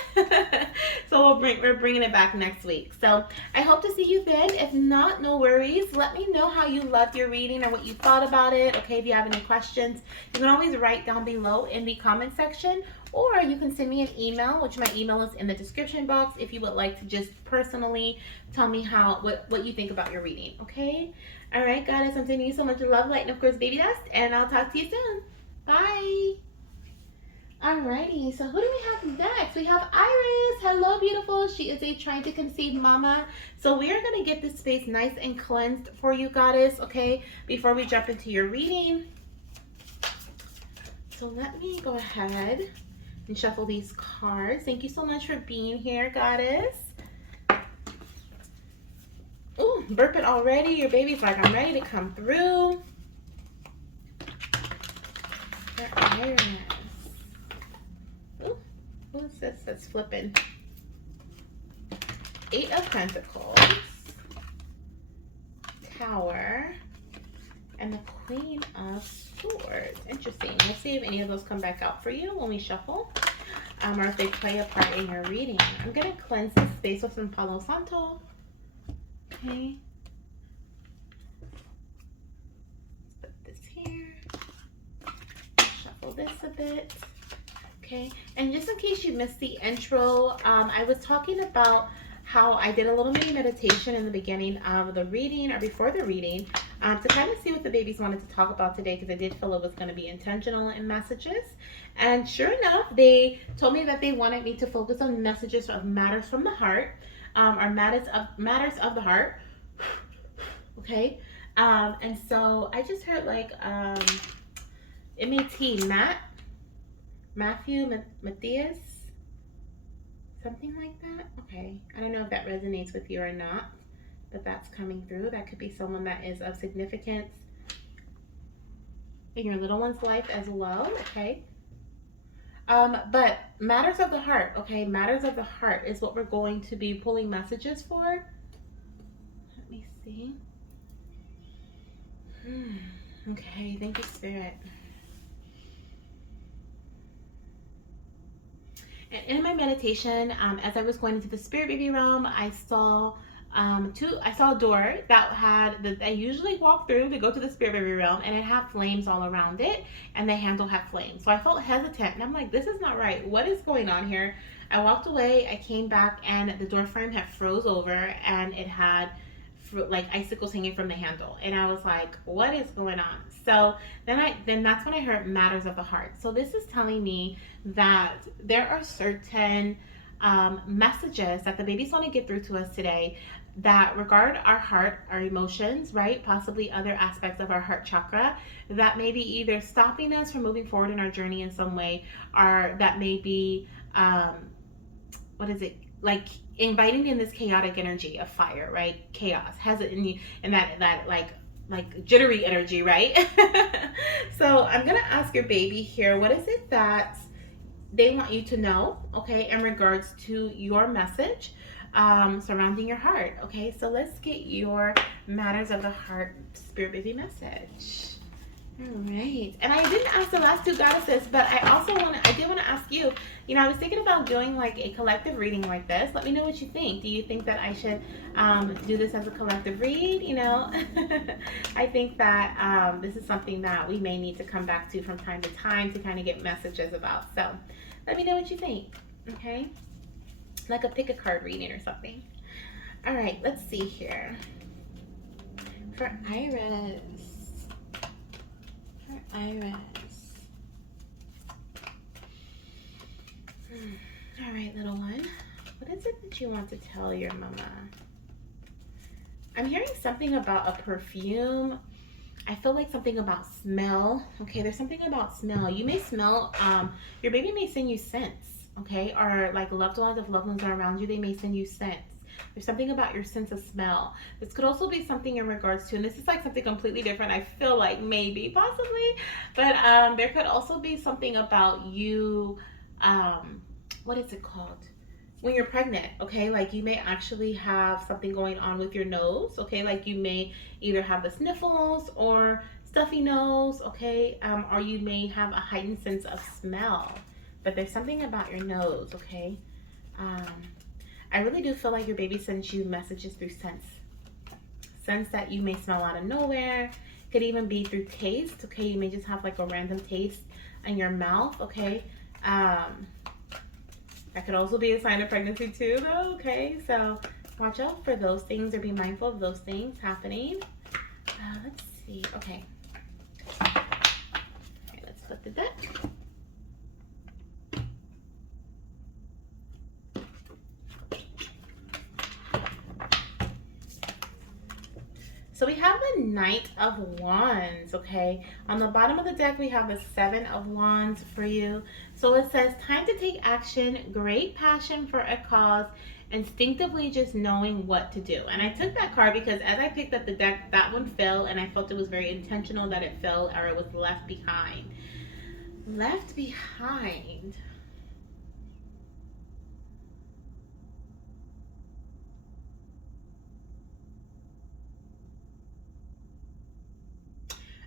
So we're bringing it back next week. So I hope to see you then. If not, no worries. Let me know how you loved your reading or what you thought about it. Okay, if you have any questions, you can always write down below in the comment section, or you can send me an email, which my email is in the description box, if you would like to just personally tell me what you think about your reading. Okay, all right, goddess, I'm sending you so much love, light, and of course baby dust, and I'll talk to you soon. Bye. Alrighty, so who do we have next? We have Iris. Hello, beautiful. She is a trying to conceive mama. So we are going to get this space nice and cleansed for you, goddess, okay, before we jump into your reading. So let me go ahead and shuffle these cards. Thank you so much for being here, goddess. Ooh, burping already. Your baby's like, I'm ready to come through. For Iris. Ooh, what is this that's flipping? Eight of Pentacles, Tower, and the Queen of Swords. Interesting. We'll see if any of those come back out for you when we shuffle, or if they play a part in your reading. I'm going to cleanse this space with some Palo Santo. Okay. this a bit. Okay, and just in case you missed the intro, I was talking about how I did a little mini meditation in the beginning of the reading or before the reading to kind of see what the babies wanted to talk about today, because I did feel it was going to be intentional in messages. And sure enough, they told me that they wanted me to focus on messages of matters from the heart, or matters of the heart. Okay, and so I just heard like Matthew, Matthias, something like that. Okay, I don't know if that resonates with you or not, but that's coming through. That could be someone that is of significance in your little one's life as well. Okay. But matters of the heart, okay, matters of the heart is what we're going to be pulling messages for. Let me see. Okay, thank you, Spirit. And in my meditation, as I was going into the Spirit Baby realm, I saw a door that I usually walk through to go to the Spirit Baby realm, and it had flames all around it, and the handle had flames. So I felt hesitant, and I'm like, this is not right. What is going on here? I walked away, I came back, and the door frame had froze over, and it had like icicles hanging from the handle, and I was like, what is going on? So then that's when I heard matters of the heart. So this is telling me that there are certain messages that the babies want to get through to us today that regard our heart, our emotions, right? Possibly other aspects of our heart chakra that may be either stopping us from moving forward in our journey in some way, or that may be what is it, like inviting in this chaotic energy of fire, right? Chaos has it in you, and that like jittery energy, right? So I'm gonna ask your baby here, what is it that they want you to know, okay, in regards to your message surrounding your heart. Okay, so let's get your matters of the heart Spirit Baby message. All right, and I didn't ask the last two goddesses, but I did want to ask you. You know, I was thinking about doing like a collective reading like this. Let me know what you think. Do you think that I should do this as a collective read? You know, I think that this is something that we may need to come back to from time to time to kind of get messages about. So let me know what you think. Okay, like a pick a card reading or something. All right, let's see here. For Iris. All right, little one. What is it that you want to tell your mama? I'm hearing something about a perfume. I feel like something about smell. Okay, there's something about smell. You may smell, your baby may send you scents, okay? Or like loved ones, if loved ones are around you, they may send you scents. There's something about your sense of smell. This could also be something in regards to, and this is like something completely different, I feel like maybe, possibly, but there could also be something about you, what is it called? When you're pregnant, okay? Like you may actually have something going on with your nose, okay? Like you may either have the sniffles or stuffy nose, okay? Or you may have a heightened sense of smell, but there's something about your nose, okay? I really do feel like your baby sends you messages through scents. Scents that you may smell out of nowhere. Could even be through taste, okay? You may just have like a random taste in your mouth, okay? That could also be a sign of pregnancy too, though, okay? So watch out for those things or be mindful of those things happening. Let's see, okay. Okay, let's flip the deck. So we have the Knight of Wands, okay? On the bottom of the deck, we have the Seven of Wands for you. So it says, time to take action, great passion for a cause, instinctively just knowing what to do. And I took that card because as I picked up the deck, that one fell, and I felt it was very intentional that it fell, or it was left behind. Left behind.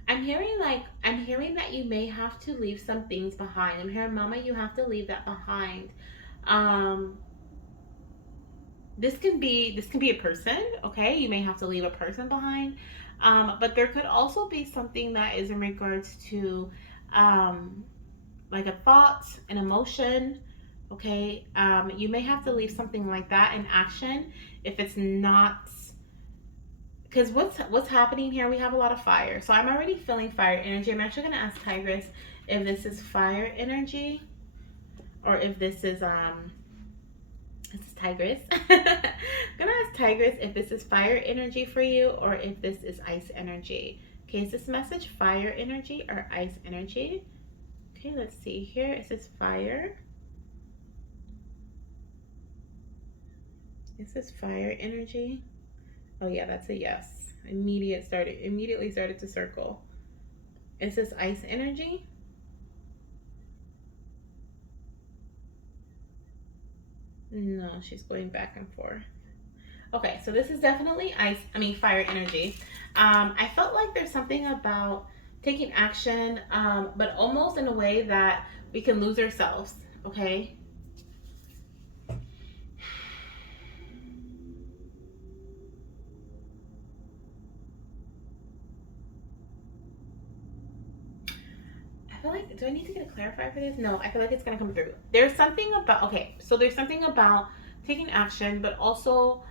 I'm hearing that you may have to leave some things behind. I'm hearing, Mama, you have to leave that behind. This can be a person, okay? You may have to leave a person behind. But there could also be something that is in regards to like a thought, an emotion. Okay, you may have to leave something like that in action if it's not, because what's happening here, we have a lot of fire, so I'm already feeling fire energy. I'm actually going to ask Tigress if this is fire energy or if this is Tigress. I'm gonna ask Tigress if this is fire energy for you or if this is ice energy. Okay, is this message fire energy or ice energy? Okay, let's see here. Is this fire? Is this fire energy? Oh yeah, that's a yes. Immediately started to circle. Is this ice energy? No, she's going back and forth. Okay, so this is definitely fire energy. I felt like there's something about taking action, but almost in a way that we can lose ourselves. Okay. I feel like, do I need to get a clarifier for this? No, I feel like it's gonna come through. There's something about, okay, so there's something about taking action, but also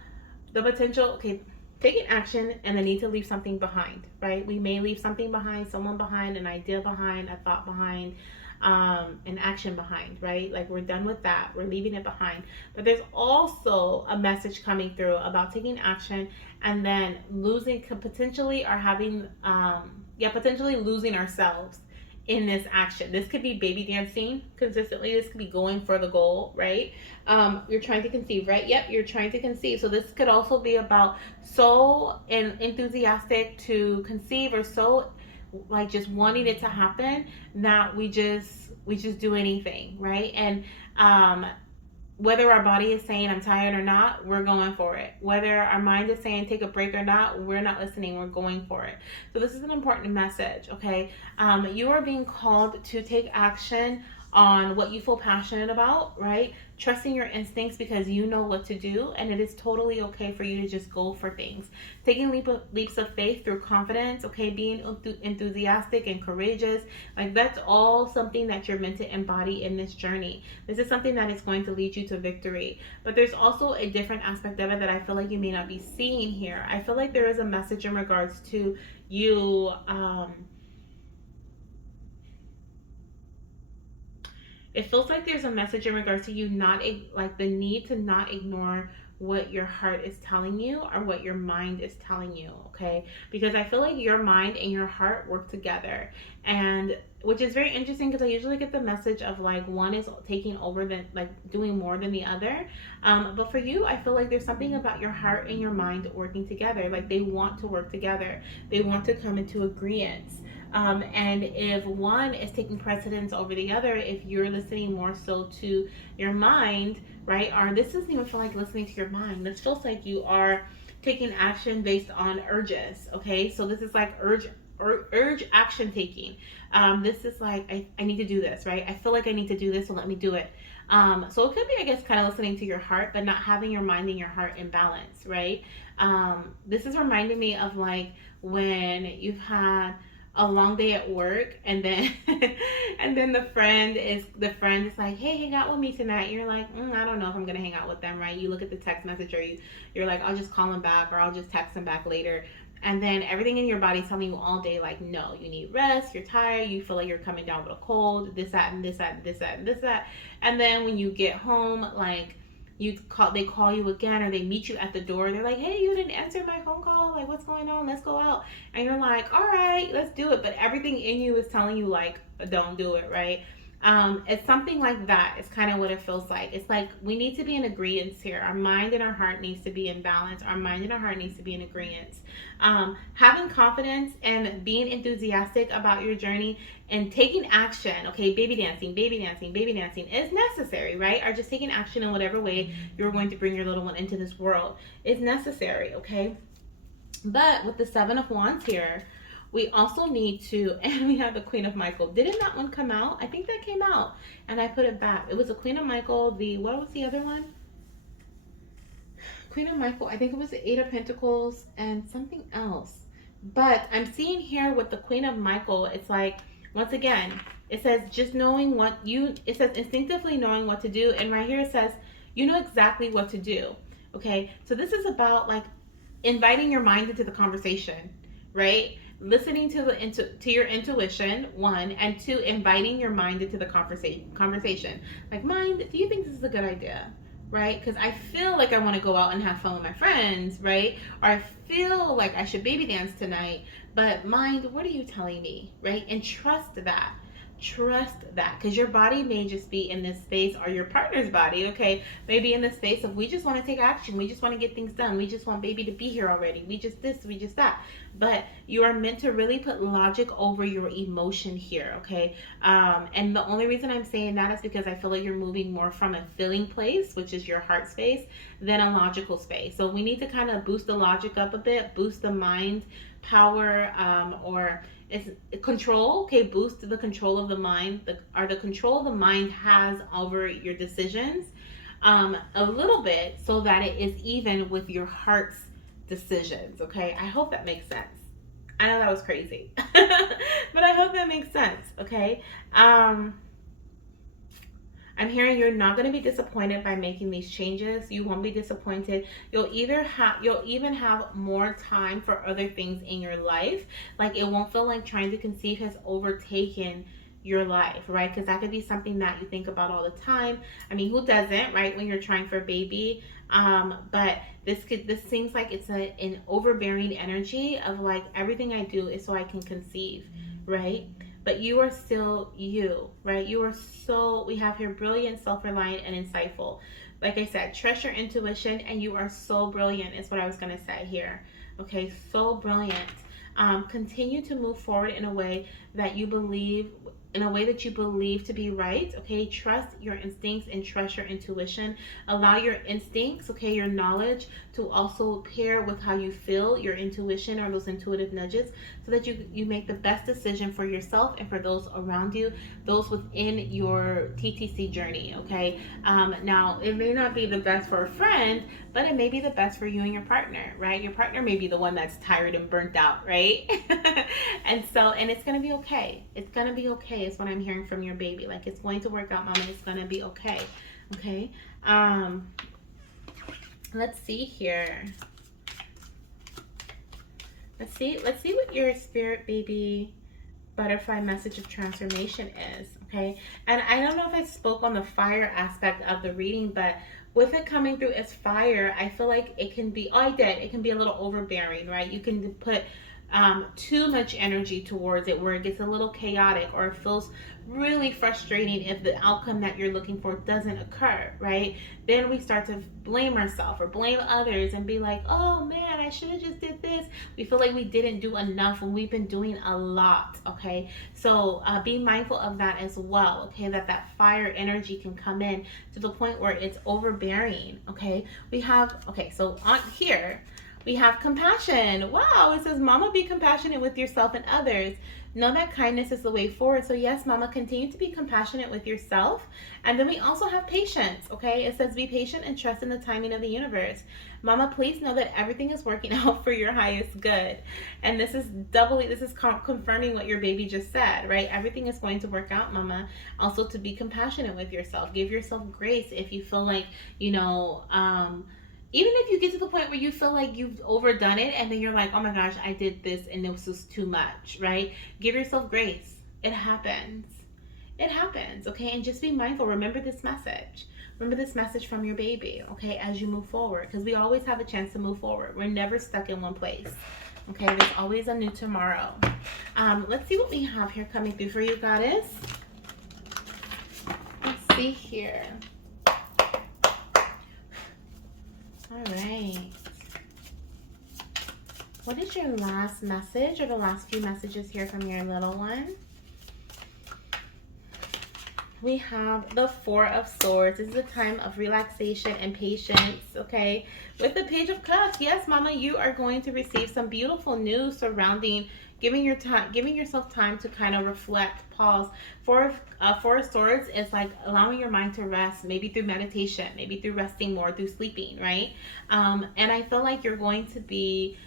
the potential, okay, taking action and the need to leave something behind, right? We may leave something behind, someone behind, an idea behind, a thought behind, an action behind, right? Like we're done with that, we're leaving it behind. But there's also a message coming through about taking action and then losing, potentially, or having, potentially losing ourselves in this action. This could be baby dancing consistently. This could be going for the goal, right? You're trying to conceive, right? Yep, you're trying to conceive. So this could also be about so enthusiastic to conceive, or so like just wanting it to happen that we just do anything, right? And whether our body is saying I'm tired or not, we're going for it. Whether our mind is saying take a break or not, we're not listening, we're going for it. So this is an important message, okay? You are being called to take action on what you feel passionate about, right? Trusting your instincts because you know what to do, and it is totally okay for you to just go for things. Taking leaps of faith through confidence, okay? Being enthusiastic and courageous, like that's all something that you're meant to embody in this journey. This is something that is going to lead you to victory. But there's also a different aspect of it that I feel like you may not be seeing here. I feel like there is a message in regards to you. It feels like there's a message in regards to you not, like the need to not ignore what your heart is telling you or what your mind is telling you, okay? Because I feel like your mind and your heart work together, and which is very interesting because I usually get the message of like one is taking over, than like doing more than the other. But for you, I feel like there's something about your heart and your mind working together. Like they want to work together, they want to come into agreement. And if one is taking precedence over the other, if you're listening more so to your mind, right? Or this doesn't even feel like listening to your mind. This feels like you are taking action based on urges. Okay, so this is like urge action taking. This is like I need to do this, right? I feel like I need to do this, so let me do it. So it could be, I guess, kind of listening to your heart, but not having your mind and your heart in balance, right? This is reminding me of like when you've had a long day at work, and then and then the friend is like, hey, hang out with me tonight. You're like, I don't know if I'm gonna hang out with them, right? You look at the text message, or you're like, I'll just call him back, or I'll just text him back later. And then everything in your body's telling you all day, like, no, you need rest, you're tired, you feel like you're coming down with a cold, this, that, and this, that, and this, that, and this, that. And then when you get home, like, they call you again, or they meet you at the door, they're like, hey, you didn't answer my phone call, like what's going on, let's go out. And you're like, all right, let's do it, but everything in you is telling you like, don't do it, right? It's something like that. It's kind of what it feels like. It's like we need to be in agreement here. Our mind and our heart needs to be in balance. Our mind and our heart needs to be in agreement. Having confidence and being enthusiastic about your journey and taking action, okay, baby dancing, baby dancing, baby dancing is necessary, right? Or just taking action in whatever way you're going to bring your little one into this world is necessary, okay? But with the Seven of Wands here, we also need to, and we have the Queen of Michael. Didn't that one come out? I think that came out, and I put it back. It was the Queen of Michael. What was the other one? Queen of Michael. I think it was the Eight of Pentacles and something else. But I'm seeing here with the Queen of Michael, it's like, once again, It says just knowing what you, it says instinctively knowing what to do. And right here it says you know exactly what to do. Okay, so this is about like inviting your mind into the conversation, right? Listening to to your intuition, one, and two, inviting your mind into the conversation. Like, mind, do you think this is a good idea? Right? Because I feel like I want to go out and have fun with my friends, right? Or I feel like I should baby dance tonight, but mind, what are you telling me, right? And trust that. Trust that, because your body may just be in this space, or your partner's body, okay, maybe in the space of we just want to take action, we just want to get things done, we just want baby to be here already, we just this, we just that. But you are meant to really put logic over your emotion here, okay? And the only reason I'm saying that is because I feel like you're moving more from a feeling place, which is your heart space, than a logical space. So we need to kind of boost the logic up a bit, boost the mind power, or it's control, okay, boost the control of the mind, the control the mind has over your decisions, a little bit, so that it is even with your heart's decisions, okay? I hope that makes sense. I know that was crazy, but I hope that makes sense, okay? I'm hearing you're not going to be disappointed by making these changes. You won't be disappointed. You'll even have more time for other things in your life. Like, it won't feel like trying to conceive has overtaken your life, right? Because that could be something that you think about all the time. I mean, who doesn't, right? When you're trying for a baby, but this seems like it's an overbearing energy of like everything I do is so I can conceive, right? But you are still you, right? You are so, we have here brilliant, self reliant, and insightful. Like I said, trust your intuition, and you are so brilliant, is what I was going to say here. Okay, so brilliant. Continue to move forward in a way that you believe, to be right. Okay, trust your instincts and trust your intuition. Allow your instincts, okay, your knowledge, to also pair with how you feel, your intuition, or those intuitive nudges, so that you make the best decision for yourself and for those around you, those within your TTC journey. Okay, now it may not be the best for a friend, but it may be the best for you and your partner, right? Your partner may be the one that's tired and burnt out, right? And it's gonna be okay. It's gonna be okay, is what I'm hearing from your baby. Like, it's going to work out, mama. It's gonna be okay. Okay. Um, let's see here. Let's see what your spirit baby butterfly message of transformation is, okay? And I don't know if I spoke on the fire aspect of the reading, but with it coming through as fire, I feel like it can be, oh, I did, it can be a little overbearing, right? You can put too much energy towards it, where it gets a little chaotic, or it feels really frustrating if the outcome that you're looking for doesn't occur, right? Then we start to blame ourselves or blame others and be like, oh man, I should have just did this. We feel like we didn't do enough when we've been doing a lot, okay? So be mindful of that as well, okay? That fire energy can come in to the point where it's overbearing, okay? Okay, so on here, we have compassion. Wow, it says, Mama, be compassionate with yourself and others. Know that kindness is the way forward. So yes, Mama, continue to be compassionate with yourself. And then we also have patience, okay? It says, be patient and trust in the timing of the universe. Mama, please know that everything is working out for your highest good. And this is confirming what your baby just said, right? Everything is going to work out, Mama. Also, to be compassionate with yourself. Give yourself grace if you feel like, even if you get to the point where you feel like you've overdone it, and then you're like, oh my gosh, I did this and this was too much, right? Give yourself grace. It happens. It happens, okay? And just be mindful. Remember this message. Remember this message from your baby, okay, as you move forward, because we always have a chance to move forward. We're never stuck in one place, okay? There's always a new tomorrow. Let's see what we have here coming through for you, Goddess. Let's see here. All right. What is your last message, or the last few messages here from your little one? We have the Four of Swords. This is a time of relaxation and patience, okay? With the Page of Cups, yes, Mama, you are going to receive some beautiful news surrounding giving yourself time to kind of reflect, pause. Four of Swords is like allowing your mind to rest, maybe through meditation, maybe through resting more, through sleeping, right? And I feel like you're going to be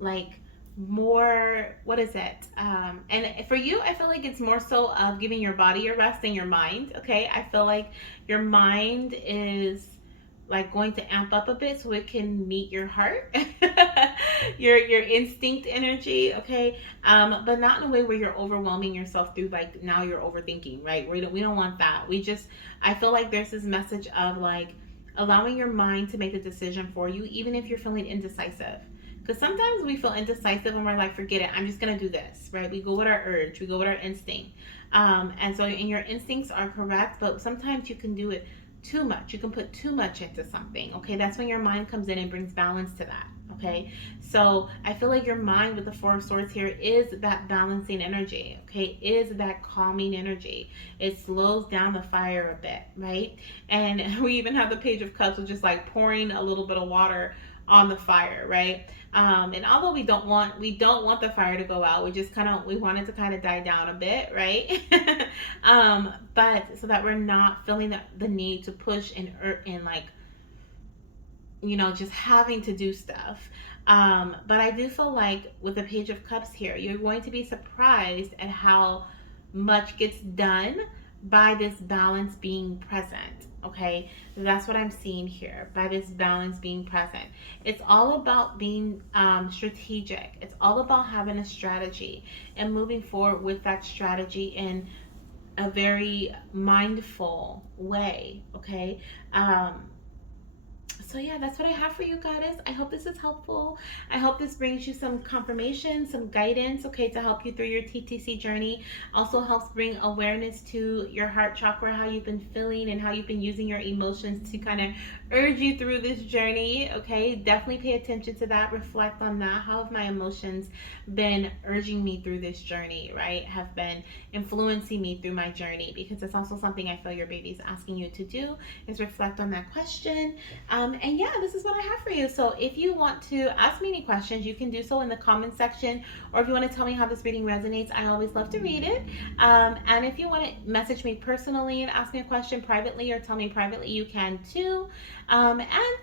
like more, what is it, and for you, I feel like it's more so of giving your body a rest than your mind. Okay, I feel like your mind is like going to amp up a bit so it can meet your heart, your instinct energy. Okay, but not in a way where you're overwhelming yourself through like now you're overthinking, right? We don't want that. We just, I feel like there's this message of like allowing your mind to make the decision for you, even if you're feeling indecisive. Because sometimes we feel indecisive and we're like, forget it, I'm just going to do this, right? We go with our urge, we go with our instinct. And your instincts are correct, but sometimes you can do it too much. You can put too much into something, okay? That's when your mind comes in and brings balance to that, okay? So I feel like your mind with the Four of Swords here is that balancing energy, okay? Is that calming energy. It slows down the fire a bit, right? And we even have the Page of Cups, which is like pouring a little bit of water on the fire, right? And although we don't want the fire to go out, we want it to kind of die down a bit, right? But so that we're not feeling the need to push and like, just having to do stuff. But I do feel like with the Page of Cups here, you're going to be surprised at how much gets done by this balance being present. Okay, that's what I'm seeing here by this balance being present. It's all about being strategic. It's all about having a strategy and moving forward with that strategy in a very mindful way. Okay, so yeah, that's what I have for you, goddess. I hope this is helpful. I hope this brings you some confirmation, some guidance, okay, to help you through your TTC journey. Also helps bring awareness to your heart chakra, how you've been feeling and how you've been using your emotions to kind of urge you through this journey, okay? Definitely pay attention to that. Reflect on that. How have my emotions been urging me through this journey, right? Have been influencing me through my journey, because it's also something I feel your baby's asking you to do, is reflect on that question. And yeah, this is what I have for you. So if you want to ask me any questions, you can do so in the comment section, or if you want to tell me how this reading resonates, I always love to read it. And if you want to message me personally and ask me a question privately or tell me privately, you can too. And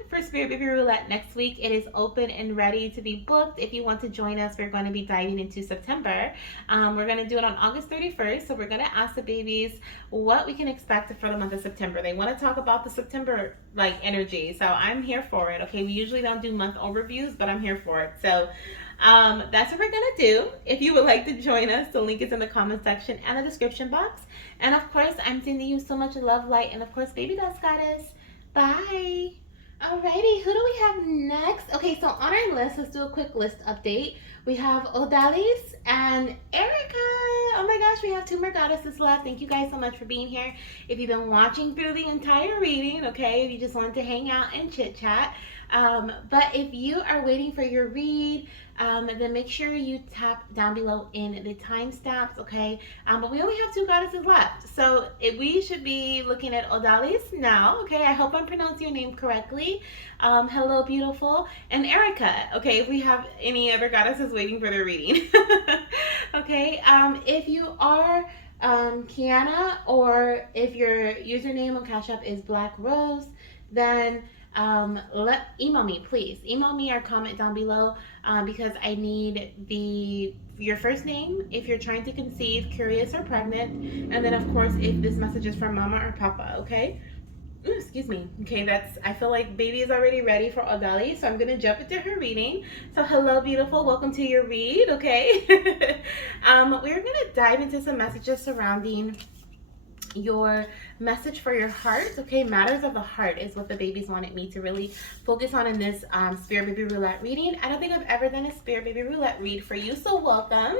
for Spirit Baby Roulette next week, it is open and ready to be booked. If you want to join us, we're going to be diving into September. We're going to do it on August 31st. So we're going to ask the babies what we can expect for the month of September. They want to talk about the September like energy. So I'm here for it. Okay. We usually don't do month overviews, but I'm here for it. So that's what we're going to do. If you would like to join us, the link is in the comment section and the description box. And of course, I'm sending you so much love, light, and of course, baby dust goddess. Bye. Alrighty, who do we have next? Okay, so on our list, let's do a quick list update. We have Odalys and Erika. Oh my gosh, we have two more goddesses left. Thank you guys so much for being here. If you've been watching through the entire reading, okay, if you just wanted to hang out and chit chat. But if you are waiting for your read, then make sure you tap down below in the timestamps, okay? But we only have two goddesses left. So we should be looking at Odalys now, okay? I hope I'm pronouncing your name correctly. Hello, beautiful. And Erika, okay, if we have any other goddesses waiting for their reading. Okay, if you are Kiana, or if your username on Cashapp is Black Rose, then email me, please. Email me or comment down below, because I need your first name if you're trying to conceive, curious, or pregnant, and then of course if this message is from mama or papa. Okay. Ooh, excuse me. Okay, I feel like baby is already ready for Odalys, so I'm gonna jump into her reading. So hello, beautiful. Welcome to your read. Okay. We're gonna dive into some messages surrounding your message for your heart. Okay, matters of the heart is what the babies wanted me to really focus on in this Spirit Baby Roulette reading. I don't think I've ever done a Spirit Baby Roulette read for you, so welcome.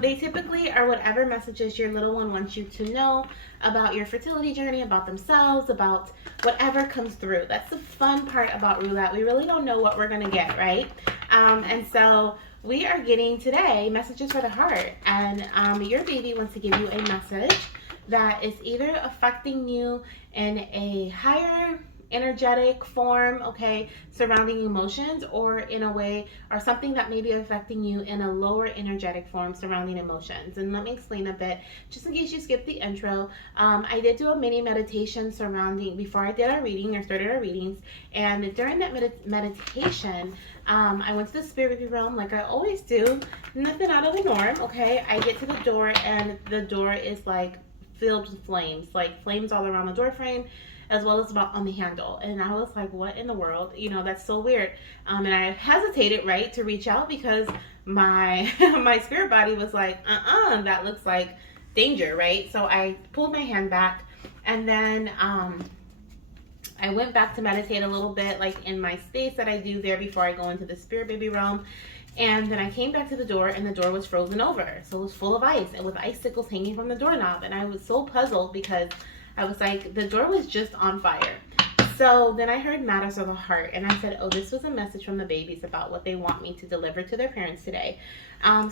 They typically are whatever messages your little one wants you to know about your fertility journey, about themselves, about whatever comes through. That's the fun part about roulette. We really don't know what we're gonna get, right? And so we are getting today messages for the heart, and your baby wants to give you a message that is either affecting you in a higher energetic form, okay, surrounding emotions, or in a way, or something that may be affecting you in a lower energetic form surrounding emotions. And let me explain a bit, just in case you skipped the intro. I did do a mini meditation surrounding, before I did our reading or started our readings, and during that meditation, I went to the Spirit Baby realm like I always do. Nothing out of the norm, okay? I get to the door and the door is like filled with flames, like flames all around the door frame as well as about on the handle. And I was like, what in the world? You know, that's so weird. And I hesitated, right, to reach out because my my spirit body was like, that looks like danger, right? So I pulled my hand back and then I went back to meditate a little bit, like in my space that I do there before I go into the Spirit Baby realm. And then I came back to the door, and the door was frozen over. So it was full of ice, and with icicles hanging from the doorknob. And I was so puzzled because I was like, the door was just on fire. So then I heard Matters of the Heart, and I said, oh, this was a message from the babies about what they want me to deliver to their parents today.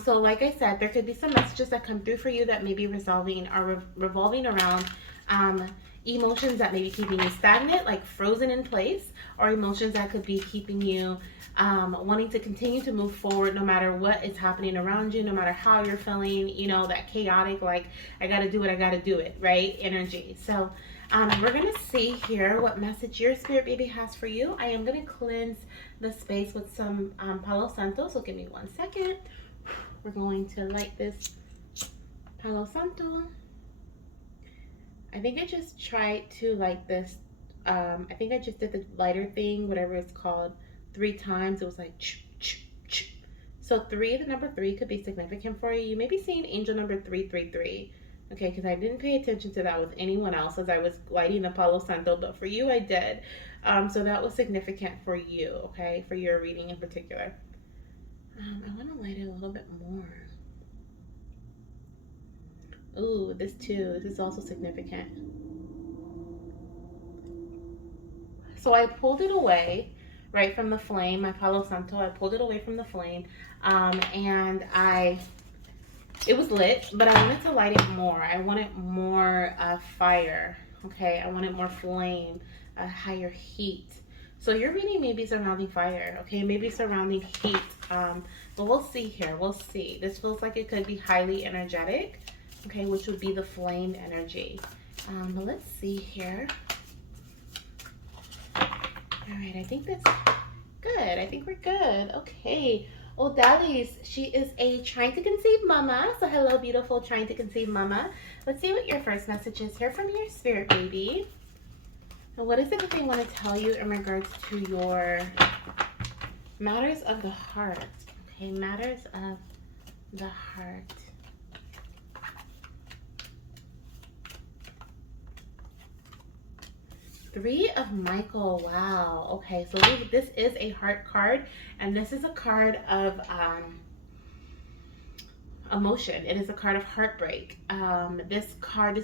So, like I said, there could be some messages that come through for you that may be resolving or revolving around um, emotions that may be keeping you stagnant, like frozen in place, or emotions that could be keeping you wanting to continue to move forward no matter what is happening around you, no matter how you're feeling, you know, that chaotic, like, I gotta do it, I gotta do it, right? Energy. So, we're gonna see here what message your spirit baby has for you. I am gonna cleanse the space with some Palo Santo, so give me 1 second. We're going to light this Palo Santo. I think I just tried to light this. I think I just did the lighter thing, whatever it's called, 3 times. It was like, so three, the number three could be significant for you. You may be seeing angel number 333. Okay, because I didn't pay attention to that with anyone else as I was lighting the Palo Santo, but for you I did. So that was significant for you, okay, for your reading in particular. I want to light it a little bit more. Ooh, this too. This is also significant. So I pulled it away right from the flame, my Palo Santo. I pulled it away from the flame, and it was lit, but I wanted to light it more. I wanted more fire. Okay, I wanted more flame, a higher heat. So your reading may be surrounding fire. Okay, maybe surrounding heat. But we'll see here. We'll see. This feels like it could be highly energetic. Okay, which would be the flame energy. But let's see here. All right, I think that's good. I think we're good. Okay. Odalys, she is a trying to conceive mama. So hello, beautiful trying to conceive mama. Let's see what your first message is here from your spirit baby. And what is it that they want to tell you in regards to your matters of the heart? Okay, matters of the heart. Three of Michael. Wow. Okay, so this is a heart card, and this is a card of emotion. It is a card of heartbreak. This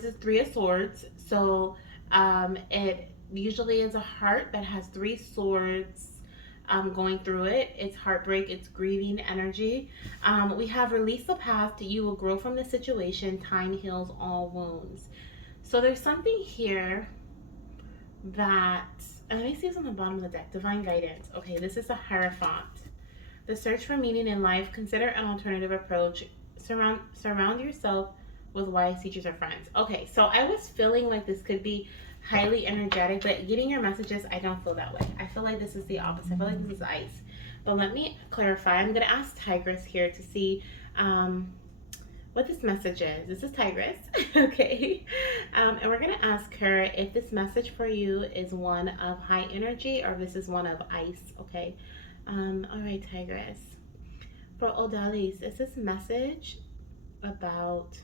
is Three of Swords. So it usually is a heart that has 3 swords going through it. It's heartbreak, it's grieving energy. We have release the past. You will grow from the situation. Time heals all wounds. So there's something here that, and let me see what's on the bottom of the deck. Divine guidance. Okay, this is a Hierophant. The search for meaning in life. Consider an alternative approach. Surround yourself with wise teachers or friends. Okay, so I was feeling like this could be highly energetic, but getting your messages, I don't feel that way. I feel like this is the opposite. I feel like this is ice. But let me clarify. I'm gonna ask Tigress here to see what this message is. This is Tigress, okay? And we're gonna ask her if this message for you is one of high energy or if this is one of ice, okay? All right, Tigress. For Odalys, is this message about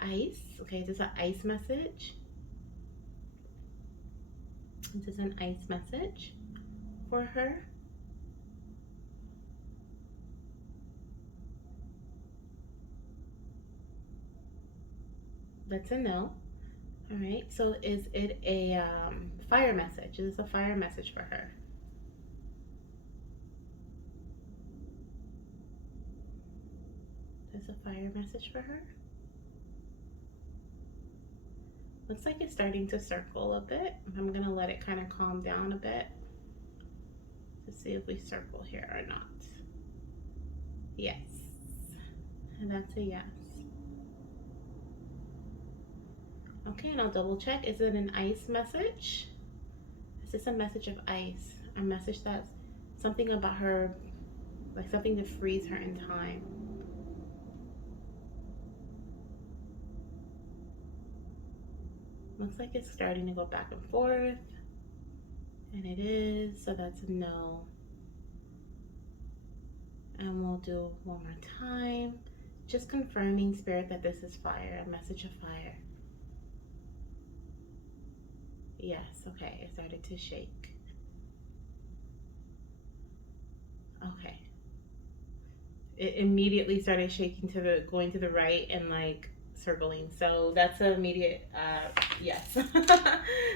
ice? Okay, is this an ice message? Is this an ice message for her? That's a no. All right, so is it a fire message? Is this a fire message for her? Is a fire message for her? Looks like it's starting to circle a bit. I'm gonna let it kind of calm down a bit to see if we circle here or not. Yes, and that's a yes. Okay, and I'll double check. Is it an ice message? Is this a message of ice? A message that's Something about her, like something to freeze her in time. Looks like it's starting to go back and forth. And it is, so that's a no. And we'll do one more time. Just confirming, Spirit, that this is fire, a message of fire. Yes, okay, it started to shake. Okay. It immediately started shaking to the, going to the right and like circling. So that's an immediate yes.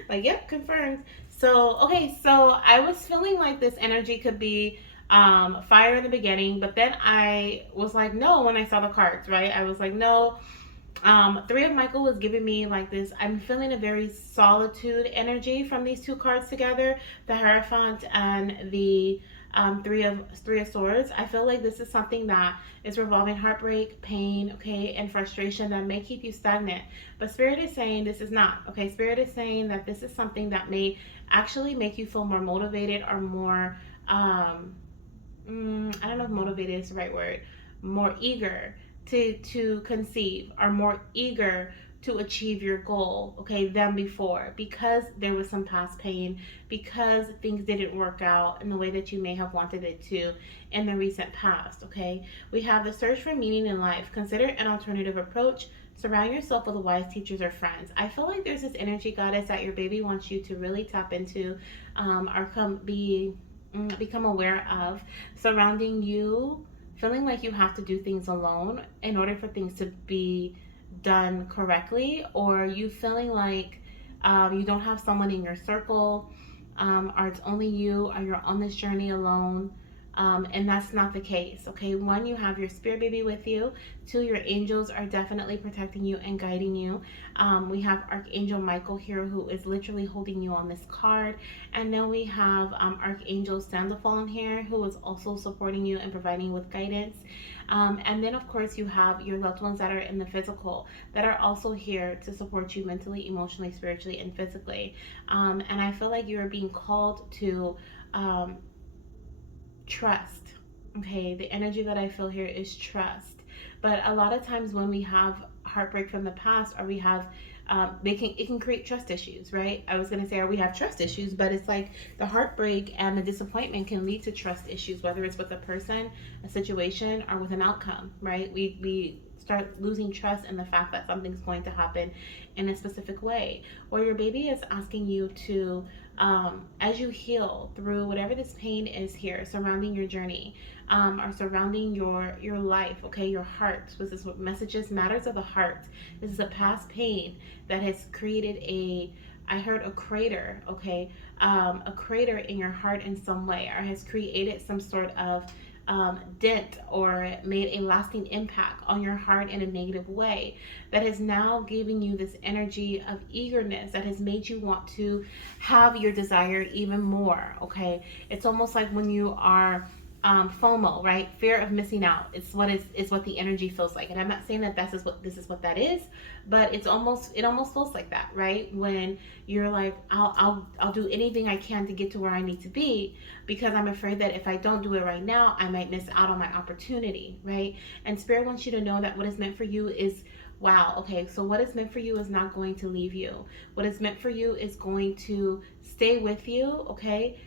Like, yep, confirmed. So, okay, so I was feeling like this energy could be fire in the beginning, but then I was like, no, when I saw the cards, right? I was like, no, Three of Michael was giving me like this. I'm feeling a very solitude energy from these two cards together, the Hierophant and the Three of Swords. I feel like this is something that is revolving heartbreak, pain, okay, and frustration that may keep you stagnant. But Spirit is saying this is not, okay. Spirit is saying that this is something that may actually make you feel more motivated or more. I don't know if motivated is the right word, more eager to conceive, are more eager to achieve your goal, okay, than before, because there was some past pain, because things didn't work out in the way that you may have wanted it to in the recent past, okay. We have the search for meaning in life. Consider an alternative approach. Surround yourself with wise teachers or friends. I feel like there's this energy, goddess, that your baby wants you to really tap into, or become aware of, surrounding you, feeling like you have to do things alone in order for things to be done correctly, or you feeling like you don't have someone in your circle, or it's only you, or you're on this journey alone. And that's not the case, okay? One, you have your spirit baby with you. Two, your angels are definitely protecting you and guiding you. We have Archangel Michael here, who is literally holding you on this card. And then we have Archangel Sandalphon here, who is also supporting you and providing you with guidance. And then, of course, you have your loved ones that are in the physical that are also here to support you mentally, emotionally, spiritually, and physically. And I feel like you are being called to trust. Okay, the energy that I feel here is trust. But a lot of times when we have heartbreak from the past, or we have it can create trust issues, right? I was gonna say, or we have trust issues, but it's like the heartbreak and the disappointment can lead to trust issues, whether it's with a person, a situation, or with an outcome, right? We start losing trust in the fact that something's going to happen in a specific way, or your baby is asking you to, as you heal through whatever this pain is here surrounding your journey, or surrounding your life, okay, your heart. This is what messages, matters of the heart. This is a past pain that has created I heard a crater, okay, a crater in your heart in some way, or has created some sort of dent or made a lasting impact on your heart in a negative way, that is now giving you this energy of eagerness that has made you want to have your desire even more, okay. It's almost like when you are FOMO, right? Fear of missing out. It's what the energy feels like. And I'm not saying that this is what that is, but it almost feels like that, right? When you're like, I'll do anything I can to get to where I need to be, because I'm afraid that if I don't do it right now, I might miss out on my opportunity, right? And Spirit wants you to know that what is meant for you is, wow, okay, so what is meant for you is not going to leave you. What is meant for you is going to stay with you, okay?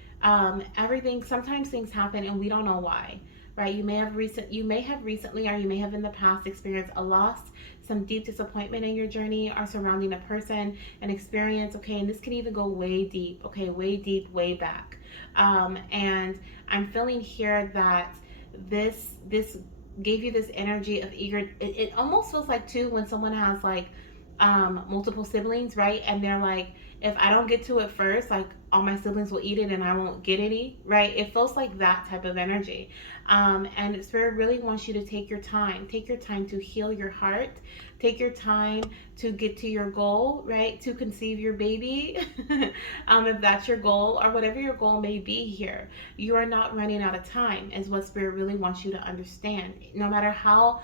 Everything, sometimes things happen and we don't know why, right? You may have recently, or you may have in the past experienced a loss, some deep disappointment in your journey, or surrounding a person, an experience, okay? And this can even go way deep, okay? Way deep, way back. And I'm feeling here that this gave you this energy of eager. It almost feels like too, when someone has like multiple siblings, right? And they're like, if I don't get to it first, like all my siblings will eat it and I won't get any, right? It feels like that type of energy. And Spirit really wants you to take your time. Take your time to heal your heart. Take your time to get to your goal, right? To conceive your baby. If that's your goal, or whatever your goal may be here, you are not running out of time, is what Spirit really wants you to understand. No matter how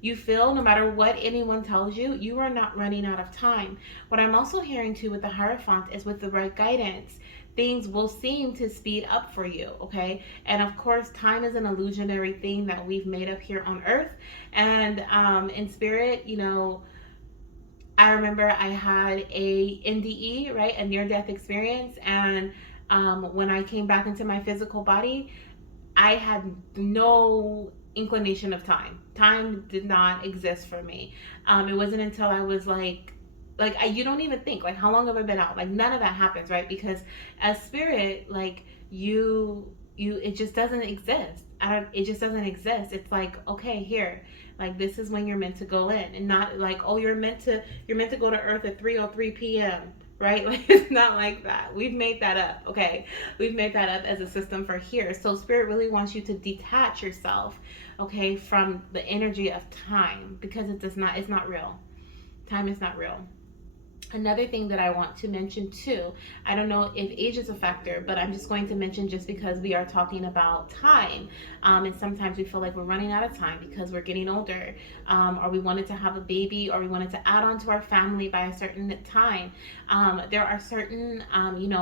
you feel, no matter what anyone tells you, you are not running out of time. What I'm also hearing too with the Hierophant is, with the right guidance, things will seem to speed up for you, okay? And of course, time is an illusionary thing that we've made up here on earth. And in spirit, you know, I remember I had a NDE, right, a near death experience. And when I came back into my physical body, I had no inclination of time. Time did not exist for me. It wasn't until I was you don't even think like how long have I been out? Like none of that happens, right? Because as spirit, like you it just doesn't exist. It just doesn't exist. It's like, okay, here, like this is when you're meant to go in, and not like, oh, you're meant to go to Earth at 3:03 p.m. Right? Like it's not like that. We've made that up, okay? We've made that up as a system for here. So spirit really wants you to detach yourself, okay, from the energy of time, because it's not real. Time is not real. Another thing that I want to mention too, I don't know if age is a factor, but I'm just going to mention, just because we are talking about time, and sometimes we feel like we're running out of time because we're getting older, or we wanted to have a baby, or we wanted to add on to our family by a certain time. There are certain,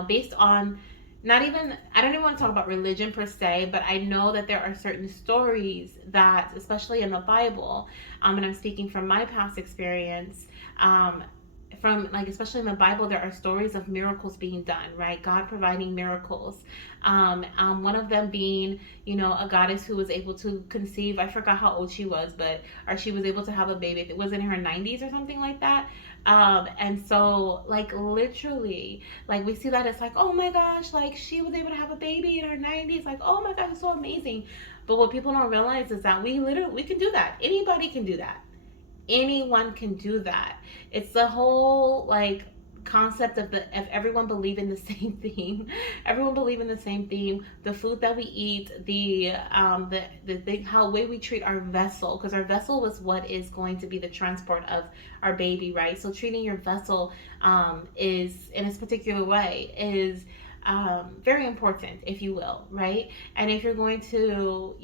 based on, not even, I don't even want to talk about religion per se, but I know that there are certain stories that, especially in the Bible, and I'm speaking from my past experience, from like, especially in the Bible, there are stories of miracles being done, right? God providing miracles. One of them being, a goddess who was able to conceive. I forgot how old she was, but or she was able to have a baby. It was in her 90s or something like that. And so like literally, like we see that it's like, oh my gosh, like she was able to have a baby in her 90s. Like, oh my gosh, it's so amazing. But what people don't realize is that we can do that. Anybody can do that. Anyone can do that. It's the whole like concept of everyone believe in the same theme. Everyone believe in the same theme. The food that we eat, the how way we treat our vessel, because our vessel was what is going to be the transport of our baby, right? So treating your vessel is in this particular way is very important, if you will, right? And if you're going to,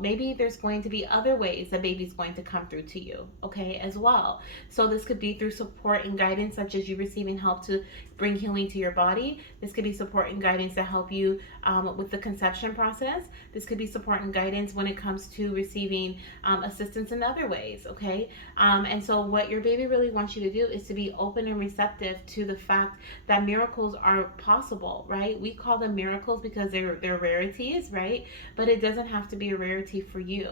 maybe there's going to be other ways that baby's going to come through to you, okay, as well. So this could be through support and guidance, such as you receiving help to bring healing to your body. This could be support and guidance to help you with the conception process. This could be support and guidance when it comes to receiving assistance in other ways, okay? And so what your baby really wants you to do is to be open and receptive to the fact that miracles are possible, right? We call them miracles because they're rarities, right? But it doesn't have to be a rarity for you.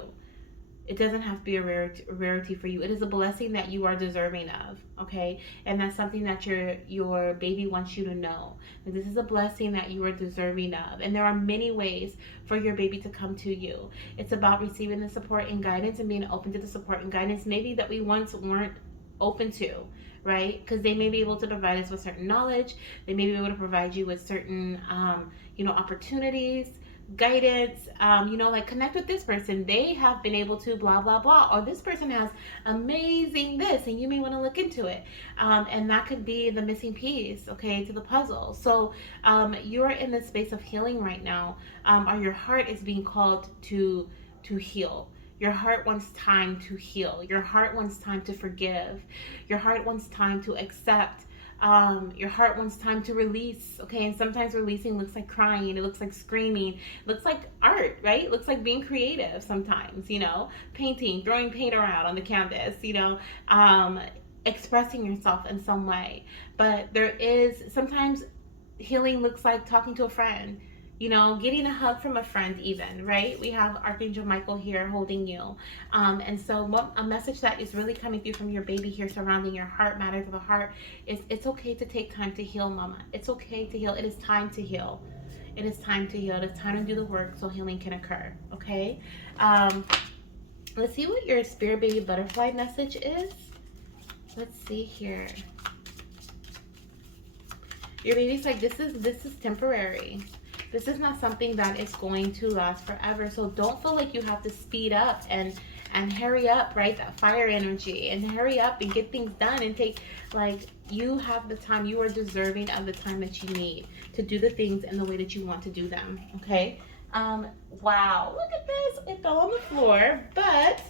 It doesn't have to be a rarity for you. It is a blessing that you are deserving of, okay? And that's something that your baby wants you to know. This is a blessing that you are deserving of. And there are many ways for your baby to come to you. It's about receiving the support and guidance and being open to the support and guidance maybe that we once weren't open to, right? Because they may be able to provide us with certain knowledge. They may be able to provide you with certain, opportunities, guidance, like connect with this person. They have been able to blah, blah, blah. Or this person has amazing this, and you may want to look into it. And that could be the missing piece, okay, to the puzzle. So you're in this space of healing right now, or your heart is being called to heal. Your heart wants time to heal. Your heart wants time to forgive. Your heart wants time to accept. Your heart wants time to release, okay? And sometimes releasing looks like crying. It looks like screaming. It looks like art, right? It looks like being creative sometimes, painting, throwing paint around on the canvas, expressing yourself in some way. But there is sometimes healing looks like talking to a friend, getting a hug from a friend, even, right? We have Archangel Michael here holding you. And so a message that is really coming through from your baby here surrounding your heart, matter of the heart, is it's okay to take time to heal, mama. It's okay to heal. It is time to heal. It is time to heal. It is time to do the work so healing can occur, okay? Let's see what your Spirit Baby Butterfly message is. Let's see here. Your baby's like, this is temporary. This is not something that is going to last forever. So don't feel like you have to speed up and hurry up, right? That fire energy, and hurry up and get things done and take, like, you have the time. You are deserving of the time that you need to do the things in the way that you want to do them, okay? Wow, look at this. It fell on the floor, but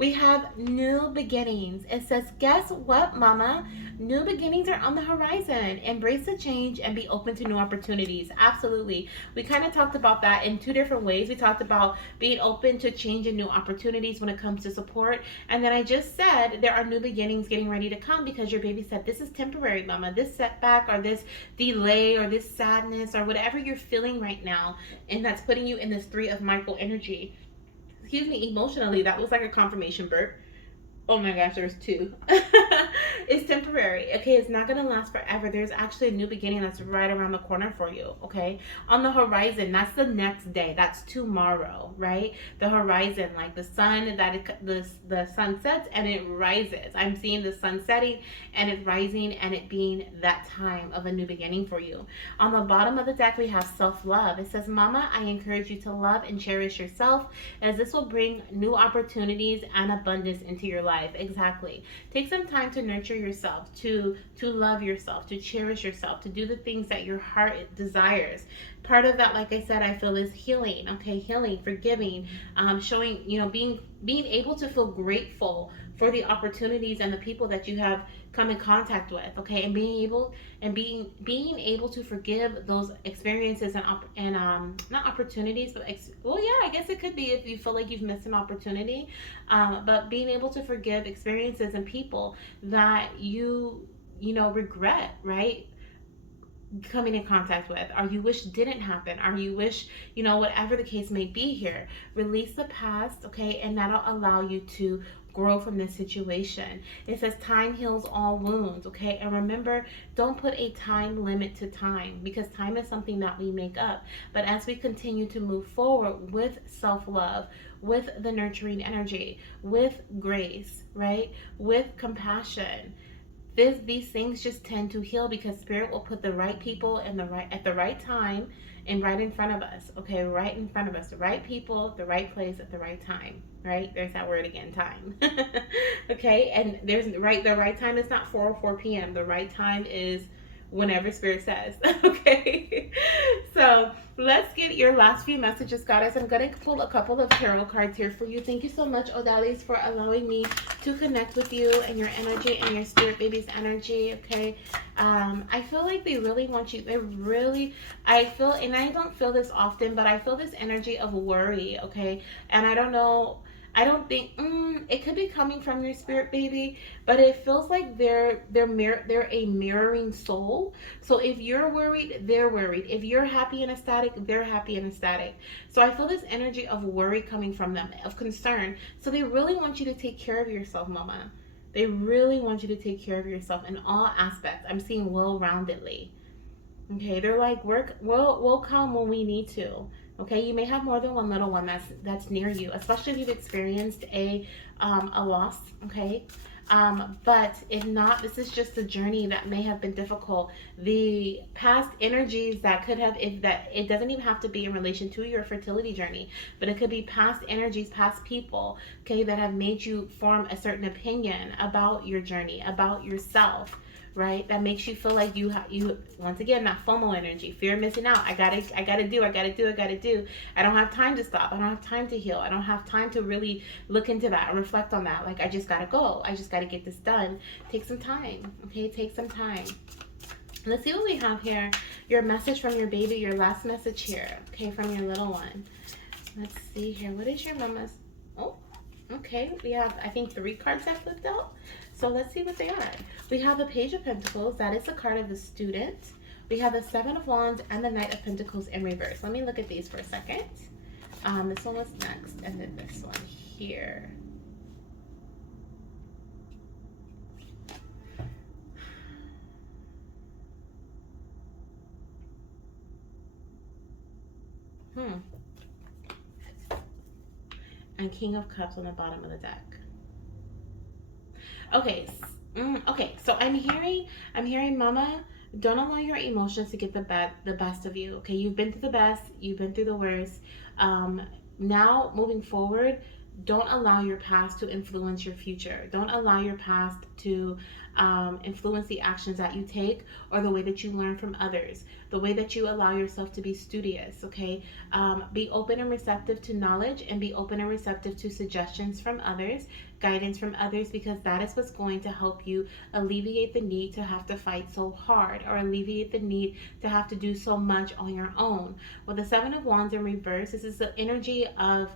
We have new beginnings. It says, guess what, mama? New beginnings are on the horizon. Embrace the change and be open to new opportunities. Absolutely. We kind of talked about that in two different ways. We talked about being open to change and new opportunities when it comes to support. And then I just said there are new beginnings getting ready to come because your baby said, this is temporary, mama. This setback or this delay or this sadness or whatever you're feeling right now, and that's putting you in this three of Michael energy. Excuse me, emotionally, that was like a confirmation burp. Oh my gosh, there's two. It's temporary. Okay, it's not gonna last forever. There's actually a new beginning that's right around the corner for you. Okay, on the horizon. That's the next day. That's tomorrow, right? The horizon, like the sun the sun sets and it rises. I'm seeing the sun setting and it rising and it being that time of a new beginning for you. On the bottom of the deck, we have self love. It says, "Mama, I encourage you to love and cherish yourself, as this will bring new opportunities and abundance into your life." Exactly. Take some time to nurture yourself, to love yourself, to cherish yourself, to do the things that your heart desires. Part of that, like I said, I feel is healing. Okay, healing, forgiving, showing, being able to feel grateful for the opportunities and the people that you have come in contact with. Okay, and being able to forgive those experiences and not opportunities, but well, yeah, I guess it could be if you feel like you've missed an opportunity, but being able to forgive experiences and people that you regret, right? Coming in contact with, or you wish didn't happen, or you wish, whatever the case may be here. Release the past, okay, and that'll allow you to grow from this situation. It says time heals all wounds, okay? And remember, don't put a time limit to time, because time is something that we make up. But as we continue to move forward with self-love, with the nurturing energy, with grace, right? With compassion, these things just tend to heal, because spirit will put the right people in the right at the right time and right in front of us. Okay, right in front of us, the right people, the right place at the right time. Right, there's that word again, time. Okay, and the right time is not 4 or 4 p.m. The right time is whenever spirit says. Okay, so let's get your last few messages, goddess. I'm going to pull a couple of tarot cards here for you. Thank you so much, Odalys, for allowing me to connect with you and your energy and your spirit baby's energy. Okay, I feel like they really want you. I feel, and I don't feel this often, but I feel this energy of worry. Okay, and I don't know, I don't think it could be coming from your spirit baby, but it feels like they're a mirroring soul. So if you're worried, they're worried. If you're happy and ecstatic, they're happy and ecstatic. So I feel this energy of worry coming from them, of concern. So they really want you to take care of yourself, mama. They really want you to take care of yourself in all aspects. I'm seeing well-roundedly. Okay, they're like, we'll come when we need to. Okay, you may have more than one little one that's near you, especially if you've experienced a loss. Okay, but if not, this is just a journey that may have been difficult. The past energies that could have, if that, it doesn't even have to be in relation to your fertility journey, but it could be past energies, past people, okay, that have made you form a certain opinion about your journey, about yourself, right? That makes you feel like you once again, that FOMO energy, fear of missing out. I gotta do. I don't have time to stop. I don't have time to heal. I don't have time to really look into that and reflect on that. Like, I just gotta go. I just gotta get this done. Take some time, okay? Take some time. Let's see what we have here. Your message from your baby, your last message here, okay, from your little one. Let's see here. What is your mama's? Oh, okay. We have, I think, 3 cards that flipped out. So let's see what they are. We have the Page of Pentacles. That is a card of the student. We have the 7 of Wands and the Knight of Pentacles in reverse. Let me look at these for a second. This one was next, and then this one here. And King of Cups on the bottom of the deck. Okay. Okay. So I'm hearing, Mama, don't allow your emotions to get the best of you. Okay. You've been through the best. You've been through the worst. Now moving forward, don't allow your past to influence your future. Don't allow your past to influence the actions that you take or the way that you learn from others, the way that you allow yourself to be studious, okay? Be open and receptive to knowledge, and be open and receptive to suggestions from others, guidance from others, because that is what's going to help you alleviate the need to have to fight so hard, or alleviate the need to have to do so much on your own. With the Seven of Wands in reverse, this is the energy of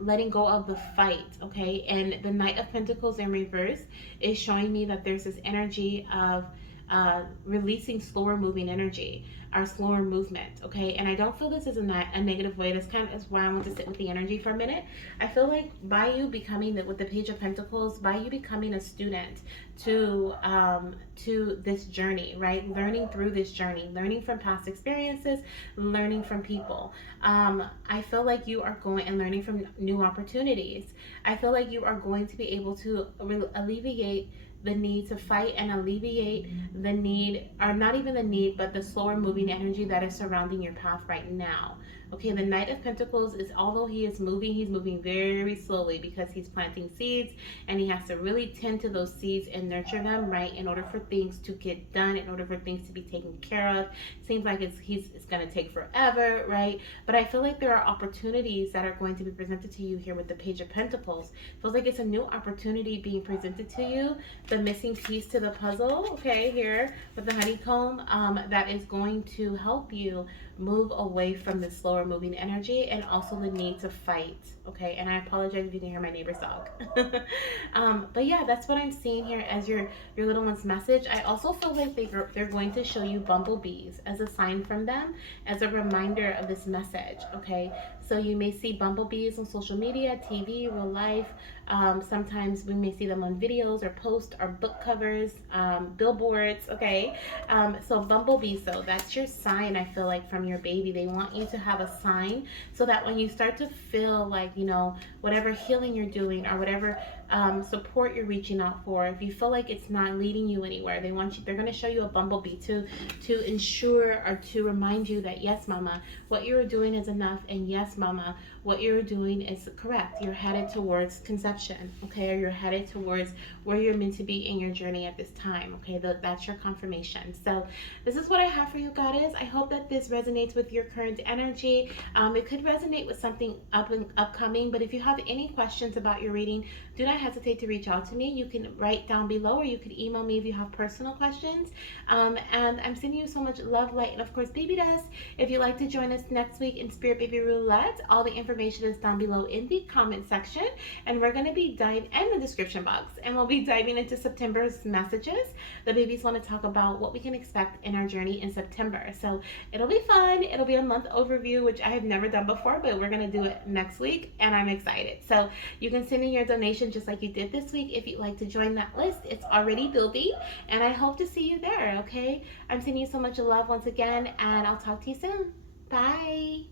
letting go of the fight, okay? And the Knight of Pentacles in reverse is showing me that there's this energy of releasing slower moving energy, or slower movement, okay? And I don't feel this is a negative way. That's kind of is why I want to sit with the energy for a minute. I feel like by you becoming with the Page of Pentacles, by you becoming a student to this journey, right? Learning through this journey, learning from past experiences, learning from people. I feel like you are going and learning from new opportunities. I feel like you are going to be able to alleviate the need to fight, and alleviate the need, or not even the need, but the slower moving energy that is surrounding your path right now. Okay, the Knight of Pentacles is, although he is moving, he's moving very slowly, because he's planting seeds, and he has to really tend to those seeds and nurture them, right, in order for things to get done, in order for things to be taken care of. Seems like it's going to take forever, right? But I feel like there are opportunities that are going to be presented to you here with the Page of Pentacles. It feels like it's a new opportunity being presented to you, the missing piece to the puzzle, okay, here with the honeycomb, that is going to help you move away from the slower moving energy, and also the need to fight, okay? And I apologize if you can hear my neighbor's dog. But yeah, that's what I'm seeing here as your little one's message. I also feel like they're going to show you bumblebees as a sign from them, as a reminder of this message, okay? So you may see bumblebees on social media, TV, real life. Sometimes we may see them on videos or posts or book covers, billboards, okay? So bumblebees, though, that's your sign, I feel like, from your baby. They want you to have a sign, so that when you start to feel like, you know, whatever healing you're doing, or whatever support you're reaching out for, if you feel like it's not leading you anywhere, they're going to show you a bumblebee to ensure, or to remind you that, yes, mama, what you're doing is enough, and yes, mama, what you're doing is correct. You're headed towards conception, okay? Or you're headed towards where you're meant to be in your journey at this time, okay? That's your confirmation. So this is what I have for you, Goddess. I hope that this resonates with your current energy. It could resonate with something upcoming, but if you have any questions about your reading, do not hesitate to reach out to me. You can write down below, or you can email me if you have personal questions. And I'm sending you so much love, light, and of course, baby dust. If you'd like to join us next week in Spirit Baby Roulette, all the information is down below in the comment section, and we're going to be diving in the description box, and we'll be diving into September's messages. The babies want to talk about what we can expect in our journey in September, so it'll be fun. It'll be a month overview, which I have never done before, but we're going to do it next week, and I'm excited. So you can send in your donation just like you did this week if you'd like to join that list. It's already building, and I hope to see you there, okay? I'm sending you so much love once again, and I'll talk to you soon. Bye.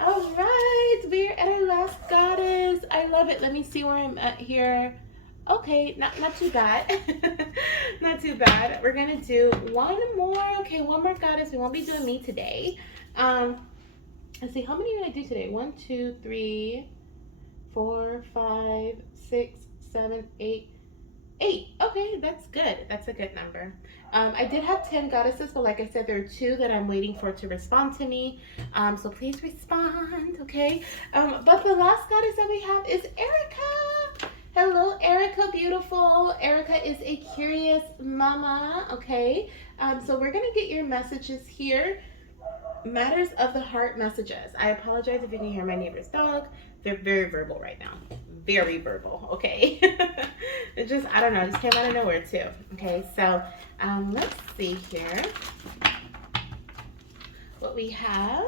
All right, we're at our last goddess. I love it. Let me see where I'm at here. Okay, not too bad. Not too bad. We're gonna do one more. Okay, one more goddess. We won't be doing me today. Let's see, how many did I do today? 1, 2, 3, 4, 5, 6, 7, 8. 8. Okay, that's good. That's a good number. I did have 10 goddesses, but like I said, there are 2 that I'm waiting for to respond to me. So please respond, okay? But the last goddess that we have is Erika. Hello, Erika, beautiful. Erika is a curious mama, okay? So we're going to get your messages here. Matters of the heart messages. I apologize if you can hear my neighbor's dog. They're very verbal right now. Very verbal, okay? It just, I don't know, it just came out of nowhere too. Okay, so let's see here what we have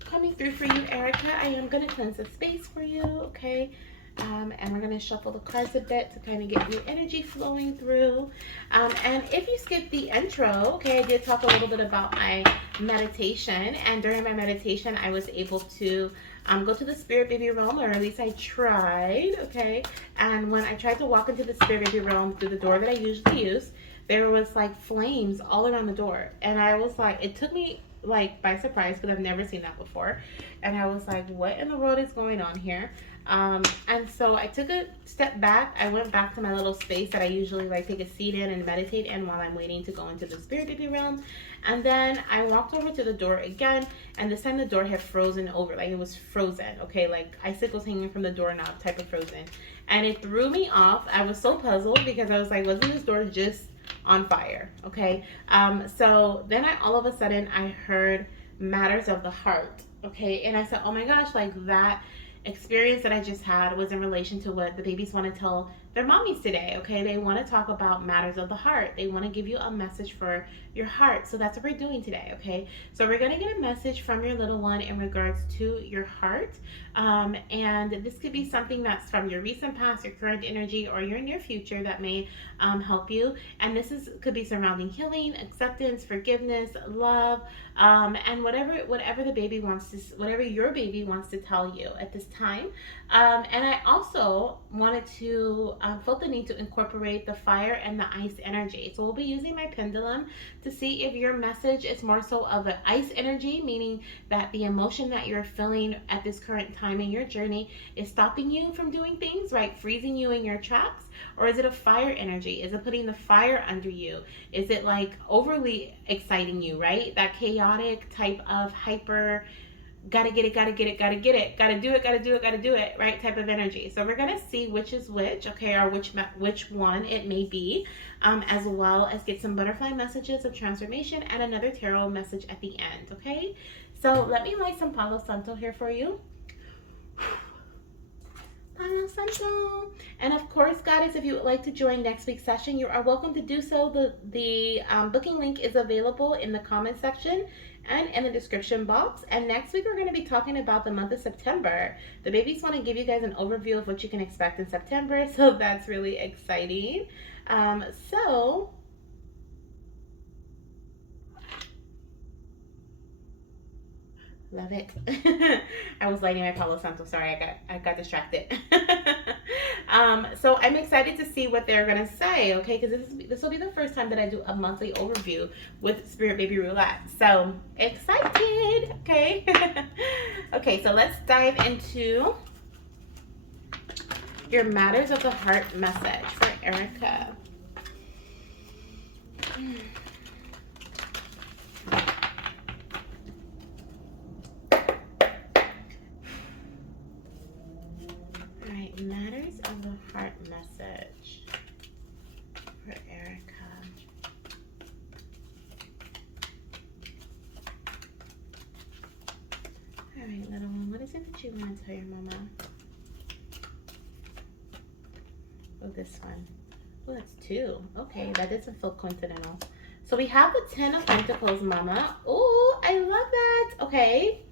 coming through for you, Erika. I am going to cleanse the space for you, okay? And we're going to shuffle the cards a bit to kind of get new energy flowing through. And if you skipped the intro, okay, I did talk a little bit about my meditation. And during my meditation, I was able to go to the Spirit Baby realm, or at least I tried, okay? And when I tried to walk into the Spirit Baby realm through the door that I usually use, there was like flames all around the door. And I was like, it took me like by surprise because I've never seen that before. And I was like, what in the world is going on here? And so I took a step back. I went back to my little space that I usually like take a seat in and meditate in while I'm waiting to go into the spirit baby realm. And then I walked over to the door again, and this time the door had frozen over, like it was frozen, okay, like icicles hanging from the doorknob type of frozen. And it threw me off. I was so puzzled because I was like, wasn't this door just on fire? Okay. So then all of a sudden I heard matters of the heart. Okay. And I said, oh my gosh, like that experience that I just had was in relation to what the babies want to tell their mommies today. Okay. They want to talk about matters of the heart. They want to give you a message for your heart. So that's what we're doing today. Okay. So we're going to get a message from your little one in regards to your heart. And this could be something that's from your recent past, your current energy, or your near future that may help you. And this could be surrounding healing, acceptance, forgiveness, love, and whatever the baby wants to, whatever your baby wants to tell you at this time. And I also wanted to felt the need to incorporate the fire and the ice energy. So we'll be using my pendulum to see if your message is more so of an ice energy, meaning that the emotion that you're feeling at this current time in your journey is stopping you from doing things, right? Freezing you in your tracks. Or is it a fire energy? Is it putting the fire under you? Is it like overly exciting you, right? That chaotic type of hyper, gotta get it, gotta get it, gotta get it, gotta do it, gotta do it, gotta do it, right? Type of energy. So we're gonna see which is which, okay, or which one it may be, as well as get some butterfly messages of transformation and another tarot message at the end, okay? So let me light some Palo Santo here for you. Palo Santo. And of course, goddess, if you would like to join next week's session, you are welcome to do so. The booking link is available in the comment section and in the description box. And next week, we're going to be talking about the month of September. The babies want to give you guys an overview of what you can expect in September, so that's really exciting. So love it. I was lighting my Palo Santo. Sorry, I got distracted. So I'm excited to see what they're gonna say. Okay, because this will be the first time that I do a monthly overview with Spirit Baby Roulette. So excited. Okay. Okay, so let's dive into your matters of the heart message for Erika. Matters of the heart message for Erika. All right, little one, what is it that you want to tell your mama? Oh, this one. Oh, that's two. Okay, that doesn't feel coincidental. So we have the 10 of Pentacles, mama. Oh, I love that. Okay.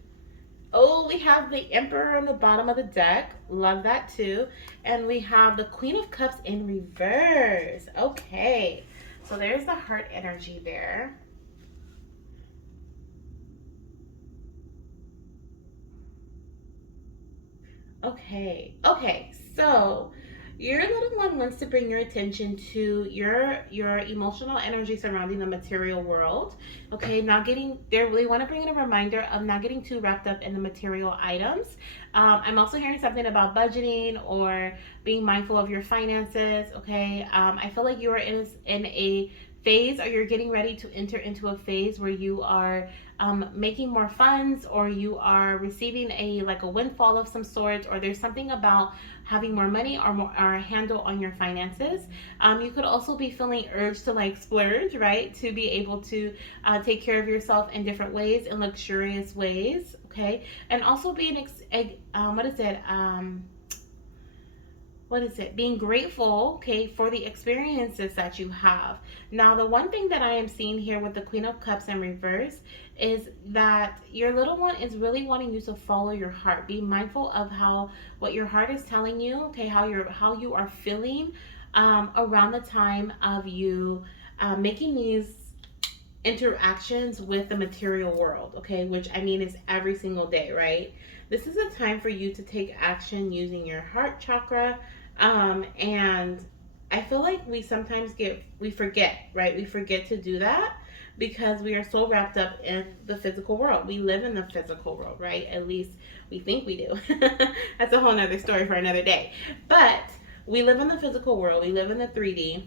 Oh, we have the Emperor on the bottom of the deck. Love that too. And we have the Queen of Cups in reverse. Okay. So there's the heart energy there. Okay. Okay. So your little one wants to bring your attention to your emotional energy surrounding the material world. Okay, they want to bring in a reminder of not getting too wrapped up in the material items. I'm also hearing something about budgeting or being mindful of your finances. Okay, I feel like you are in a phase, or you're getting ready to enter into a phase where you are making more funds, or you are receiving a windfall of some sort, or there's something about having more money or a handle on your finances. You could also be feeling urged to like splurge, right? To be able to take care of yourself in different ways, in luxurious ways, okay? And also being, being grateful, okay, for the experiences that you have. Now, the one thing that I am seeing here with the Queen of Cups in reverse is that your little one is really wanting you to follow your heart. Be mindful of what your heart is telling you, okay, how you are feeling around the time of you making these interactions with the material world, okay, which I mean is every single day, right? This is a time for you to take action using your heart chakra. And I feel like we sometimes we forget, right? We forget to do that. because we are so wrapped up in the physical world. We live in the physical world, right? At least we think we do. That's a whole nother story for another day. But we live in the physical world, we live in the 3D,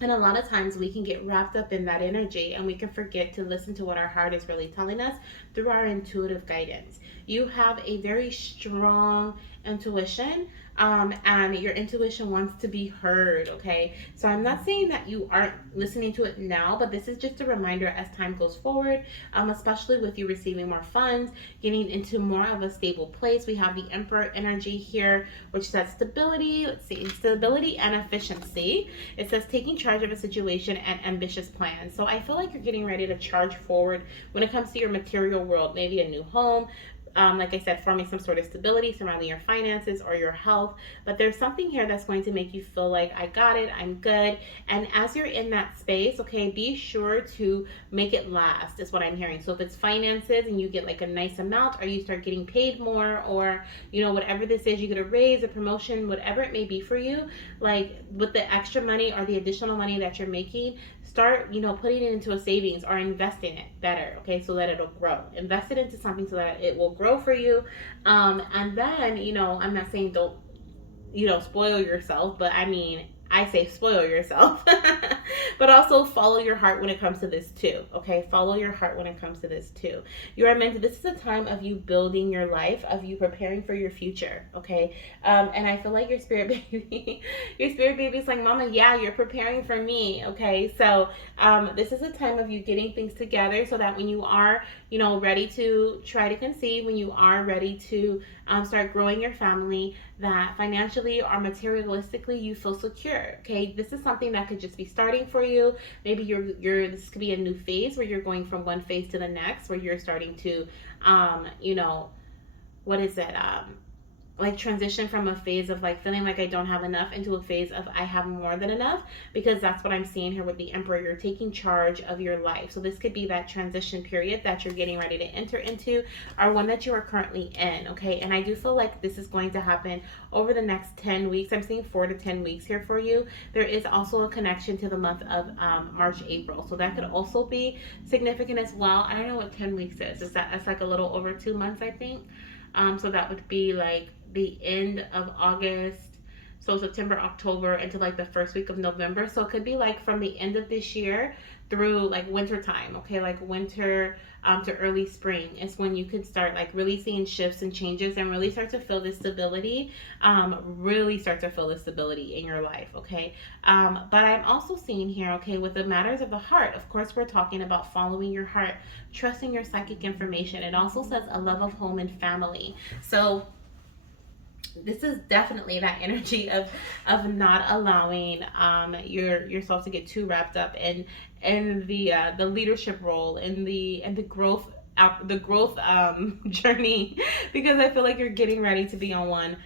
and a lot of times we can get wrapped up in that energy and we can forget to listen to what our heart is really telling us through our intuitive guidance. You have a very strong intuition, and your intuition wants to be heard, okay? So I'm not saying that you aren't listening to it now, but this is just a reminder as time goes forward, especially with you receiving more funds, getting into more of a stable place. We have the Emperor energy here, which says stability. Let's see, stability and efficiency. It says taking charge of a situation and ambitious plans. So I feel like you're getting ready to charge forward when it comes to your material world, maybe a new home, like I said, forming some sort of stability surrounding your finances or your health. But there's something here that's going to make you feel like, I got it, I'm good. And as you're in that space, okay, be sure to make it last, is what I'm hearing. So if it's finances and you get like a nice amount, or you start getting paid more, or, you know, whatever this is, you get a raise, a promotion, whatever it may be for you, like with the extra money or the additional money that you're making, start, you know, putting it into a savings or investing it better, okay, so that it'll grow. Invest it into something so that it will grow for you. And then, you know, I'm not saying don't, you know, spoil yourself, but I mean, I say spoil yourself, but also follow your heart when it comes to this too. Okay, follow your heart when it comes to this too. You are meant to. This is a time of you building your life, of you preparing for your future. Okay, and I feel like your spirit baby, your spirit baby is like, Mama, yeah, you're preparing for me. Okay, so this is a time of you getting things together so that when you are, you know, ready to try to conceive, when you are ready to start growing your family, that financially or materialistically you feel secure. Okay, this is something that could just be starting for you. Maybe you're this could be a new phase where you're going from one phase to the next, where you're starting to you know, what is it, like transition from a phase of like feeling like I don't have enough into a phase of I have more than enough, because that's what I'm seeing here with the Emperor. You're taking charge of your life. So this could be that transition period that you're getting ready to enter into, or one that you are currently in, okay? And I do feel like this is going to happen over the next 10 weeks. I'm seeing 4 to 10 weeks here for you. There is also a connection to the month of March, April. So that could also be significant as well. I don't know what 10 weeks is. That's like a little over 2 months, I think. So that would be like the end of August, so September, October, into like the first week of November. So it could be like from the end of this year through like winter time, okay, like winter to early spring is when you could start like really seeing shifts and changes and really start to feel this stability, really start to feel the stability in your life, okay? But I'm also seeing here, okay, with the matters of the heart, of course, we're talking about following your heart, trusting your psychic information. It also says a love of home and family. So this is definitely that energy of not allowing yourself to get too wrapped up in the leadership role, in the growth, the growth journey, because I feel like you're getting ready to be on one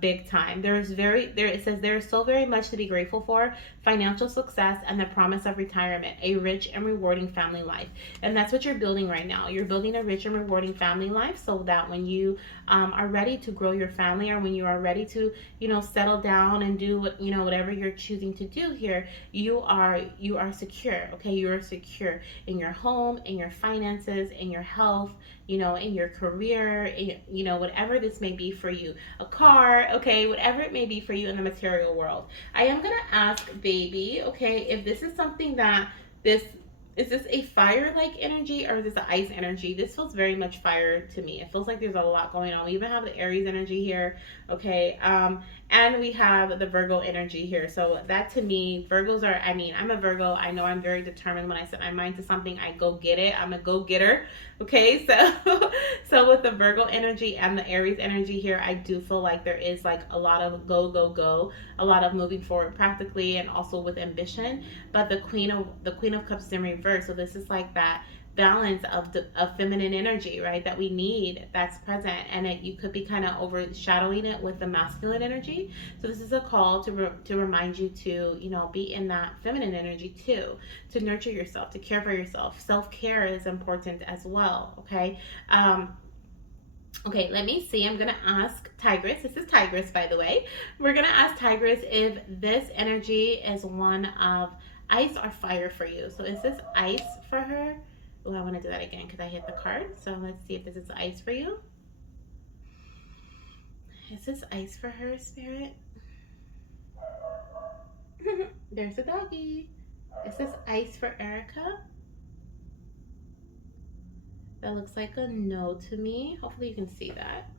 big time. It says there is so very much to be grateful for: financial success and the promise of retirement, a rich and rewarding family life. And that's what you're building right now. You're building a rich and rewarding family life, so that when you are ready to grow your family, or when you are ready to, you know, settle down and do what, you know, whatever you're choosing to do here, you are secure. Okay, you are secure in your home, in your finances, in your health, you know, in your career, you know, whatever this may be for you, a car, okay, whatever it may be for you in the material world. I am gonna ask baby, okay, if this is something that this is this a fire-like energy, or is this an ice energy? This feels very much fire to me. It feels like there's a lot going on. We even have the Aries energy here, okay? And we have the Virgo energy here. So that to me, Virgos are, I mean, I'm a Virgo. I know I'm very determined. When I set my mind to something, I go get it. I'm a go-getter, okay? So, so with the Virgo energy and the Aries energy here, I do feel like there is like a lot of go, go, go, a lot of moving forward practically, and also with ambition. But the Queen of Cups is in reverse. So this is like that balance of feminine energy, right, that we need, that's present, and you could be kind of overshadowing it with the masculine energy. So this is a call to remind you to, you know, be in that feminine energy too, to nurture yourself, to care for yourself. Self-care is important as well, okay? Okay, let me see. I'm going to ask Tigress. This is Tigress, by the way. We're going to ask Tigress if this energy is one of ice or fire for you? So is this ice for her? Oh, I want to do that again because I hit the card. So let's see if this is ice for you. Is this ice for her, Spirit? There's a doggy. Is this ice for Erika? That looks like a no to me. Hopefully you can see that.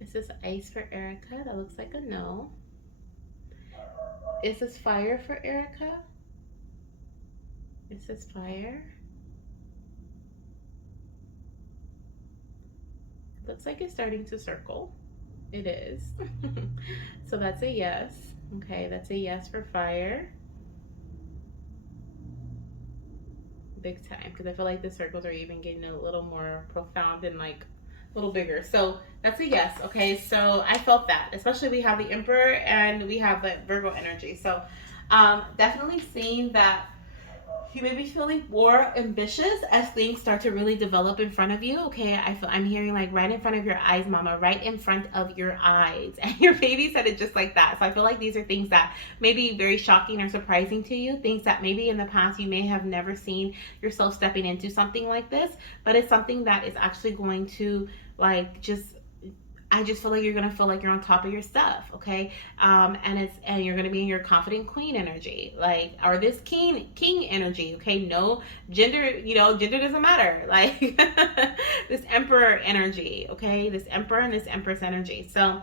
Is this ice for Erika? That looks like a no. Is this fire for Erika? Is this fire? It looks like it's starting to circle. It is. So that's a yes. Okay, that's a yes for fire. Big time. Because I feel like the circles are even getting a little more profound and like a little bigger. So that's a yes. Okay, so I felt that. Especially we have the Emperor and we have the Virgo energy. So definitely seeing that you may be feeling more ambitious as things start to really develop in front of you. Okay, I'm hearing like right in front of your eyes, mama, right in front of your eyes. And your baby said it just like that. So I feel like these are things that may be very shocking or surprising to you, things that maybe in the past you may have never seen yourself stepping into something like this, but it's something that is actually going to like just I just feel like you're gonna feel like you're on top of your stuff, okay? And you're gonna be in your confident queen energy, like or this king energy, okay? No gender, gender doesn't matter, like this emperor energy, okay? This emperor and this empress energy. So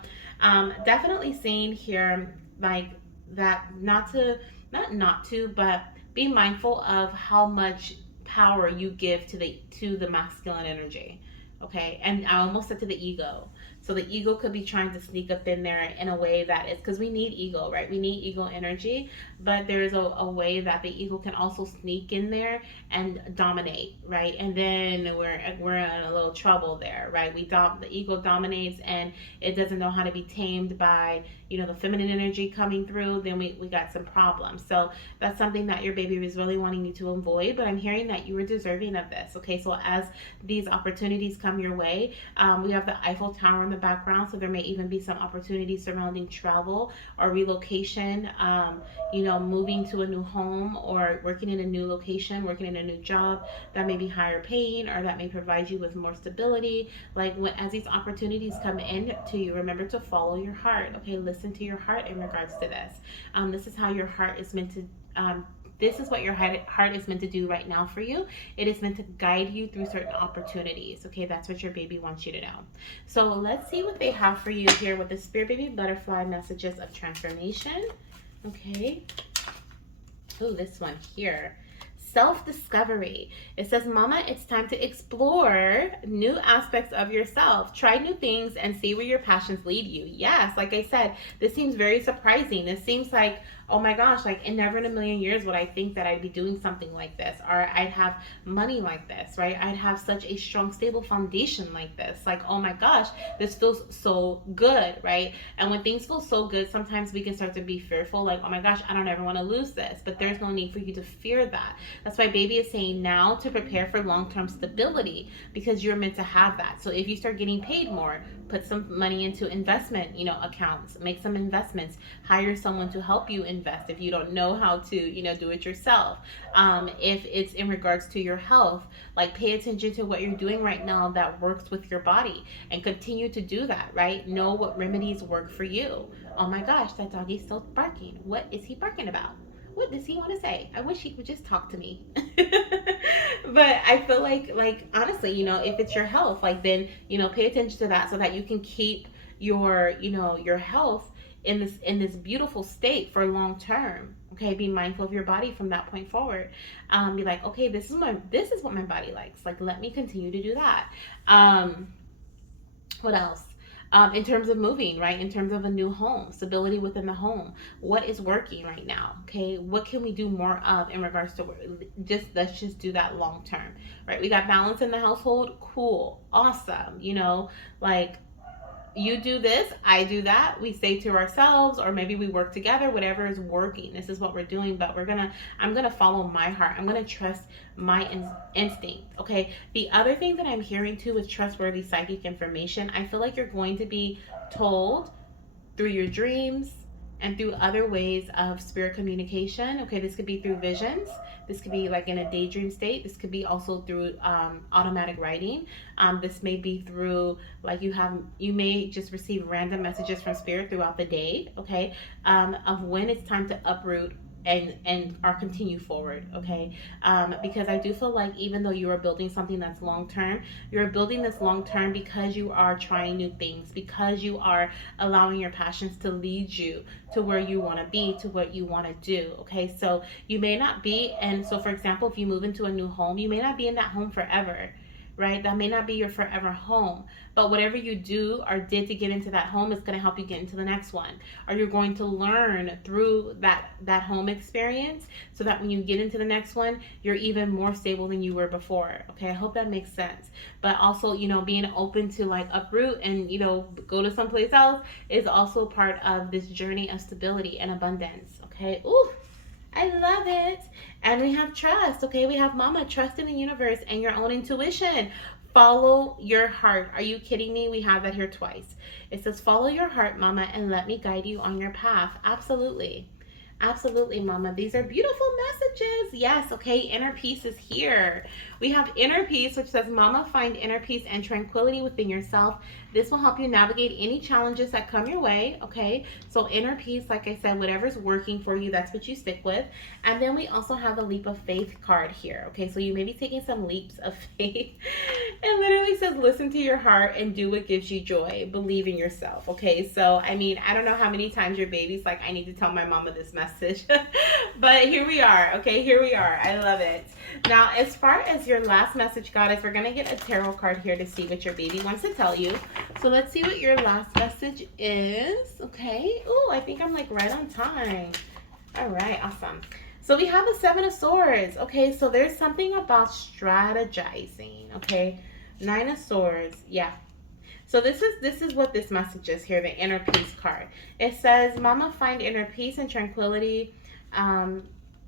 definitely seeing here like that not to, but be mindful of how much power you give to the masculine energy, okay? And I almost said to the ego. So the ego could be trying to sneak up in there in a way that is because we need ego, right? We need ego energy, but there's a way that the ego can also sneak in there and dominate, right? And then we're in a little trouble there, right? The ego dominates and it doesn't know how to be tamed by the feminine energy coming through. Then we got some problems. So that's something that your baby is really wanting you to avoid. But I'm hearing that you were deserving of this. Okay, so as these opportunities come your way, we have the Eiffel Tower in the background, so there may even be some opportunities surrounding travel or relocation, moving to a new home or working in a new location, working in a new job that may be higher paying or that may provide you with more stability. Like as these opportunities come in to you, remember to follow your heart. Okay, listen to your heart in regards to this. This is how your heart is meant to this is what your heart is meant to do right now for you. It is meant to guide you through certain opportunities. Okay, that's what your baby wants you to know. So let's see what they have for you here with the Spirit Baby Butterfly messages of transformation. Okay. Oh, this one here. Self-discovery. It says, Mama, it's time to explore new aspects of yourself. Try new things and see where your passions lead you. Yes, like I said, this seems very surprising. This seems like, oh my gosh, like in never in a million years would I think that I'd be doing something like this, or I'd have money like this, right? I'd have such a strong, stable foundation like this. Like, oh my gosh, this feels so good, right? And when things feel so good, sometimes we can start to be fearful, like, oh my gosh, I don't ever want to lose this. But there's no need for you to fear that. That's why baby is saying now to prepare for long-term stability, because you're meant to have that. So if you start getting paid more, put some money into investment, accounts, make some investments, hire someone to help you invest if you don't know how to, do it yourself. If it's in regards to your health, like pay attention to what you're doing right now that works with your body and continue to do that, right? Know what remedies work for you. Oh my gosh, that doggy's still barking. What is he barking about? What does he want to say? I wish he would just talk to me. But I feel like honestly, if it's your health, like then, pay attention to that so that you can keep your health in this beautiful state for long term. Okay, be mindful of your body from that point forward. Be like, okay, this is what my body likes. Like, let me continue to do that. What else? In terms of moving, right? In terms of a new home, stability within the home. What is working right now? Okay, what can we do more of in regards to let's just do that long term, right? We got balance in the household. Cool, awesome. Like you do this, I do that. We say to ourselves, or maybe we work together, whatever is working. This is what we're doing, but I'm gonna follow my heart. I'm gonna trust my instinct. Okay. The other thing that I'm hearing too with trustworthy psychic information, I feel like you're going to be told through your dreams, and through other ways of spirit communication. Okay, this could be through visions. This could be like in a daydream state. This could be also through automatic writing. This may be through like you may just receive random messages from spirit throughout the day. Okay, of when it's time to uproot and or continue forward. Okay, because I do feel like even though you are building something that's long term, you're building this long term because you are trying new things, because you are allowing your passions to lead you to where you want to be, to what you want to do. Okay, so you may not be, and so for example, if you move into a new home, you may not be in that home forever, right? That may not be your forever home, but whatever you do or did to get into that home is going to help you get into the next one. Or you're going to learn through that home experience so that when you get into the next one, you're even more stable than you were before. Okay, I hope that makes sense. But also, being open to like uproot and go to someplace else is also part of this journey of stability and abundance. Okay. Ooh, I love it. And we have trust. Okay, we have mama, trust in the universe and your own intuition. Follow your heart. Are you kidding me? We have that here twice. It says, follow your heart, mama, and let me guide you on your path. Absolutely. Absolutely, mama. These are beautiful messages. Yes, okay. Inner peace is here. We have inner peace, which says, mama, find inner peace and tranquility within yourself. This will help you navigate any challenges that come your way. Okay. So, inner peace, like I said, whatever's working for you, that's what you stick with. And then we also have the leap of faith card here. Okay. So, you may be taking some leaps of faith. It literally says, listen to your heart and do what gives you joy. Believe in yourself. Okay. So, I mean, I don't know how many times your baby's like, I need to tell my mama this message. But here we are. Okay. Here we are. I love it. Now, as far as your last message, goddess, we're going to get a tarot card here to see what your baby wants to tell you. So let's see what your last message is. Okay. Oh, I think I'm like right on time. All right. Awesome. So we have the Seven of Swords. Okay. So there's something about strategizing. Okay. Nine of Swords. Yeah. So this is what this message is here, the inner peace card. It says, mama, find inner peace and tranquility.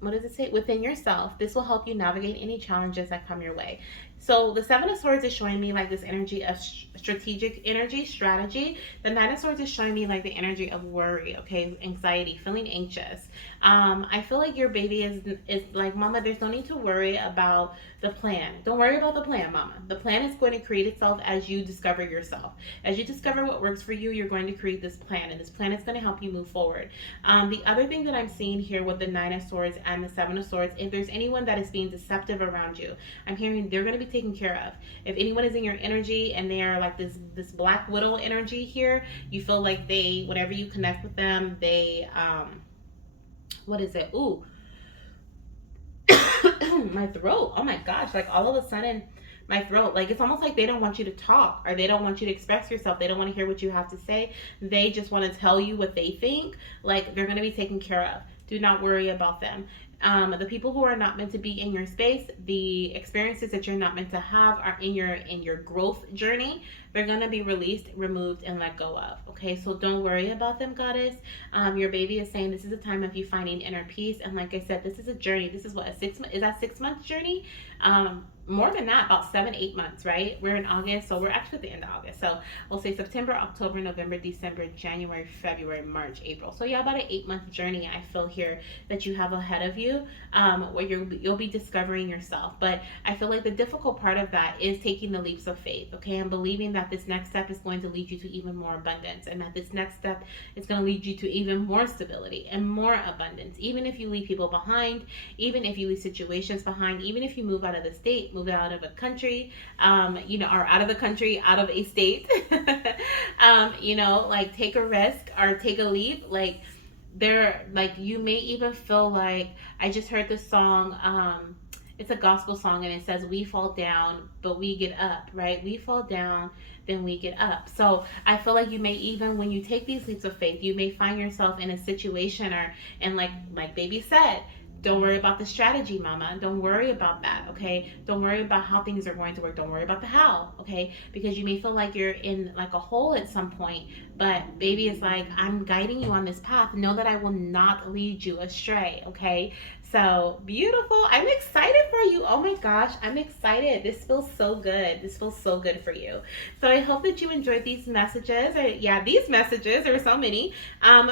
What does it say? Within yourself. This will help you navigate any challenges that come your way. So the Seven of Swords is showing me like this energy of strategic energy, strategy. The Nine of Swords is showing me like the energy of worry, okay, anxiety, feeling anxious. I feel like your baby is like, mama, there's no need to worry about the plan. Don't worry about the plan, mama. The plan is going to create itself as you discover yourself. As you discover what works for you, you're going to create this plan, and this plan is going to help you move forward. The other thing that I'm seeing here with the Nine of Swords and the Seven of Swords, if there's anyone that is being deceptive around you, I'm hearing they're going to be taken care of. If anyone is in your energy and they are like this black widow energy here, you feel like they, whenever you connect with them, they what is it? Ooh, my throat. Oh my gosh, like all of a sudden my throat, like it's almost like they don't want you to talk or they don't want you to express yourself. They don't want to hear what you have to say. They just want to tell you what they think. Like they're going to be taken care of. Do not worry about them. The people who are not meant to be in your space, the experiences that you're not meant to have are in your growth journey. They're gonna be released, removed, and let go of. Okay, so don't worry about them, goddess. Your baby is saying this is a time of you finding inner peace, and like I said, this is a journey. This is what, a 6 month, is that 6 month journey? More than that, about 7-8 months, right? We're in August, so we're actually at the end of August. So we'll say September, October, November, December, January, February, March, April. So yeah, about an 8 month journey I feel here that you have ahead of you, where you'll be discovering yourself. But I feel like the difficult part of that is taking the leaps of faith, okay, and believing that this next step is going to lead you to even more abundance, and that this next step is going to lead you to even more stability and more abundance. Even if you leave people behind, even if you leave situations behind, even if you move out of the state, move out of a country, or out of the country, out of a state, like take a risk or take a leap, like there, like you may even feel like, I just heard this song, it's a gospel song, and it says, we fall down but we get up, right? We fall down, then we get up. So I feel like you may, even when you take these leaps of faith, you may find yourself in a situation, and like baby said, don't worry about the strategy, mama. Don't worry about that, okay? Don't worry about how things are going to work. Don't worry about the how, okay? Because you may feel like you're in like a hole at some point, but baby is like, I'm guiding you on this path. Know that I will not lead you astray, okay? So beautiful. I'm excited for you. Oh my gosh, I'm excited. This feels so good. This feels so good for you. So I hope that you enjoyed these messages. Or yeah, these messages, there were so many,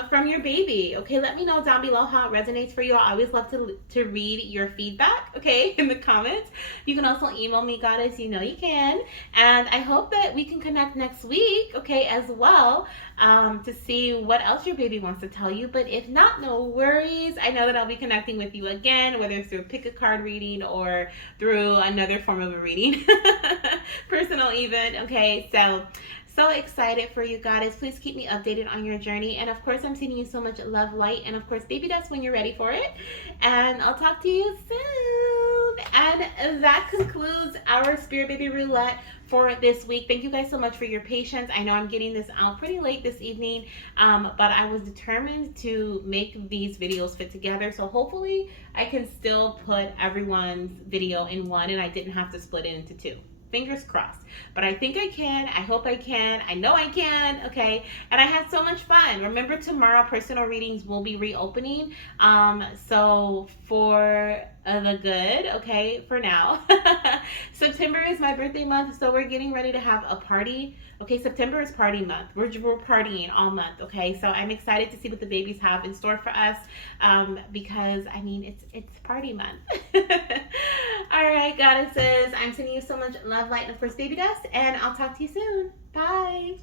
from your baby. Okay, let me know down below how it resonates for you. I always love to read your feedback, okay, in the comments. You can also email me, goddess. You know you can. And I hope that we can connect next week, okay, as well, to see what else your baby wants to tell you. But if not, no worries. I know that I'll be connecting with you again, whether it's through a pick a card reading or through another form of a reading, personal even. Okay, so excited for you, goddess. Please keep me updated on your journey. And of course, I'm sending you so much love, light, and of course, baby dust when you're ready for it. And I'll talk to you soon. And that concludes our Spirit Baby Roulette for this week. Thank you guys so much for your patience. I know I'm getting this out pretty late this evening, but I was determined to make these videos fit together. So hopefully I can still put everyone's video in one and I didn't have to split it into two. Fingers crossed. But I think I can. I hope I can. I know I can. Okay. And I had so much fun. Remember, tomorrow personal readings will be reopening. So for the good, okay, for now. September is my birthday month, so we're getting ready to have a party. Okay, September is party month. We're partying all month, okay? So I'm excited to see what the babies have in store for us, because I mean it's party month. All right, goddesses, I'm sending you so much love, light, and of course baby dust, and I'll talk to you soon. Bye.